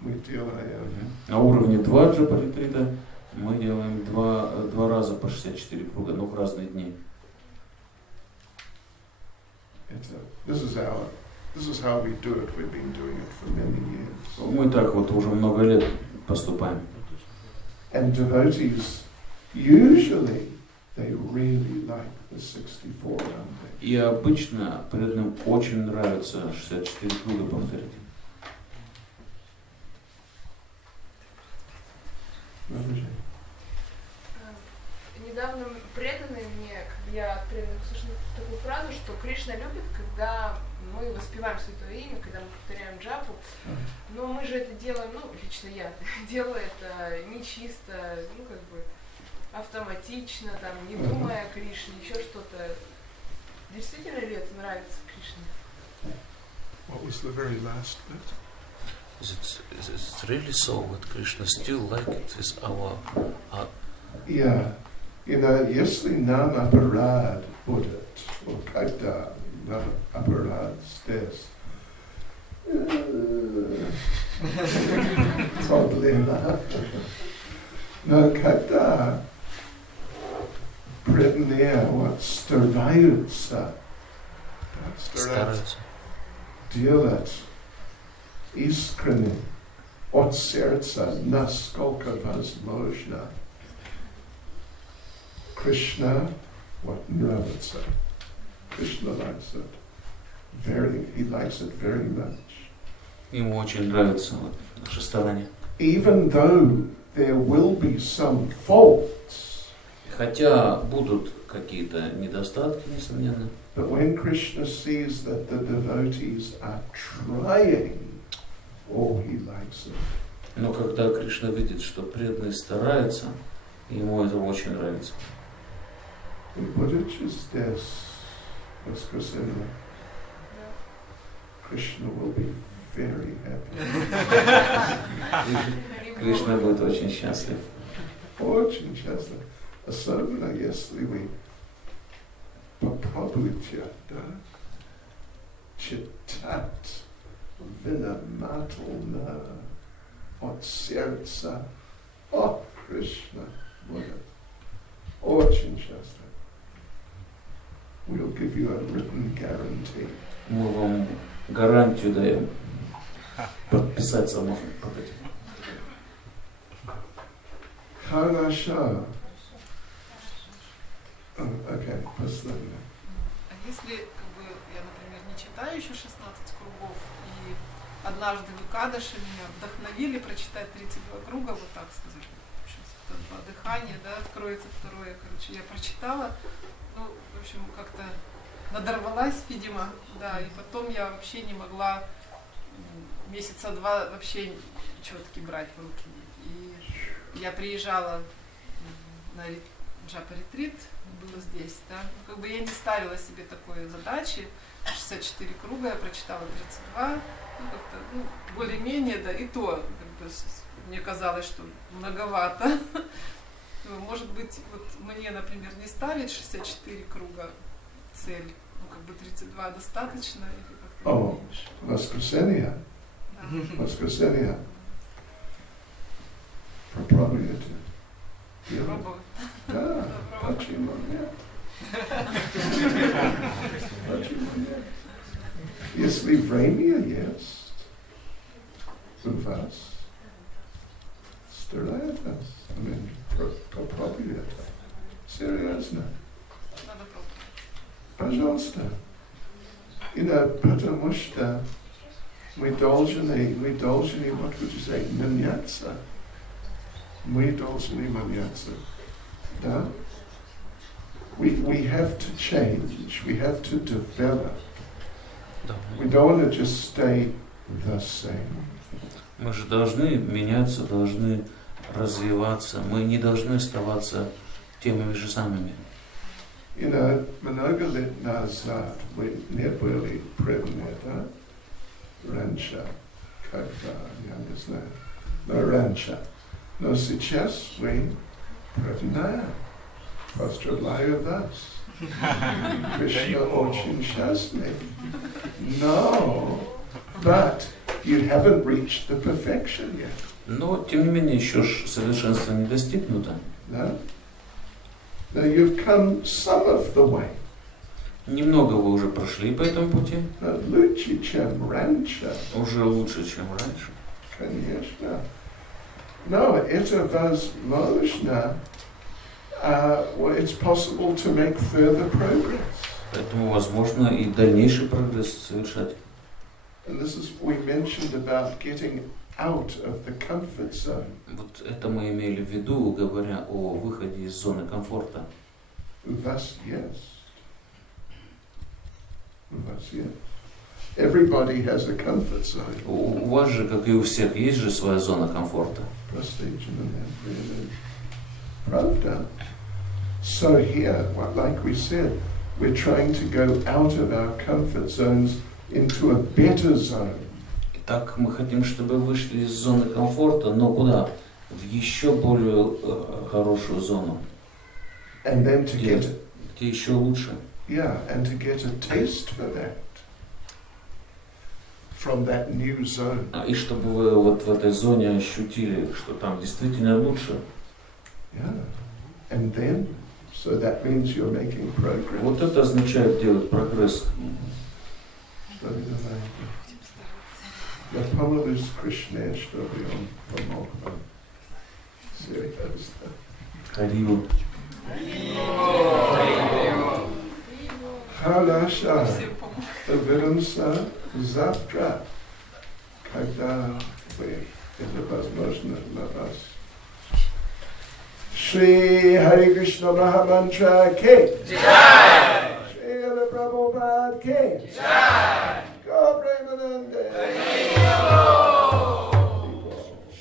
Мы делаем. На уровне 2 Джапа Ретрита мы делаем два раза по 64 круга, но в разные дни. This is how we do it. We've been doing it for many years. Мы так вот уже много лет поступаем. And devotees usually they really like the 64 round. И обычно преданным очень нравится 64 круга повторить. Недавно преданные мне, я от преданных услышала такую фразу, что Кришна любит, когда мы воспеваем Святое Имя, когда мы повторяем джапу, но мы же это делаем, лично я делаю это не чисто, автоматично, там, не думая о Кришне, еще что-то. Действительно ли это нравится Кришне? What was the very last bit? Is it really so that Krishna still like it with our... Yeah. Если нам аппарат будет, когда нам аппарат здесь, проблема. Но когда преданные стараются делать искренне от сердца, насколько возможно, Krishna, what nravится. Krishna likes it. He likes it very much. Ему очень нравится наше старание. Even though there will be some faults. Хотя будут какие-то недостатки, несомненно. But when Krishna sees that the devotees are trying, he likes it. Но когда Кришна видит, что преданные стараются, ему это очень нравится. Krishna will be very happy. Кришна будет очень счастлив. Очень счастлив. Особенно если вы попробуете, читать внимательно от сердца. Krishna будет очень счастлив. We'll give you a written guarantee. Мы вам гарантию даем. Подписаться можно под этим. Хорошо. Окей, последний. А если, я, например, не читаю еще 16 кругов, и однажды в Экадаши меня вдохновили прочитать 32 круга, вот так сказать, два дыхания, откроется второе, я прочитала, в общем, как-то надорвалась, видимо, и потом я вообще не могла месяца 2 вообще четки брать в руки. И я приезжала на Джапа Ретрит, было здесь, я не ставила себе такой задачи, 64 круга, я прочитала 32, более-менее, и то, мне казалось, что многовато. Может быть, мне, например, не ставить 64 круга цель, 32 достаточно, или как-то. Воскресенье. Воскресенье. Попробуйте. Пробовать. Да, почему нет? Почему нет? Если время есть у вас, старайтесь. Попробуйте. Серьезно. Надо пробовать. Пожалуйста. Потому что мы должны, what would you say, меняться. Мы должны меняться. Да? We have to change. We have to develop. We don't want to just stay the same. Мы же должны меняться, должны развиваться. Мы не должны оставаться теми же самыми. You know, много лет назад мы не были предметы раньше, когда, я не знаю, но раньше. Но сейчас вы предметы. Поздравляю вас. Krishna очень счастлив. No, but you haven't reached the perfection yet. Но, тем не менее, еще ж совершенство не достигнуто. No? Now you've come some of the way. Немного вы уже прошли по этому пути. Лучше, чем раньше. Уже лучше, чем раньше. Конечно. Но это возможно. It's possible to make further progress. Поэтому возможно и дальнейший прогресс совершать. And this is we mentioned about getting out of the comfort zone. Вот это мы имели в виду, говоря о выходе из зоны комфорта. У вас есть. Everybody has a comfort zone. У вас же, как и у всех, есть же своя зона комфорта. Правда? So here, like we said, we're trying to go out of our comfort zones into a better zone. Итак, мы хотим, чтобы вышли из зоны комфорта, но куда? В еще более хорошую зону. And then to где get еще лучше. Yeah, and to get a taste for that from that new zone. И чтобы вы вот в этой зоне ощутили, что там действительно лучше. Yeah, and then, so that means you're making progress. Вот это означает делать прогресс. Я помолюсь Кришне, чтобы он помог вам. Серьезно. Харил. Хорошо. Увидимся завтра, когда это возможно для вас. Шри Хари Кришна Махамантра ке. Джай. Шри Ала Прабхупад ке. Джай. Гопремананде.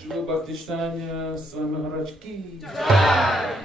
Шри Бхакти Чайтанья, Свами Махараджем ки. Джай.